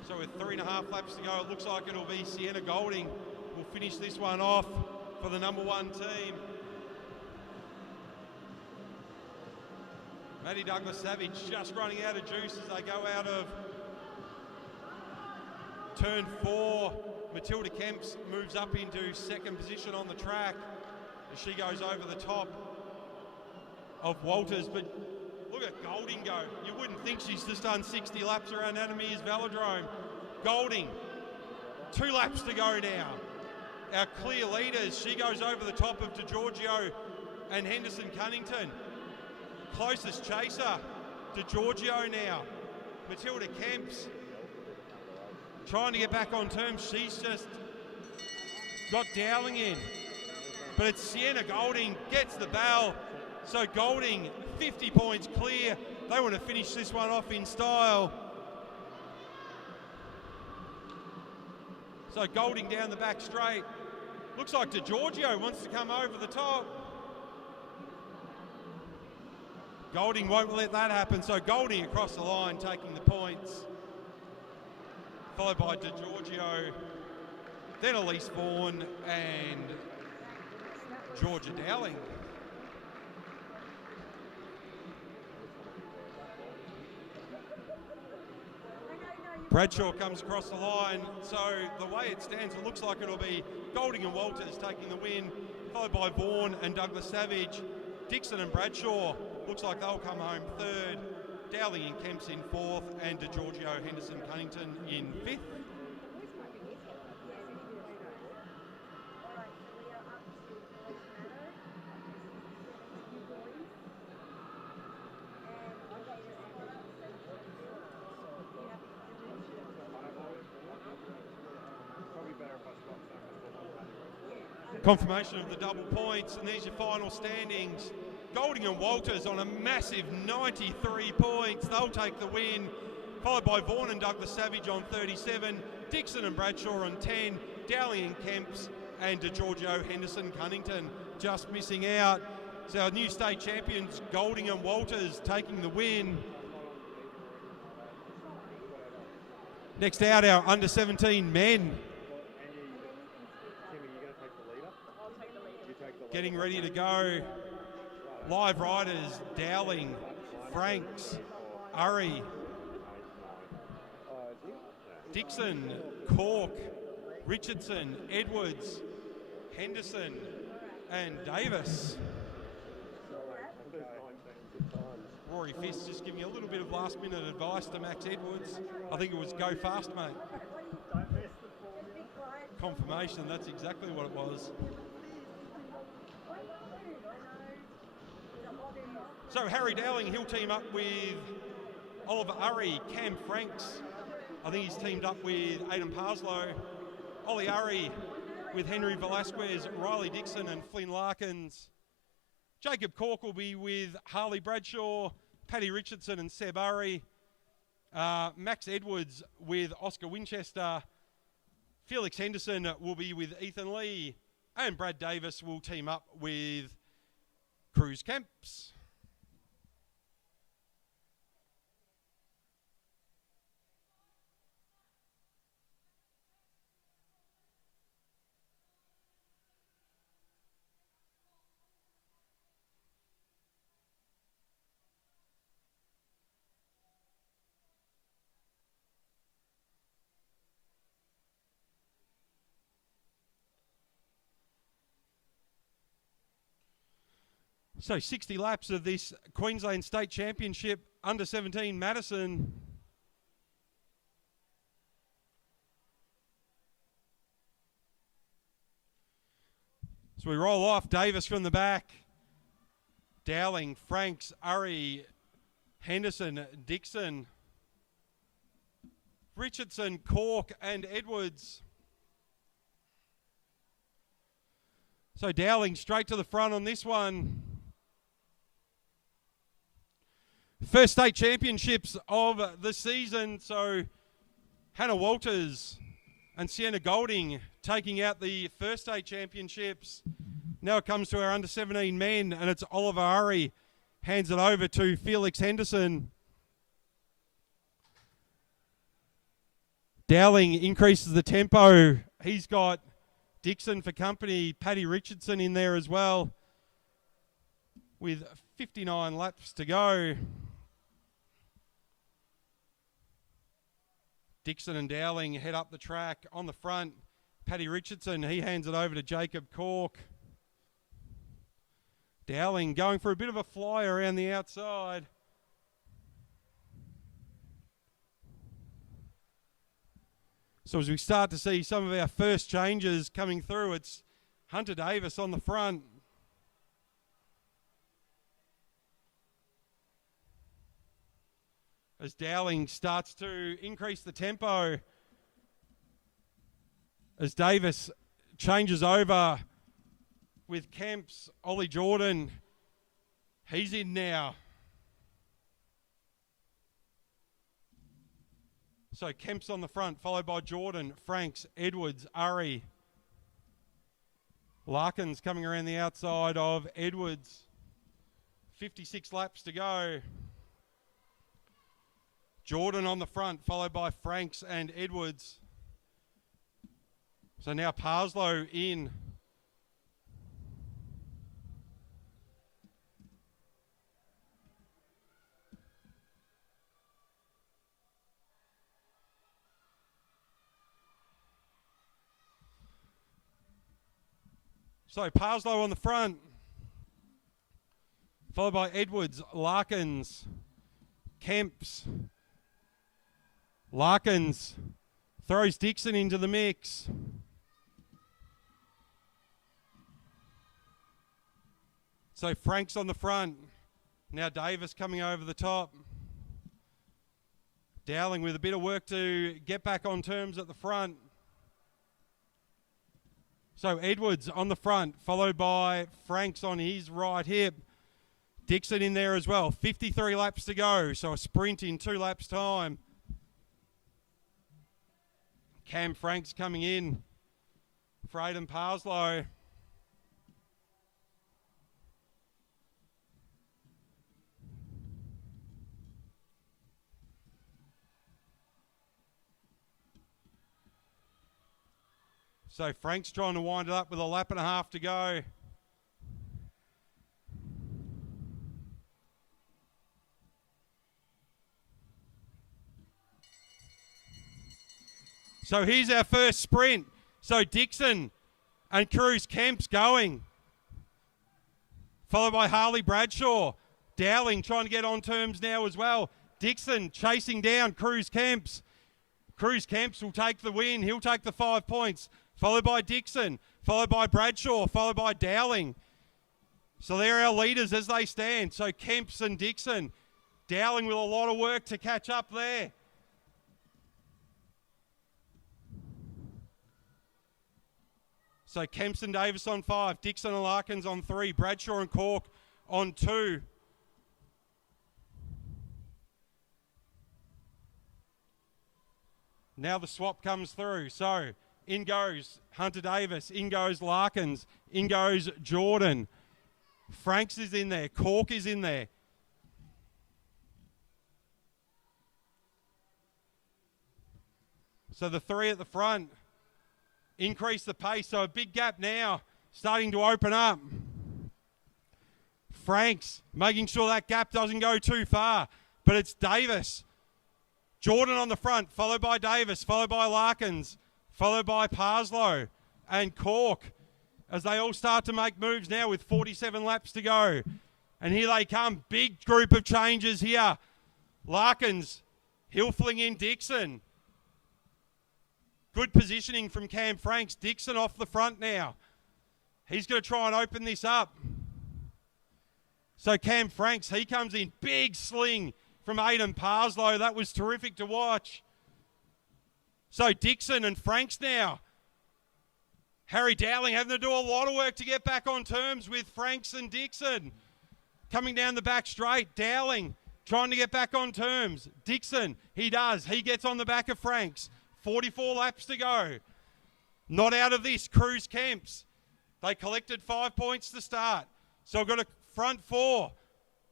So with 3.5 laps to go, it looks like it'll be Sienna Golding will finish this one off for the number 1 team. Maddie Douglas Savage just running out of juice as they go out of turn 4. Matilda Kemps moves up into second position on the track as she goes over the top of Walters. But look at Golding go. You wouldn't think she's just done 60 laps around Meares Velodrome. Golding, 2 laps to go now. Our clear leaders, she goes over the top of DiGiorgio and Henderson Cunnington. Closest chaser, DiGiorgio now. Matilda Kemps trying to get back on terms. She's just got Dowling in. But it's Sienna Golding gets the bell. So Golding 50 points clear. They want to finish this one off in style. So Golding down the back straight. Looks like DeGiorgio wants to come over the top. Golding won't let that happen, so Golding across the line taking the points. Followed by DeGiorgio, then Elise Vaughan and Georgia Dowling. Bradshaw comes across the line, so the way it stands, it looks like it'll be Golding and Walters taking the win, followed by Vaughan and Douglas Savage. Dixon and Bradshaw, looks like they'll come home third. Dowling and Kemps in fourth, and DeGiorgio, Henderson, Cunnington in fifth. Confirmation of the double points, and there's your final standings. Golding and Walters on a massive 93 points. They'll take the win, followed by Vaughan and Douglas Savage on 37, Dixon and Bradshaw on 10, Dowling and Kemps, and DeGiorgio, Henderson, Cunnington just missing out. So our new state champions, Golding and Walters, taking the win. Next out, our under-17 men. Getting ready to go. Live riders, Dowling, Franks, Urry, Dixon, Cork, Richardson, Edwards, Henderson, and Davis. Rory Fisk just giving a little bit of last minute advice to Max Edwards. I think it was go fast, mate. Confirmation, that's exactly what it was. So Harry Dowling, he'll team up with Oliver Urry, Cam Franks. I think he's teamed up with Aidan Parslow. Ollie Urry with Henry Velasquez, Riley Dixon and Flynn Larkins. Jacob Cork will be with Harley Bradshaw, Paddy Richardson and Seb Urry. Max Edwards with Oscar Winchester. Felix Henderson will be with Ethan Lee. And Brad Davis will team up with Cruz Kemps. So 60 laps of this Queensland State Championship under-17 Madison. So we roll off. Davis from the back. Dowling, Franks, Urry, Henderson, Dixon, Richardson, Cork and Edwards. So Dowling straight to the front on this one. First state championships of the season. So Hannah Walters and Sienna Golding taking out the first state championships. Now it comes to our under-17 men, and it's Oliver Urry. Hands it over to Felix Henderson. Dowling increases the tempo. He's got Dixon for company, Paddy Richardson in there as well, with 59 laps to go. Dixon and Dowling head up the track on the front. Paddy Richardson, he hands it over to Jacob Cork. Dowling going for a bit of a fly around the outside. So as we start to see some of our first changes coming through, it's Hunter Davis on the front. As Dowling starts to increase the tempo. As Davis changes over with Kemps, Ollie Jordan. He's in now. So Kemp's on the front, followed by Jordan, Franks, Edwards, Urry. Larkins coming around the outside of Edwards. 56 laps to go. Jordan on the front, followed by Franks and Edwards. So now Parslow in. So Parslow on the front, followed by Edwards, Larkins, Kemps. Larkins throws Dixon into the mix. So Frank's on the front. Now Davis coming over the top. Dowling with a bit of work to get back on terms at the front. So Edwards on the front, followed by Franks on his right hip. Dixon in there as well. 53 laps to go, so a sprint in 2 laps' time. Cam Franks coming in for Aidan Parslow. So Frank's trying to wind it up with a lap and a half to go. So here's our first sprint. So Dixon and Cruz Kemp's going. Followed by Harley Bradshaw. Dowling trying to get on terms now as well. Dixon chasing down Cruz Kemp's. Cruz Kemp's will take the win. He'll take the 5 points. Followed by Dixon, followed by Bradshaw, followed by Dowling. So they're our leaders as they stand. So Kemps and Dixon. Dowling with a lot of work to catch up there. So Kemps and Davis on 5, Dixon and Larkins on 3, Bradshaw and Cork on 2. Now the swap comes through. So in goes Hunter Davis, in goes Larkins, in goes Jordan. Franks is in there, Cork is in there. So the 3 at the front increase the pace, so a big gap now starting to open up. Franks making sure that gap doesn't go too far, but it's Davis. Jordan on the front, followed by Davis, followed by Larkins, followed by Parslow and Cork as they all start to make moves now with 47 laps to go. And here they come, big group of changes here. Larkins, he'll fling in Dixon. Good positioning from Cam Franks. Dixon off the front now. He's going to try and open this up. So Cam Franks, he comes in. Big sling from Aidan Parslow. That was terrific to watch. So Dixon and Franks now. Harry Dowling having to do a lot of work to get back on terms with Franks and Dixon. Coming down the back straight. Dowling trying to get back on terms. Dixon, he does. He gets on the back of Franks. 44 laps to go. Not out of this, Cruz Kemps. They collected 5 points to start. So I've got a front 4.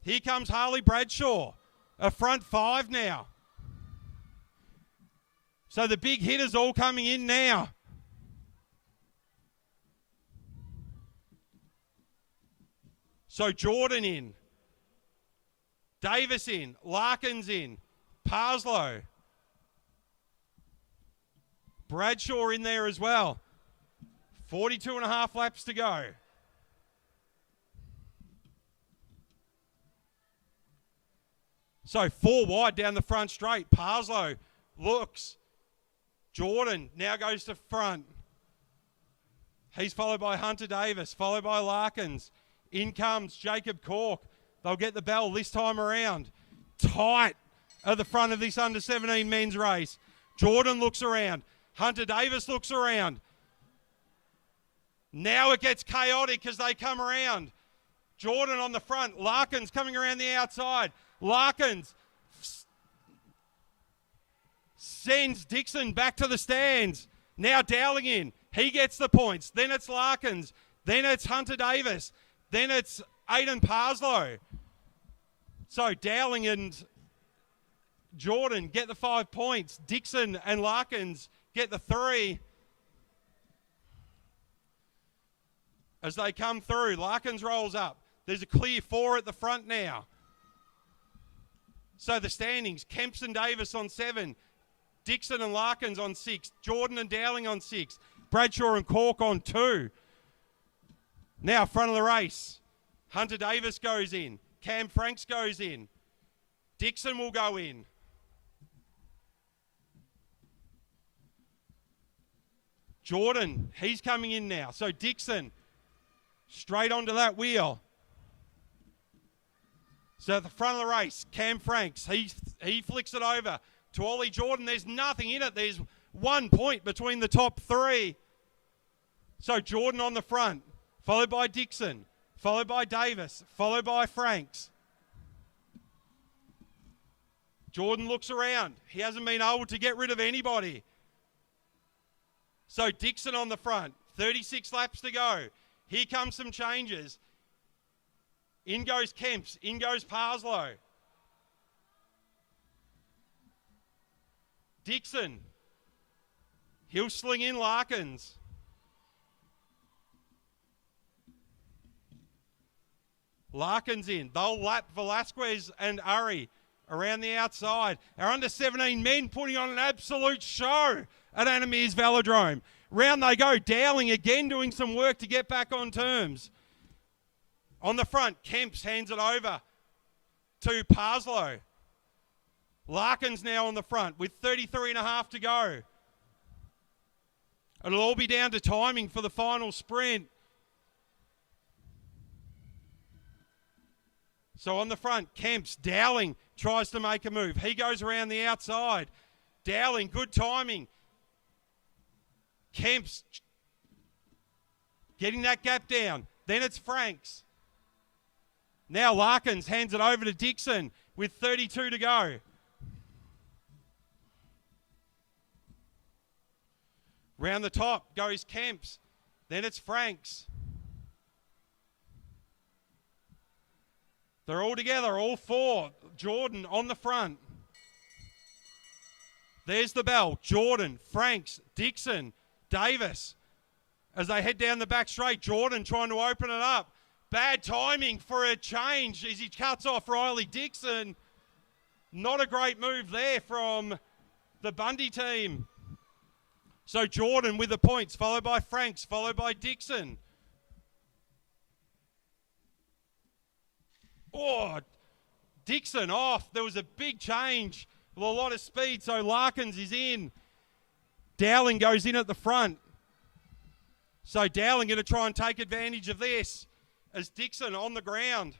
Here comes Harley Bradshaw. A front 5 now. So the big hitters all coming in now. So Jordan in. Davis in. Larkins in. Parslow. Bradshaw in there as well. 42 and a half laps to go. So 4 wide down the front straight. Parslow looks. Jordan now goes to front. He's followed by Hunter Davis, followed by Larkins. In comes Jacob Cork. They'll get the bell this time around. Tight at the front of this under-17 men's race. Jordan looks around. Hunter Davis looks around. Now it gets chaotic as they come around. Jordan on the front. Larkins coming around the outside. Larkins Sends Dixon back to the stands. Now Dowling in. He gets the points. Then it's Larkins. Then it's Hunter Davis. Then it's Aidan Parslow. So Dowling and Jordan get the 5 points. Dixon and Larkins get the 3. As they come through, Larkins rolls up. There's a clear 4 at the front now. So the standings, Kemps and Davis on 7. Dixon and Larkins on 6. Jordan and Dowling on 6. Bradshaw and Cork on 2. Now front of the race. Hunter Davis goes in. Cam Franks goes in. Dixon will go in. Jordan, he's coming in now. So Dixon, straight onto that wheel. So at the front of the race, Cam Franks, he flicks it over to Ollie Jordan. There's nothing in it. There's 1 point between the top 3. So Jordan on the front, followed by Dixon, followed by Davis, followed by Franks. Jordan looks around. He hasn't been able to get rid of anybody. So Dixon on the front, 36 laps to go. Here comes some changes. In goes Kemps, in goes Parslow. Dixon, he'll sling in Larkins. Larkins in. They'll lap Velasquez and Urry around the outside. Our under 17 men putting on an absolute show at Meares Velodrome. Round they go. Dowling again doing some work to get back on terms. On the front, Kemps hands it over to Parslow. Larkins now on the front with 33 and a half to go. It'll all be down to timing for the final sprint. So on the front, Kemps, Dowling tries to make a move. He goes around the outside. Dowling, good timing. Kemps getting that gap down. Then it's Franks. Now Larkins hands it over to Dixon with 32 to go. Round the top goes Kemps. Then it's Franks. They're all together, all 4. Jordan on the front. There's the bell. Jordan, Franks, Dixon, Davis. As they head down the back straight, Jordan trying to open it up. Bad timing for a change as he cuts off Riley Dixon. Not a great move there from the Bundy team. So Jordan with the points, followed by Franks, followed by Dixon. Oh, Dixon off. There was a big change with a lot of speed, so Larkins is in. Dowling goes in at the front. So Dowling going to try and take advantage of this as Dixon on the ground.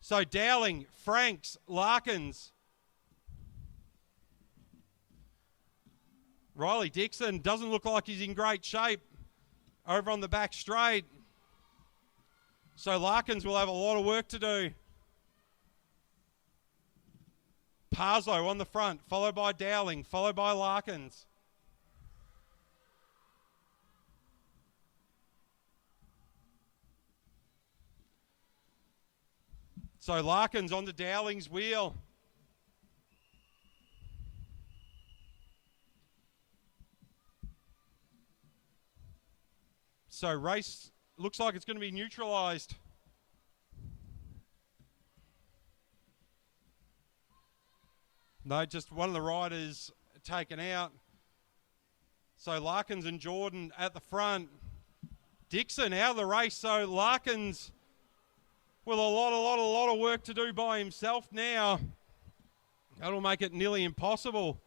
So Dowling, Franks, Larkins. Riley Dixon doesn't look like he's in great shape over on the back straight. So Larkins will have a lot of work to do. Parslow on the front, followed by Dowling, followed by Larkins. So Larkins on to Dowling's wheel. So race looks like it's going to be neutralised. No, just one of the riders taken out. So Larkins and Jordan at the front. Dixon out of the race. So Larkins with a lot of work to do by himself now. That'll make it nearly impossible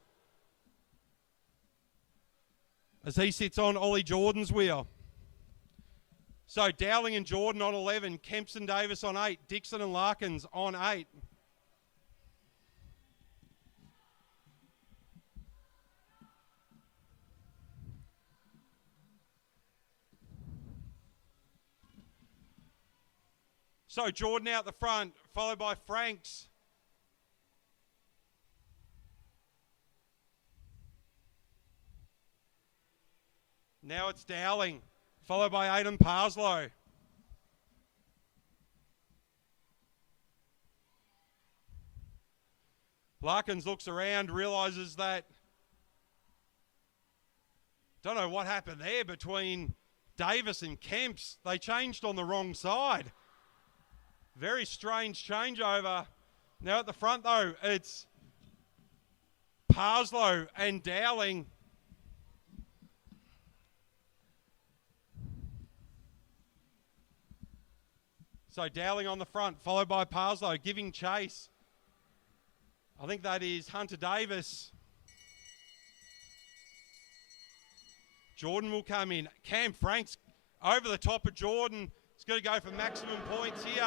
as he sits on Ollie Jordan's wheel. So Dowling and Jordan on 11, Kemps and Davis on 8, Dixon and Larkins on 8. So Jordan out the front, followed by Franks. Now it's Dowling, followed by Aidan Parslow. Larkins looks around, realises that, don't know what happened there between Davis and Kemps. They changed on the wrong side. Very strange changeover. Now at the front though, it's Parslow and Dowling. So Dowling on the front, followed by Parslow, giving chase. I think that is Hunter Davis. Jordan will come in. Cam Franks over the top of Jordan. He's going to go for maximum points here.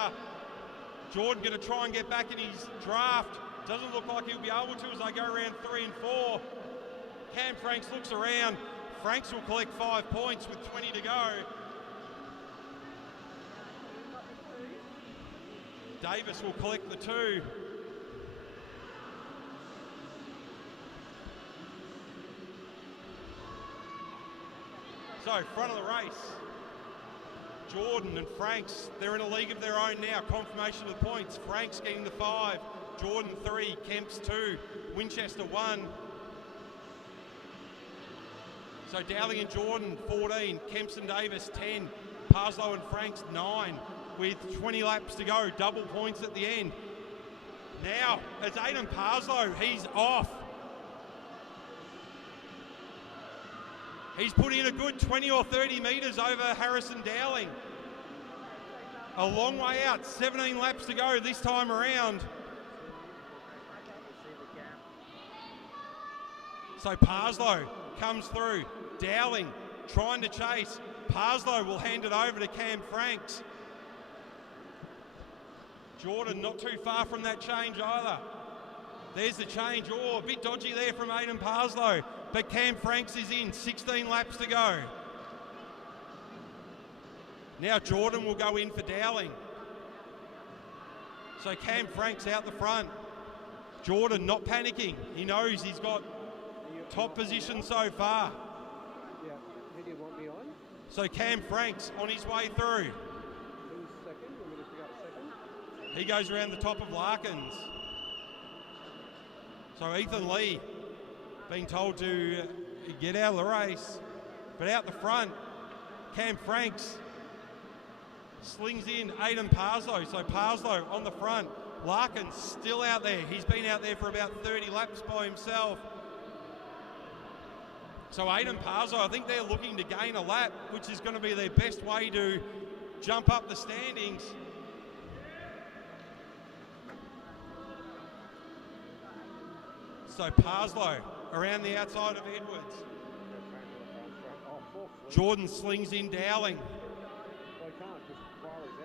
Jordan going to try and get back in his draft. Doesn't look like he'll be able to as they go around 3 and 4. Cam Franks looks around. Franks will collect 5 points with 20 to go. Davis will collect the 2. So, front of the race, Jordan and Franks, they're in a league of their own now. Confirmation of the points. Franks getting the 5, Jordan 3, Kemps 2, Winchester 1. So Dowling and Jordan 14, Kemps and Davis 10, Parslow and Franks 9, with 20 laps to go, double points at the end. Now, it's Aidan Parslow, he's off. He's put in a good 20 or 30 metres over Harrison Dowling. A long way out, 17 laps to go this time around. So Parslow comes through. Dowling trying to chase. Parslow will hand it over to Cam Franks. Jordan not too far from that change either. There's the change. Oh, a bit dodgy there from Aidan Parslow. But Cam Franks is in, 16 laps to go. Now Jordan will go in for Dowling. So Cam Franks out the front. Jordan not panicking. He knows he's got top position so far. Yeah, who do you want me on? So Cam Franks on his way through. Who's second? Want me to pick up second? He goes around the top of Larkins. So Ethan Lee being told to get out of the race. But out the front, Cam Franks slings in Aidan Parslow. So Parslow on the front. Larkins still out there. He's been out there for about 30 laps by himself. So Aidan Parslow, I think they're looking to gain a lap, which is going to be their best way to jump up the standings. So Parslow around the outside of Edwards. Jordan slings in Dowling. Well, he can't because Riley's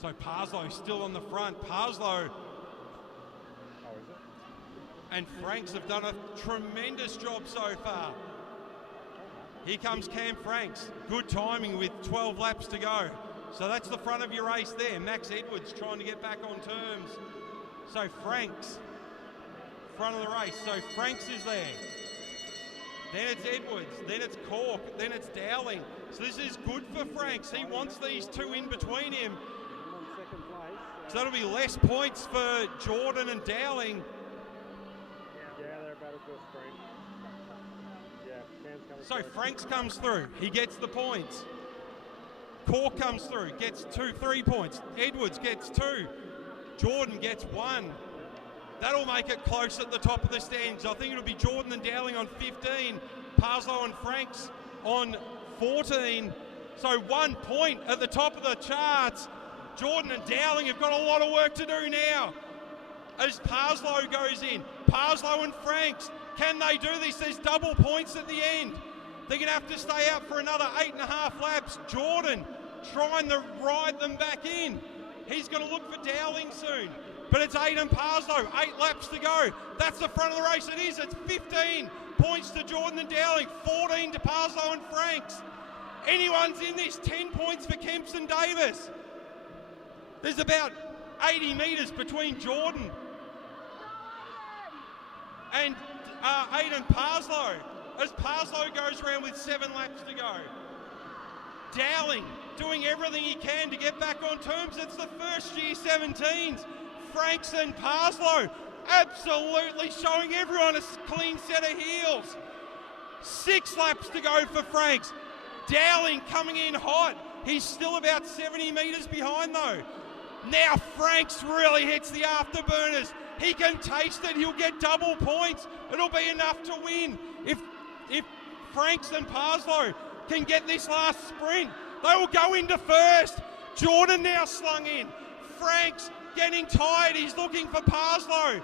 out. So Parslow still on the front. Parslow Oh, is it? and Franks have done a tremendous job so far. Here comes Cam Franks. Good timing with 12 laps to go. So that's the front of your race there. Max Edwards trying to get back on terms. So Franks, front of the race. So Franks is there. Then it's Edwards. Then it's Cork. Then it's Dowling. So this is good for Franks. He wants these two in between him. I'm on second place. So that'll be less points for Jordan and Dowling. Yeah, they're about to go sprint. Yeah, Cam's coming So through. Franks comes through. He gets the points. Cork comes through, gets 3 points. Edwards gets 2. Jordan gets 1. That'll make it close at the top of the standings. I think it'll be Jordan and Dowling on 15, Parslow and Franks on 14. So 1 point at the top of the charts. Jordan and Dowling have got a lot of work to do now. As Parslow goes in, Parslow and Franks, can they do this? There's double points at the end. They're going to have to stay out for another 8.5 laps. Jordan trying to ride them back in. He's going to look for Dowling soon. But it's Aidan Parslow, 8 laps to go. That's the front of the race. It is. It's 15 points to Jordan and Dowling, 14 to Parslow and Franks. Anyone's in this, 10 points for Kemps and Davis. There's about 80 metres between Jordan and Aiden Parslow, as Parslow goes around with 7 laps to go. Dowling doing everything he can to get back on terms. It's the first year 17s. Franks and Parslow absolutely showing everyone a clean set of heels. 6 laps to go for Franks. Dowling coming in hot. He's still about 70 metres behind though. Now Franks really hits the afterburners. He can taste it. He'll get double points. It'll be enough to win. If Franks and Parslow can get this last sprint, they will go into first. Jordan now slung in. Franks getting tired. He's looking for Parslow.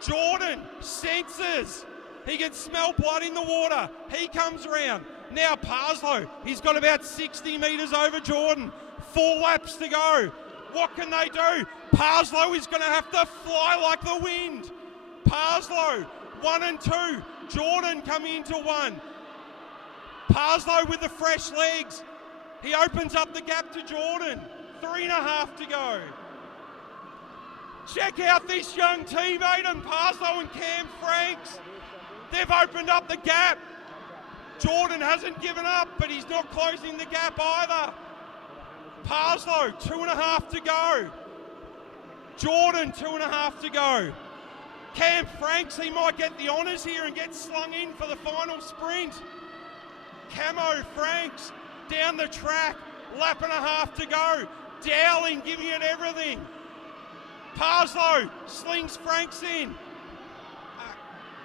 Jordan senses. He can smell blood in the water. He comes around. Now Parslow, he's got about 60 metres over Jordan. 4 laps to go. What can they do? Parslow is going to have to fly like the wind. Parslow, 1 and 2. Jordan coming into 1. Parslow with the fresh legs. He opens up the gap to Jordan. 3.5 to go. Check out this young team, Aiden Parslow and Cam Franks. They've opened up the gap. Jordan hasn't given up, but he's not closing the gap either. Parslow, 2.5 to go. Jordan, 2.5 to go. Cam Franks, he might get the honours here and get slung in for the final sprint. Camo Franks down the track, 1.5 to go. Dowling giving it everything. Parslow slings Franks in.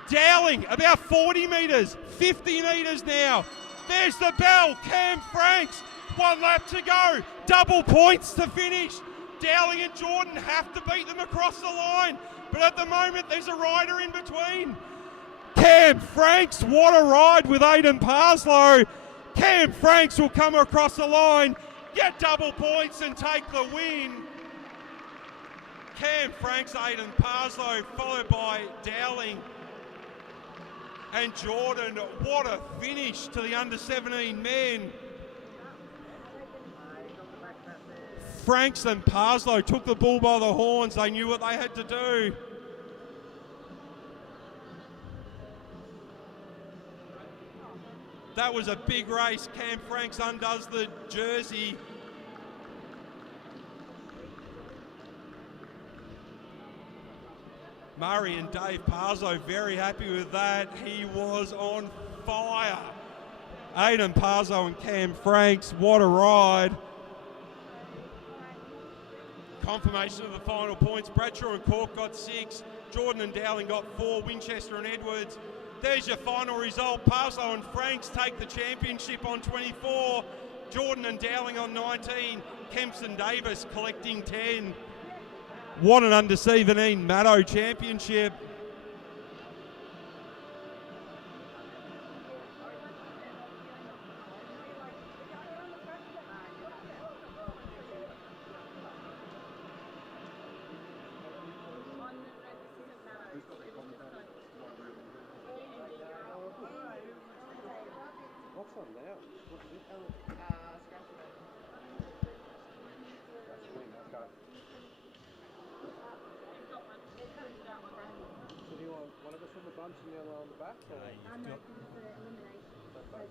Dowling about 40 metres, 50 metres now. There's the bell, Cam Franks, 1 lap to go. Double points to finish. Dowling and Jordan have to beat them across the line, but at the moment there's a rider in between. Cam Franks, what a ride with Aiden Parslow. Cam Franks will come across the line, get double points and take the win. Cam Franks, Aiden Parslow, followed by Dowling and Jordan. What a finish to the under-17 men. Franks and Parslow took the bull by the horns. They knew what they had to do. That was a big race. Cam Franks undoes the jersey. Murray and Dave Parslow very happy with that. He was on fire. Aiden Parslow and Cam Franks, what a ride. Confirmation of the final points. Bradshaw and Cork got 6. Jordan and Dowling got 4. Winchester and Edwards. There's your final result. Parslow and Franks take the championship on 24. Jordan and Dowling on 19. Kempson Davis collecting 10. What an under-17 Maddo championship. What's on now? What is it? That's clean, okay. So do you want one of us on the bunch and the other on the back? Or?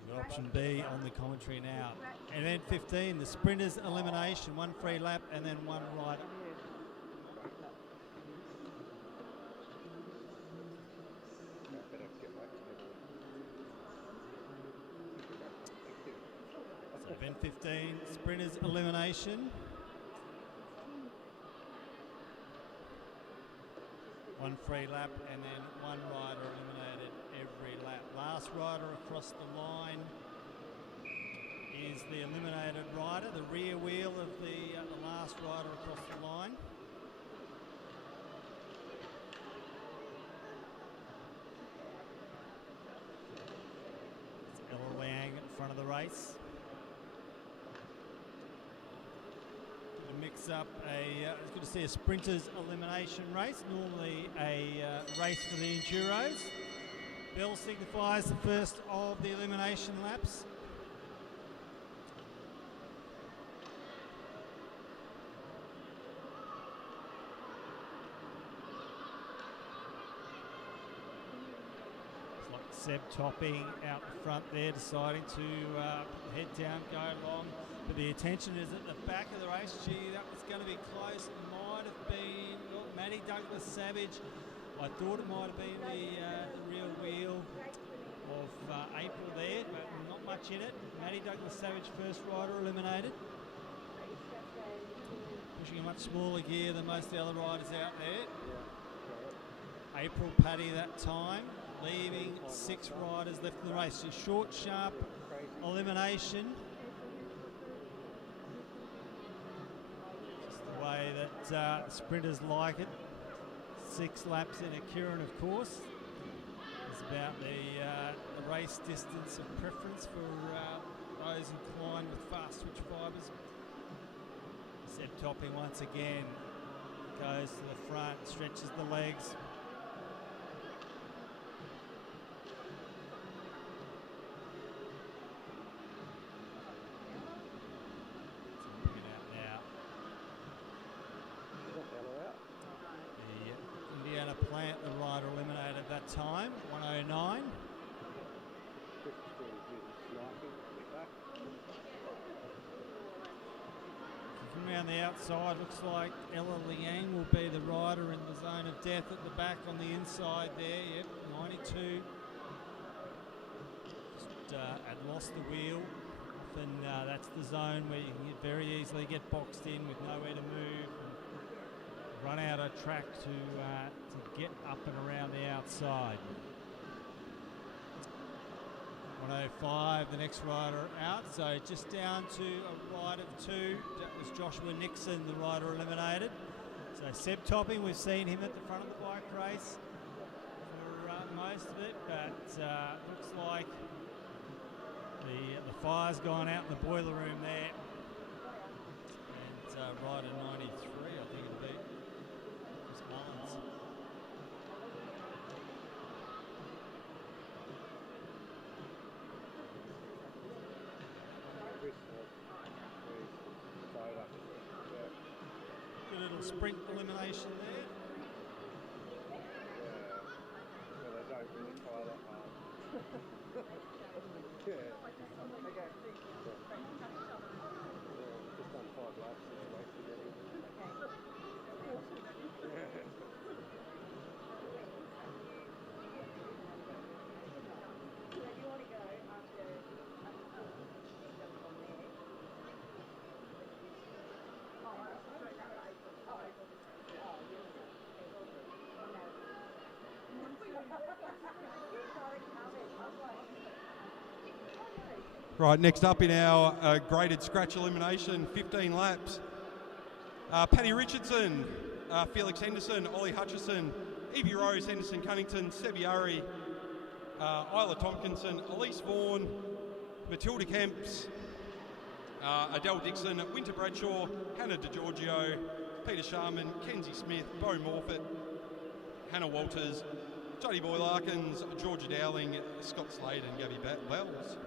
You've got option B on the commentary now. Event 15, the sprinters elimination, 1 free lap and then 1 rider. So event 15, sprinters elimination. 1 free lap and then 1 rider eliminated every lap. Last rider across the line is the eliminated rider, the rear wheel of the last rider across the line. It's Ella Liang in front of the race. Mix up it's good to see a sprinters elimination race, normally a race for the enduros. Bell signifies the first of the elimination laps. Seb topping out the front there, deciding to head down, go long. But the attention is at the back of the race. Gee, that was going to be close. It might have been Maddie Douglas Savage. I thought it might have been the real wheel of April there, but not much in it. Maddie Douglas Savage, first rider eliminated. Pushing a much smaller gear than most of the other riders out there. April Paddy that time, leaving 6 riders left in the race. A short, sharp elimination. Just the way that sprinters like it. 6 laps in a Kieran, of course. It's about the race distance of preference for those inclined with fast switch fibres. Seb topping once again, goes to the front, stretches the legs. Bring it out now. The Indiana Plant, the rider eliminated that time, 109. From around the outside, looks like Ella Liang will be the rider in the zone of death at the back on the inside there. Yep, 92. Just had lost the wheel. Often that's the zone where you can very easily get boxed in with nowhere to move and run out of track to get up and around the outside. 105, the next rider out, so just down to a ride of 2. That was Joshua Nixon, the rider eliminated. So Seb topping, we've seen him at the front of the bike race for most of it, but looks like the fire's gone out in the boiler room there. And rider 93, I think it'll be, Chris Mullins. Good little sprint elimination there. They don't really try that hard. Just done 5 laps this race together. Right, next up in our graded scratch elimination, 15 laps. Paddy Richardson, Felix Henderson, Ollie Hutchison, Evie Rose, Henderson Cunnington, Sebi Urry, Isla Tompkinson, Elise Vaughan, Matilda Kemps, Adele Dixon, Winter Bradshaw, Hannah DeGiorgio, Peter Sharman, Kenzie Smith, Bo Morfitt, Hannah Walters, Jodie Boy Larkins, Georgia Dowling, Scott Slade and Gabby Wells.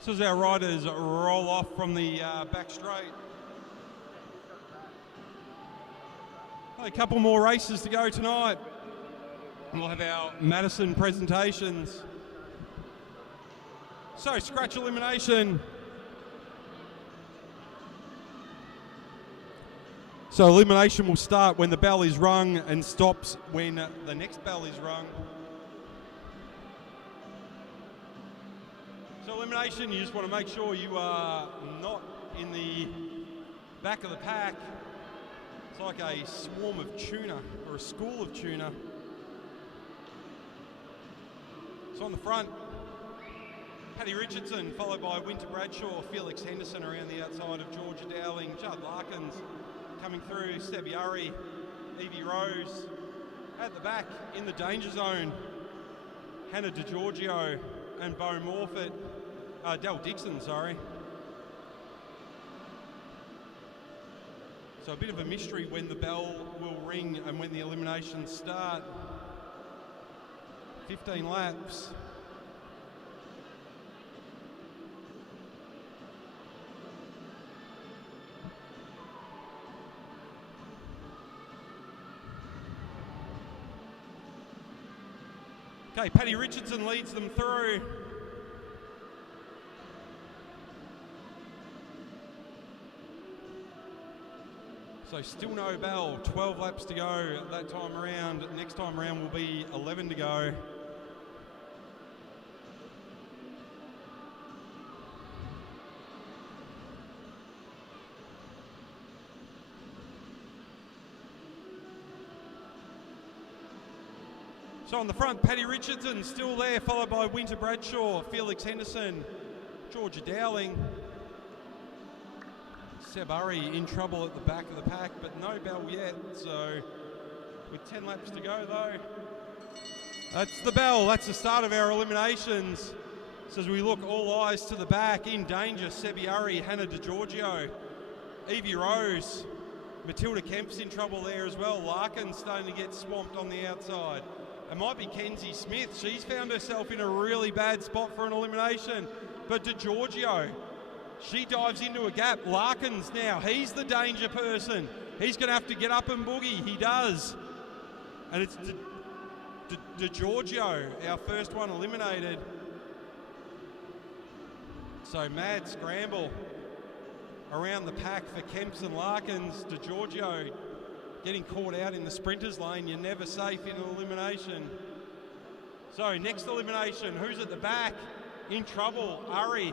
So as our riders roll off from the back straight. A couple more races to go tonight. We'll have our Madison presentations. So, scratch elimination. So, elimination will start when the bell is rung and stops when the next bell is rung. So, elimination, you just want to make sure you are not in the back of the pack. It's like a swarm of tuna or a school of tuna. So on the front, Paddy Richardson, followed by Winter Bradshaw, Felix Henderson around the outside of Georgia Dowling, Judd Larkins coming through, Seb Yurry, Evie Rose. At the back, in the danger zone, Hannah DiGiorgio and Bo Morfitt, Del Dixon, sorry. So a bit of a mystery when the bell will ring and when the eliminations start. 15 laps. Okay, Paddy Richardson leads them through. So still no bell, 12 laps to go that time around. Next time around will be 11 to go. So on the front, Paddy Richardson still there, followed by Winter Bradshaw, Felix Henderson, Georgia Dowling. Seb Yurry in trouble at the back of the pack, but no bell yet. So with 10 laps to go though, that's the bell. That's the start of our eliminations. So as we look, all eyes to the back, in danger, Seb Yurry, Hannah DiGiorgio, Evie Rose, Matilda Kemp's in trouble there as well. Larkin's starting to get swamped on the outside. It might be Kenzie Smith. She's found herself in a really bad spot for an elimination. But DiGiorgio, she dives into a gap. Larkins now, he's the danger person. He's going to have to get up and boogie. He does. And it's DiGiorgio, our first one eliminated. So mad scramble around the pack for Kemps and Larkins. DiGiorgio getting caught out in the sprinters lane. You're never safe in an elimination. So next elimination, who's at the back? In trouble, Yurry.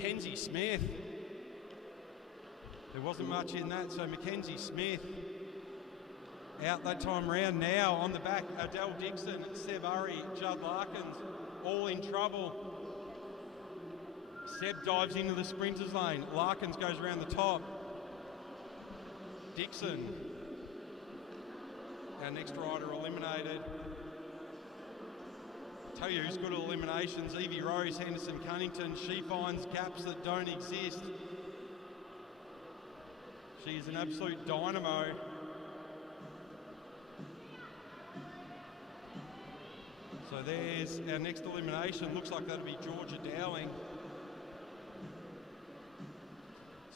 Kenzie Smith. There wasn't much in that, so Mackenzie Smith out that time round. Now on the back, Adele Dixon, Seb Yurry, Judd Larkins, all in trouble. Seb dives into the sprinters lane. Larkins goes around the top. Dixon, our next rider eliminated. Tell you who's good at eliminations, Evie Rose, Henderson Cunnington. She finds gaps that don't exist. She's an absolute dynamo. So there's our next elimination. Looks like that'll be Georgia Dowling.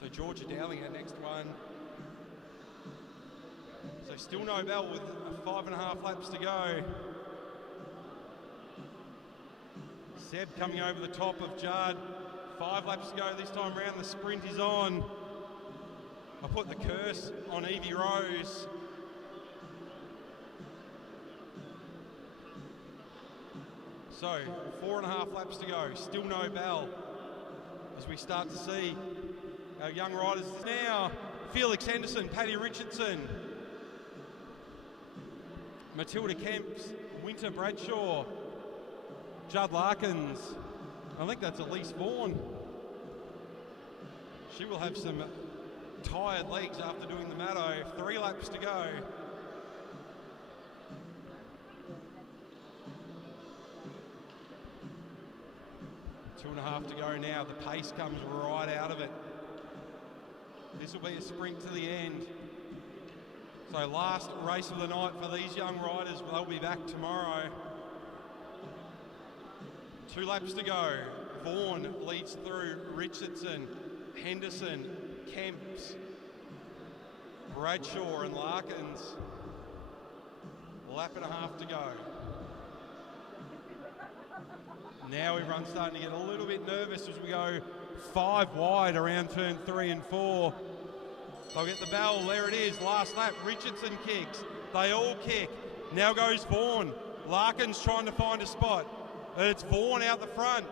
So Georgia Dowling, our next one. So still no bell with 5.5 laps to go. Seb coming over the top of Judd. 5 laps to go this time around. The sprint is on. I put the curse on Evie Rose. So 4.5 laps to go. Still no bell as we start to see our young riders now. Felix Henderson, Paddy Richardson, Matilda Kemps, Winter Bradshaw, Judd Larkins. I think that's Elise Vaughan. She will have some tired legs after doing the Maddo. 3 laps to go. Two and a half to go now. The pace comes right out of it. This will be a sprint to the end. So last race of the night for these young riders. They'll be back tomorrow. 2 laps to go. Vaughan leads through Richardson, Henderson, Kemps, Bradshaw and Larkins. Lap and a half to go. Now everyone's starting to get a little bit nervous as we go 5 wide around turn 3 and 4. They'll get the bell. There it is. Last lap. Richardson kicks. They all kick. Now goes Vaughan. Larkins trying to find a spot. But it's Vaughan out the front.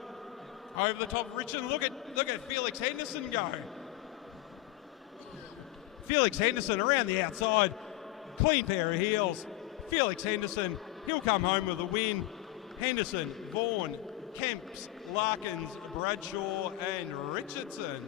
Over the top of Richardson. Look at Felix Henderson go. Felix Henderson around the outside. Clean pair of heels. Felix Henderson. He'll come home with a win. Henderson, Vaughan, Kemps, Larkins, Bradshaw and Richardson.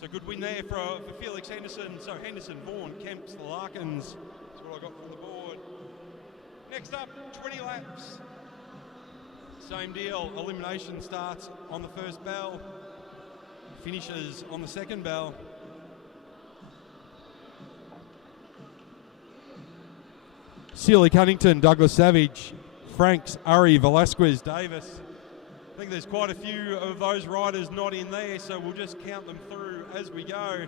So good win there for Felix Henderson. So Henderson, Vaughan, Kemps, Larkins. That's what I got from the board. Next up, 20 laps. Same deal, elimination starts on the first bell, finishes on the second bell. Sealy Cunnington, Douglas Savage, Franks, Urry, Velasquez, Davis. I think there's quite a few of those riders not in there, so we'll just count them through as we go.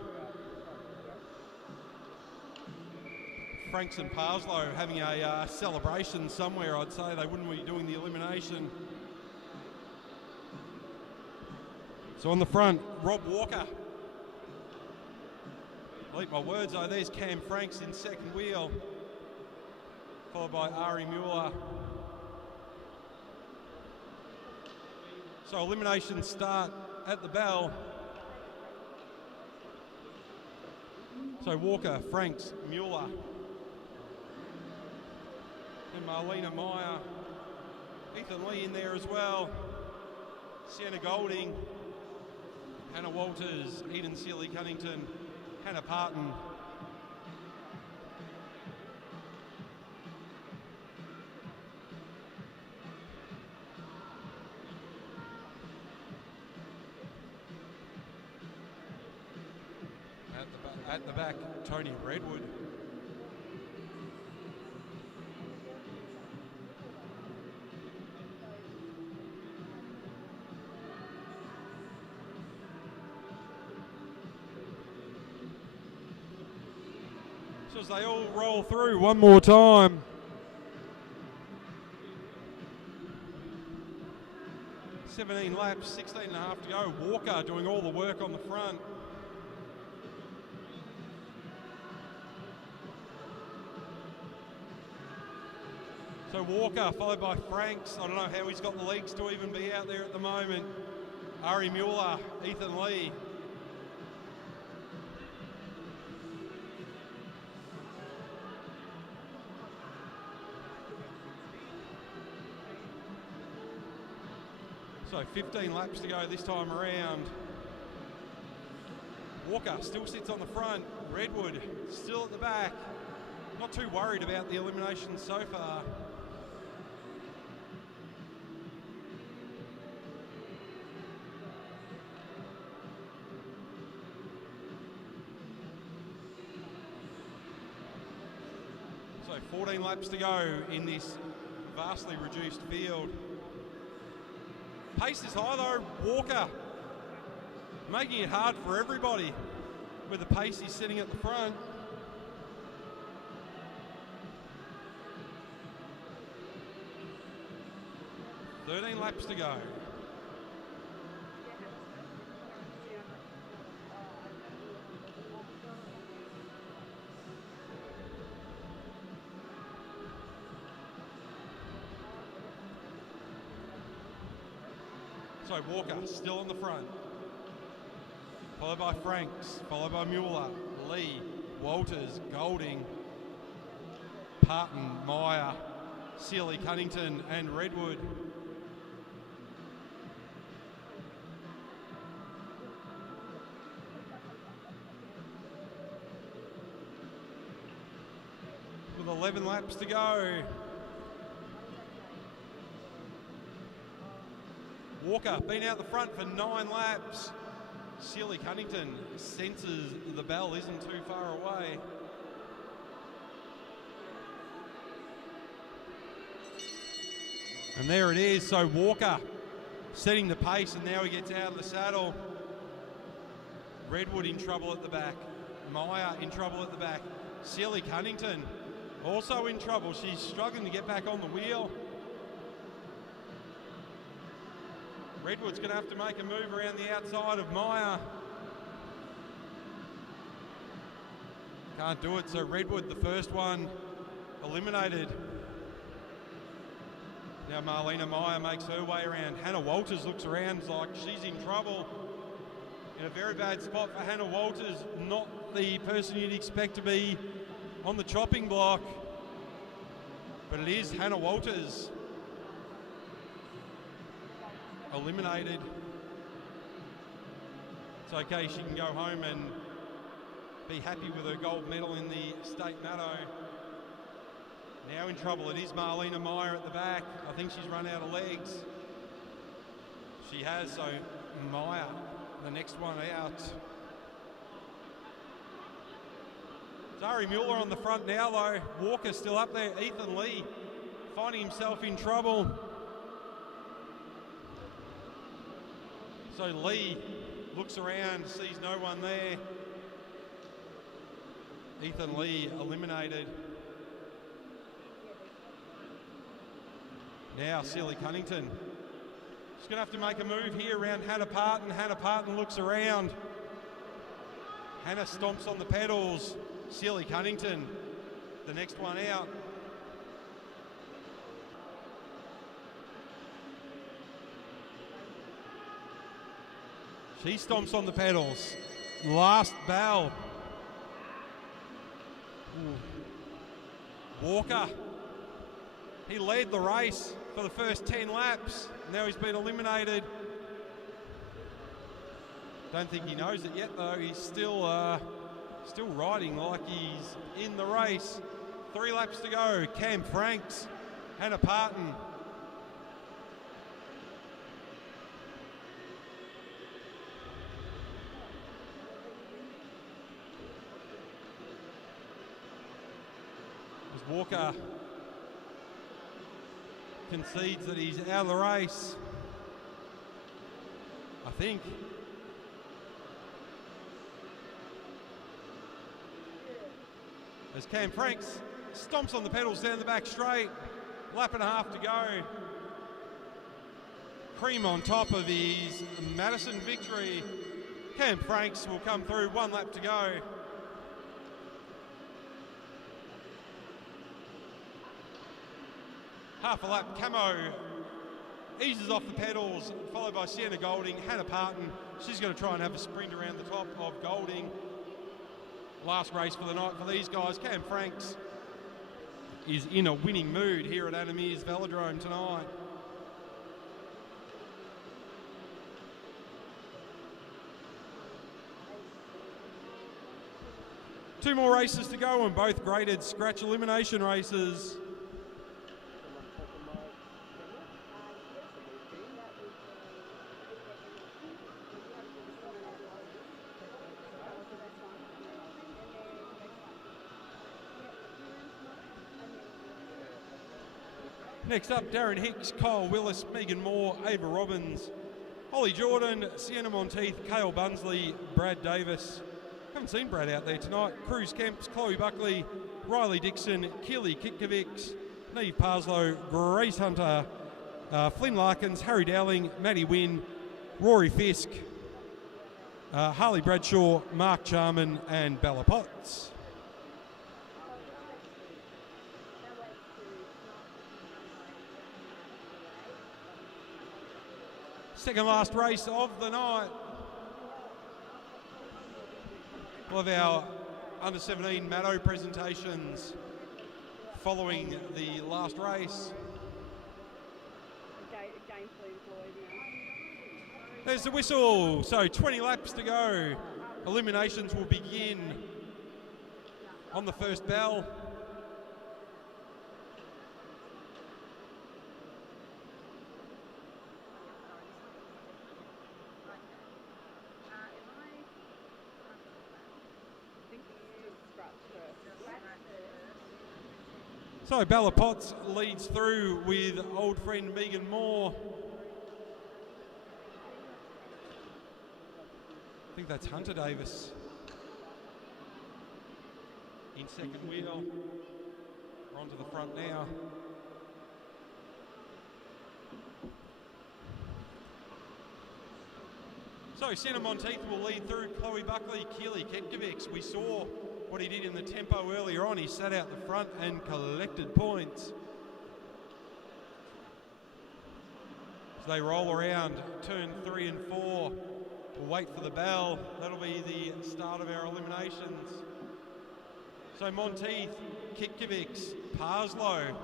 Franks and Parslow having a celebration somewhere, I'd say. They wouldn't be doing the elimination. So on the front, Rob Walker. I'll eat my words though. There's Cam Franks in second wheel, followed by Ari Mueller. So eliminations start at the bell. So Walker, Franks, Mueller. And Marlena Meyer, Ethan Lee in there as well, Sienna Golding, Hannah Walters, Eden Sealy Cunnington, Hannah Parton. At the back, Tony Redwood. So as they all roll through one more time. "17 laps, 16 and a half to go. Walker doing all the work on the front. So Walker, followed by Franks. I don't know how he's got the legs to even be out there at the moment. Ari Mueller, Ethan Lee. So 15 laps to go this time around. Walker still sits on the front. Redwood still at the back. Not too worried about the elimination so far. So 14 laps to go in this vastly reduced field. Pace is high though. Walker making it hard for everybody with the pace he's sitting at the front. "13 laps to go. So Walker still on the front, followed by Franks, followed by Mueller, Lee, Walters, Golding, Parton, Meyer, Sealy Cunnington and Redwood. With 11 laps to go. Walker been out the front for 9 laps. Sealy Cunnington senses the bell isn't too far away. And there it is. So Walker setting the pace, and now he gets out of the saddle. Redwood in trouble at the back. Meyer in trouble at the back. Sealy Cunnington also in trouble. She's struggling to get back on the wheel. Redwood's going to have to make a move around the outside of Meyer. Can't do it, so Redwood, the first one, eliminated. Now Marlena Meyer makes her way around. Hannah Walters looks around like she's in trouble. In a very bad spot for Hannah Walters, not the person you'd expect to be on the chopping block. But it is Hannah Walters. Eliminated. It's okay, she can go home and be happy with her gold medal in the state Maddo. Now in trouble, it is Marlena Meyer at the back. I think she's run out of legs. She has, so Meyer, the next one out. Zari Mueller on the front now though. Walker still up there. Ethan Lee finding himself in trouble. So Lee looks around, sees no one there. Ethan Lee eliminated. Now Sealy Cunnington. She's going to have to make a move here around Hannah Parton. Hannah Parton looks around. Hannah stomps on the pedals. Sealy Cunnington, the next one out. She stomps on the pedals. Last bell. Ooh. Walker. He led the race for the first 10 laps. Now he's been eliminated. Don't think he knows it yet though. He's still riding like he's in the race. 3 laps to go. Cam Franks, Hannah Parton. As Walker concedes that he's out of the race, I think. As Cam Franks stomps on the pedals down the back straight. Lap and a half to go. Cream on top of his Madison victory. Cam Franks will come through, 1 lap to go. Half a lap, Camo eases off the pedals, followed by Sienna Golding. Hannah Parton, she's going to try and have a sprint around the top of Golding. Last race for the night for these guys. Cam Franks is in a winning mood here at Meares Velodrome tonight. Two more races to go, and both graded scratch elimination races. Next up, Darren Hicks, Kyle Willis, Megan Moore, Ava Robbins, Holly Jordan, Sienna Monteith, Cale Bunsley, Brad Davis. Haven't seen Brad out there tonight. Cruz Kemps, Chloe Buckley, Riley Dixon, Keely Kitkovics, Neve Parslow, Grace Hunter, Flynn Larkins, Harry Dowling, Maddie Wynn, Rory Fisk, Harley Bradshaw, Mark Charman and Bella Potts. Second last race of the night. We'll have our under 17 Maddo presentations following the last race. There's the whistle. So 20 laps to go. Eliminations will begin on the first bell. So Bella Potts leads through with old friend Megan Moore. I think that's Hunter Davis. In second wheel. We're onto the front now. So Senna Monteith will lead through. Chloe Buckley, Keely Ketkovics. We saw what he did in the tempo earlier on. He sat out the front and collected points. As they roll around turn 3 and 4. We'll wait for the bell. That'll be the start of our eliminations. So Monteith, Kitkovics, Parslow.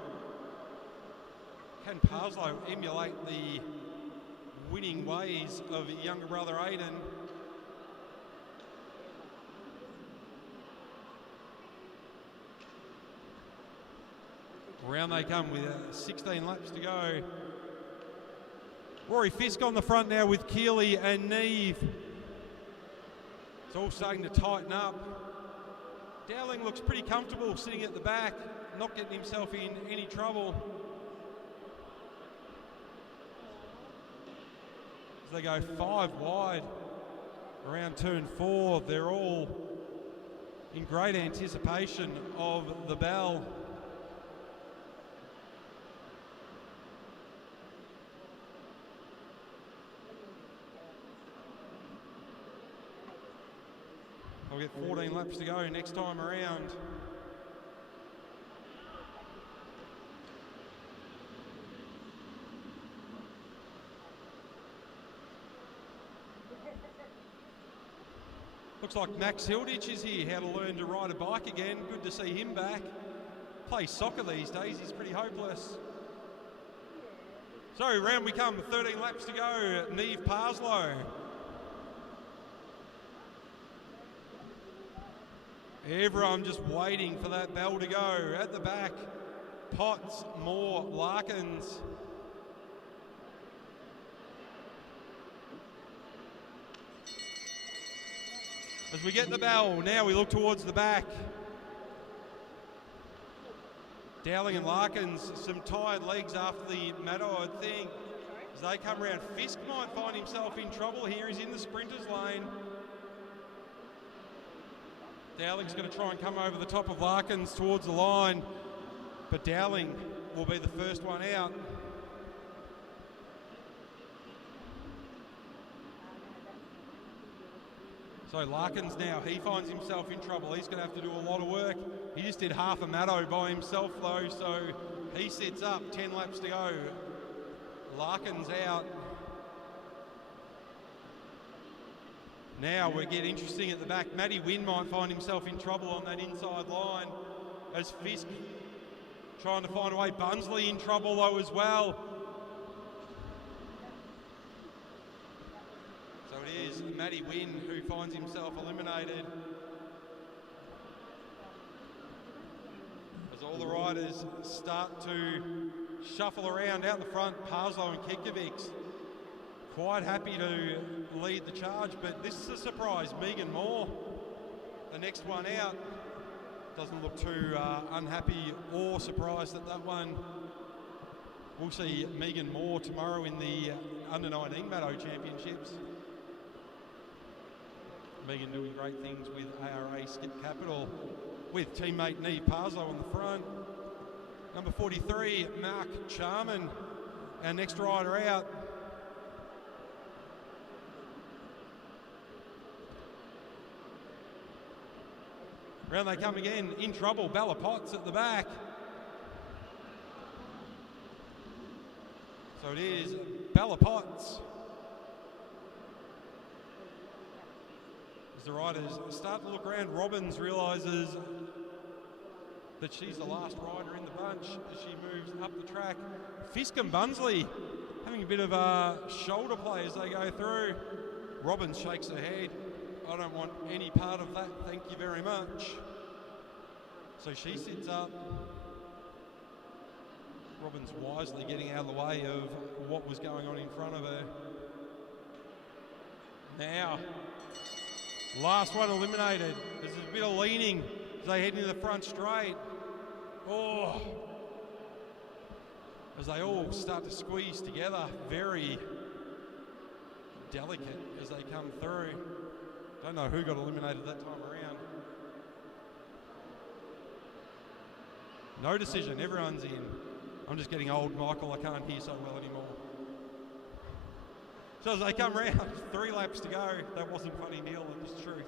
Can Parslow emulate the winning ways of younger brother Aiden? Around they come with 16 laps to go. Rory Fisk on the front now with Keely and Neve. It's all starting to tighten up. Dowling looks pretty comfortable sitting at the back, not getting himself in any trouble. As they go 5 wide around turn 4, they're all in great anticipation of the bell. We'll get 14 laps to go next time around. Looks like Max Hilditch is here, how to learn to ride a bike again. Good to see him back. Plays soccer these days, he's pretty hopeless. So round we come, 13 laps to go. Neve Parslow. Everyone just waiting for that bell to go. At the back, Potts, Moore, Larkins. As we get the bell, now we look towards the back. Dowling and Larkins, some tired legs after the Maddo, I think. As they come around, Fisk might find himself in trouble here. He's in the sprinters lane. Dowling's going to try and come over the top of Larkins towards the line, but Dowling will be the first one out. So Larkins now, he finds himself in trouble. He's going to have to do a lot of work. He just did half a Maddo by himself though, so he sits up, 10 laps to go. Larkins out. Now we get interesting at the back. Matty Wynn might find himself in trouble on that inside line as Fisk trying to find a way. Bunsley in trouble though as well. So it is Matty Wynn who finds himself eliminated. As all the riders start to shuffle around out the front, Parslow and Ketkovics quite happy to lead the charge, but this is a surprise. Megan Moore, the next one out, doesn't look too unhappy or surprised at that one. We'll see Megan Moore tomorrow in the Under-19 Maddo Championships. Megan doing great things with ARA Skip Capital with teammate Neve Parslow on the front. Number 43, Mark Charman, our next rider out. Round they come again, in trouble, Bella Potts at the back. So it is Bella Potts. As the riders start to look around, Robbins realises that she's the last rider in the bunch as she moves up the track. Fisk and Bunsley having a bit of a shoulder play as they go through. Robbins shakes her head. I don't want any part of that, thank you very much. So she sits up. Robbins wisely getting out of the way of what was going on in front of her. Now, last one eliminated. There's a bit of leaning as they head into the front straight. Oh, as they all start to squeeze together. Very delicate as they come through. Don't know who got eliminated that time around. No decision, everyone's in. I'm just getting old, Michael, I can't hear so well anymore. So as they come round, 3 laps to go. That wasn't funny, Neil, it was truth.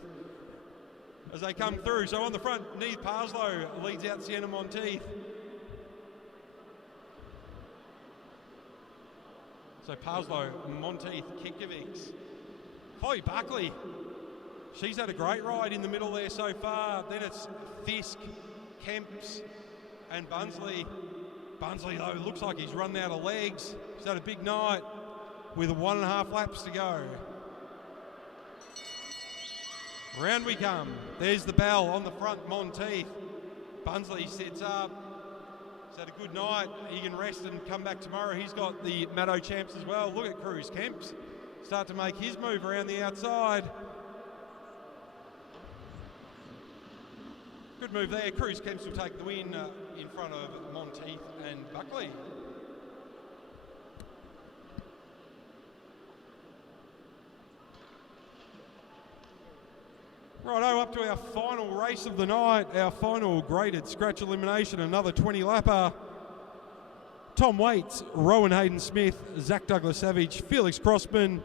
As they come through, so on the front, Neith Parslow leads out Sienna Monteith. So Parslow, Monteith, Kinkovics. Chloe Buckley, she's had a great ride in the middle there so far. Then it's Fisk, Kemps and Bunsley. Bunsley, though, looks like he's run out of legs. He's had a big night with 1.5 laps to go. Round we come. There's the bell on the front, Monteith. Bunsley sits up. He's had a good night. He can rest and come back tomorrow. He's got the Maddo champs as well. Look at Cruz Kemps start to make his move around the outside. Good move there. Cruz Kemps will take the win in front of Monteith and Buckley. Righto, up to our final race of the night, our final graded scratch elimination, another 20-lapper. Tom Waits, Rowan Hayden-Smith, Zach Douglas-Savage, Felix Crossman,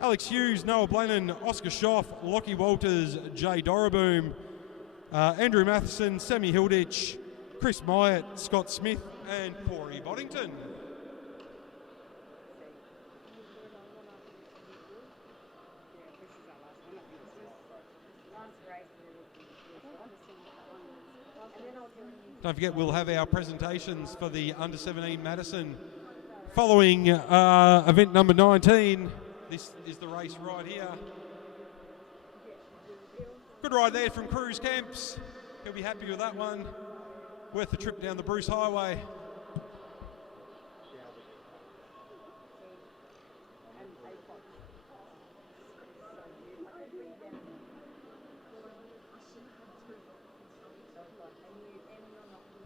Alex Hughes, Noah Blennon, Oscar Schoff, Lockie Walters, Jay Doraboom, Andrew Matheson, Sammy Hilditch, Chris Myatt, Scott Smith and Corey Boddington. Don't forget, we'll have our presentations for the Under-17 Madison following event number 19. This is the race right here. Good ride there from Cruz Kemps. He'll be happy with that one. Worth the trip down the Bruce Highway.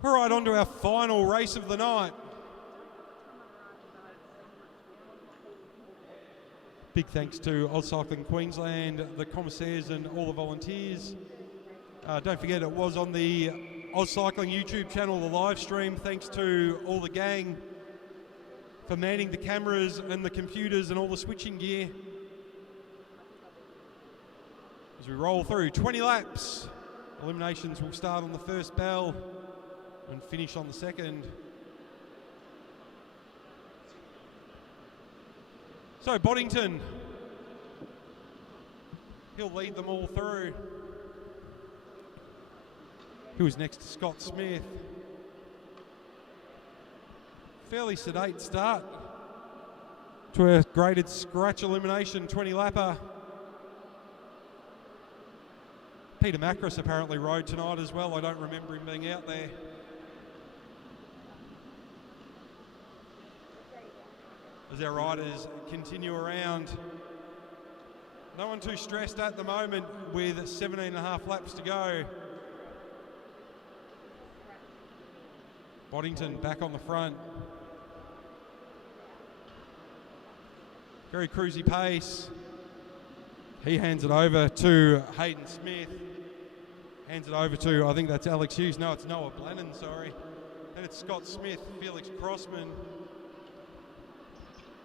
All right, on to our final race of the night. Big thanks to Aucycling Queensland, the commissaires and all the volunteers. Don't forget, it was on the Aucycling YouTube channel, the live stream. Thanks to all the gang for manning the cameras and the computers and all the switching gear. As we roll through 20 laps, eliminations will start on the first bell and finish on the second. So Boddington, he'll lead them all through. Who is next to Scott Smith? Fairly sedate start to a graded scratch elimination 20-lapper. Peter Macris apparently rode tonight as well. I don't remember him being out there. As our riders continue around. No one too stressed at the moment with 17.5 laps to go. Boddington back on the front. Very cruisy pace. He hands it over to Hayden Smith. Hands it over to, I think that's Alex Hughes. No, it's Noah Blennon, sorry. Then it's Scott Smith, Felix Crossman.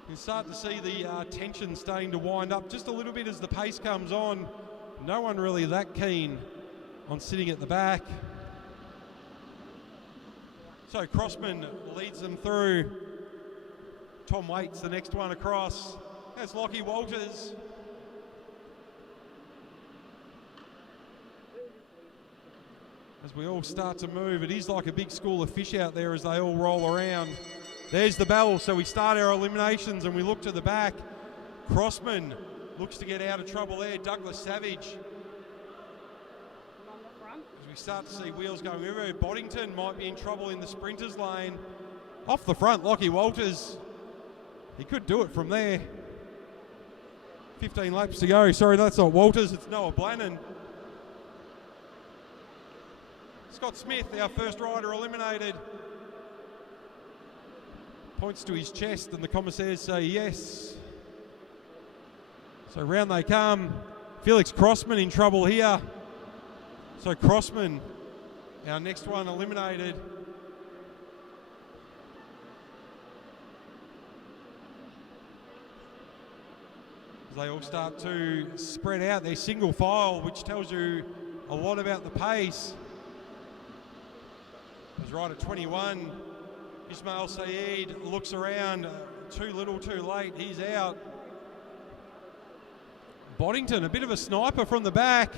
You start to see the tension starting to wind up just a little bit as the pace comes on. No one really that keen on sitting at the back. So Crossman leads them through. Tom Waits, the next one across. That's Lockie Walters. As we all start to move, it is like a big school of fish out there as they all roll around. There's the bell, so we start our eliminations and we look to the back. Crossman looks to get out of trouble there. Douglas Savage. As we start to see wheels going everywhere, Boddington might be in trouble in the sprinters lane. Off the front, Lockie Walters. He could do it from there. 15 laps to go. Sorry, that's not Walters, it's Noah Blennon. Scott Smith, our first rider eliminated. Points to his chest, and the commissaires say yes. So round they come. Felix Crossman in trouble here. So Crossman, our next one eliminated. As they all start to spread out, they're single file, which tells you a lot about the pace. As right at 21, Ismail Saeed looks around, too little, too late, he's out. Boddington, a bit of a sniper from the back.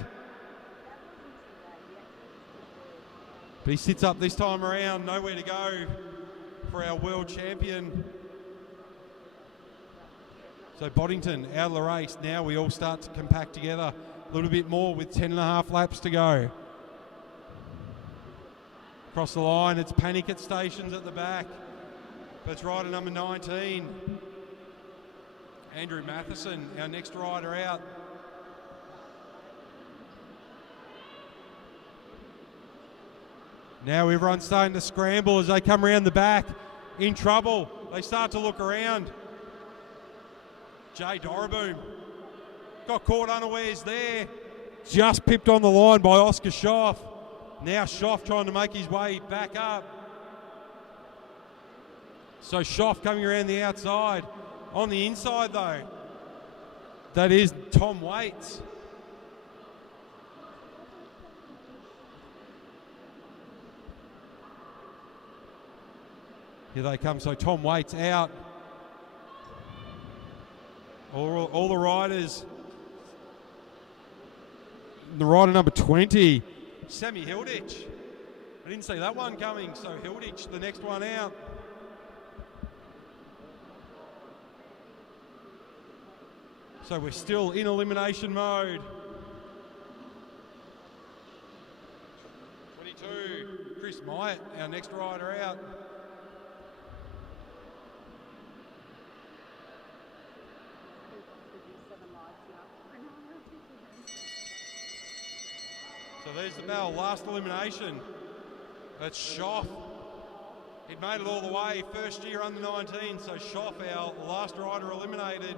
But he sits up this time around, nowhere to go for our world champion. So Boddington out of the race. Now we all start to compact together a little bit more with 10.5 laps to go. Across the line, it's panic at stations at the back. But it's rider number 19. Andrew Matheson, our next rider out. Now everyone's starting to scramble as they come around the back. In trouble. They start to look around. Jay Dorboom got caught unawares there. Just pipped on the line by Oscar Schoff. Now Schoff trying to make his way back up. So Schoff coming around the outside. On the inside though, that is Tom Waits. Here they come, so Tom Waits out. All the riders. The rider number 20, Sammy Hilditch. I didn't see that one coming, so Hilditch, the next one out. So we're still in elimination mode. 22, Chris Myatt, our next rider out. So there's the bell, last elimination. That's Schoff. He'd made it all the way, first year under 19, so Schoff, our last rider eliminated.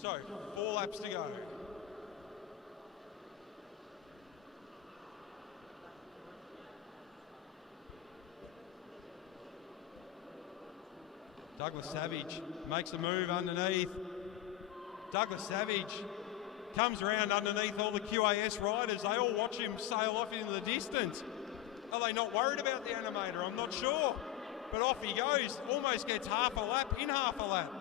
So, 4 laps to go. Douglas Savage makes a move underneath. Douglas Savage comes around underneath all the QAS riders. They all watch him sail off into the distance. Are they not worried about the animator? I'm not sure. But off he goes, almost gets half a lap, in half a lap.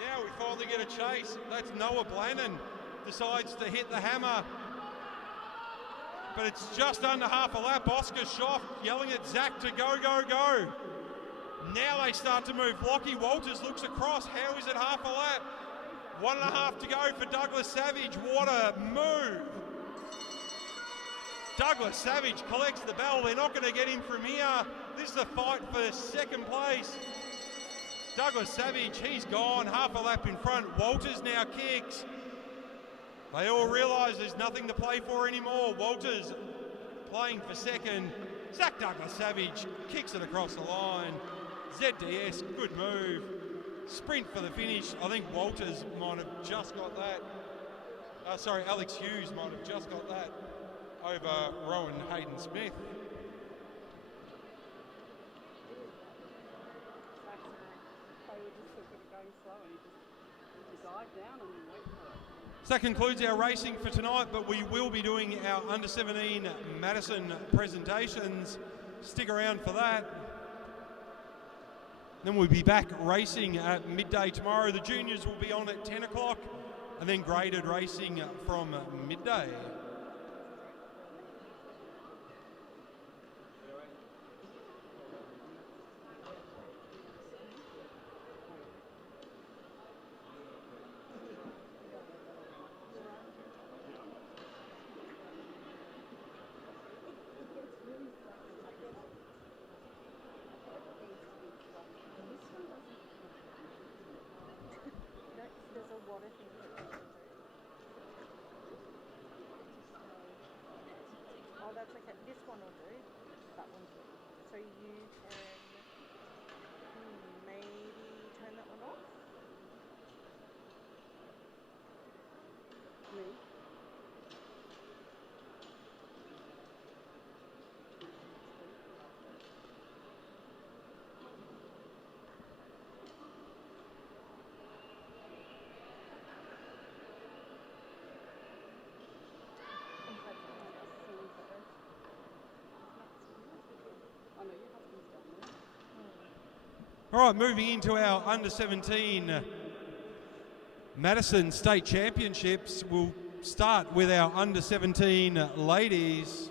Now we finally get a chase. That's Noah Blannon, decides to hit the hammer. But it's just under half a lap. Oscar Schoff yelling at Zach to go, go, go. Now they start to move. Lockie Walters looks across. How is it half a lap? 1.5 to go for Douglas Savage. What a move. Douglas Savage collects the bell. They're not going to get him from here. This is a fight for second place. Douglas Savage, he's gone. Half a lap in front. Walters now kicks. They all realise there's nothing to play for anymore. Walters playing for second. Zach Douglas Savage kicks it across the line. ZDS, good move. Sprint for the finish. I think Walters might have just got that. Alex Hughes might have just got that over Rowan Hayden-Smith. So that concludes our racing for tonight, but we will be doing our under-17 Madison presentations. Stick around for that. Then we'll be back racing at midday tomorrow. The juniors will be on at 10 o'clock and then graded racing from midday. There's a water thing. that's okay. This one will do. That one too. So you can maybe turn that one off. Me. All right, moving into our under-17 Madison State Championships. We'll start with our under-17 ladies.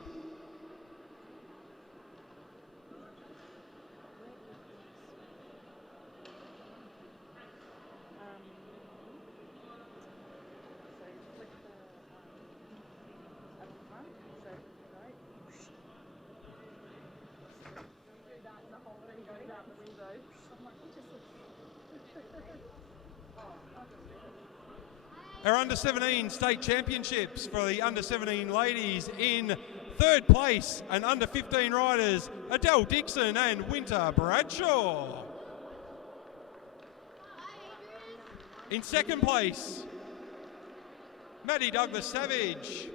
Our under-17 state championships for the under-17 ladies. In third place, and under-15 riders, Adele Dixon and Winter Bradshaw. In second place, Maddie Douglas Savage.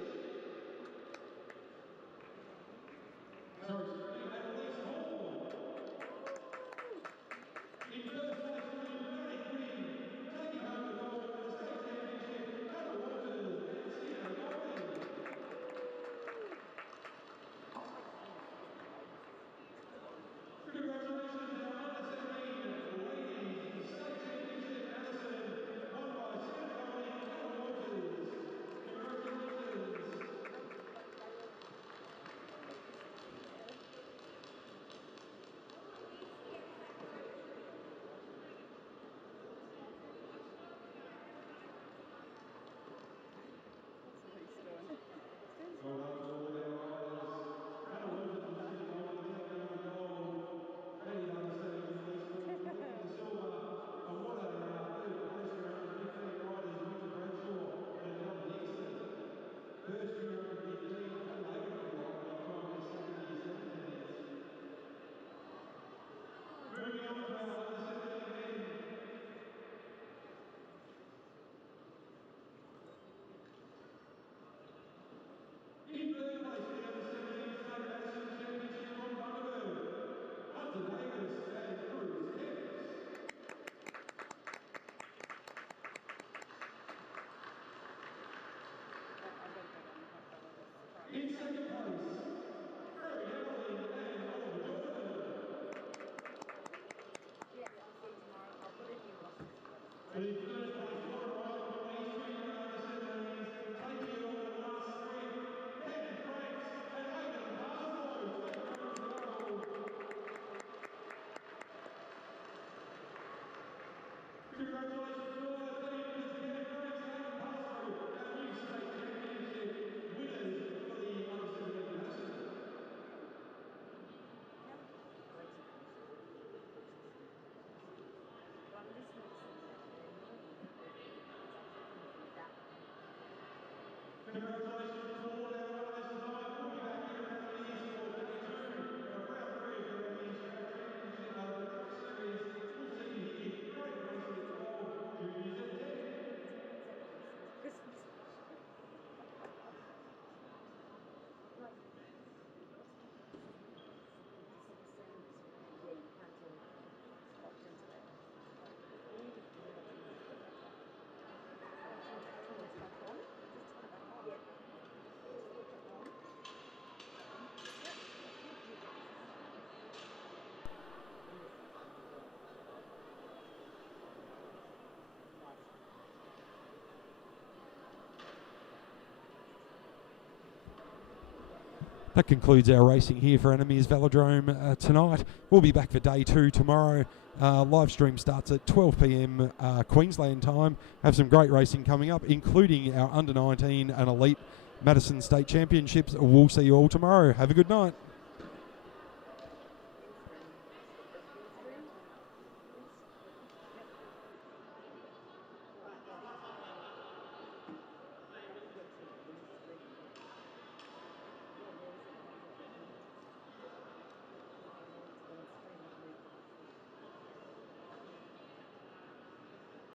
That concludes our racing here for Meares Velodrome tonight. We'll be back for day 2 tomorrow. Live stream starts at 12 p.m. Queensland time. Have some great racing coming up, including our under-19 and elite Madison State Championships. We'll see you all tomorrow. Have a good night.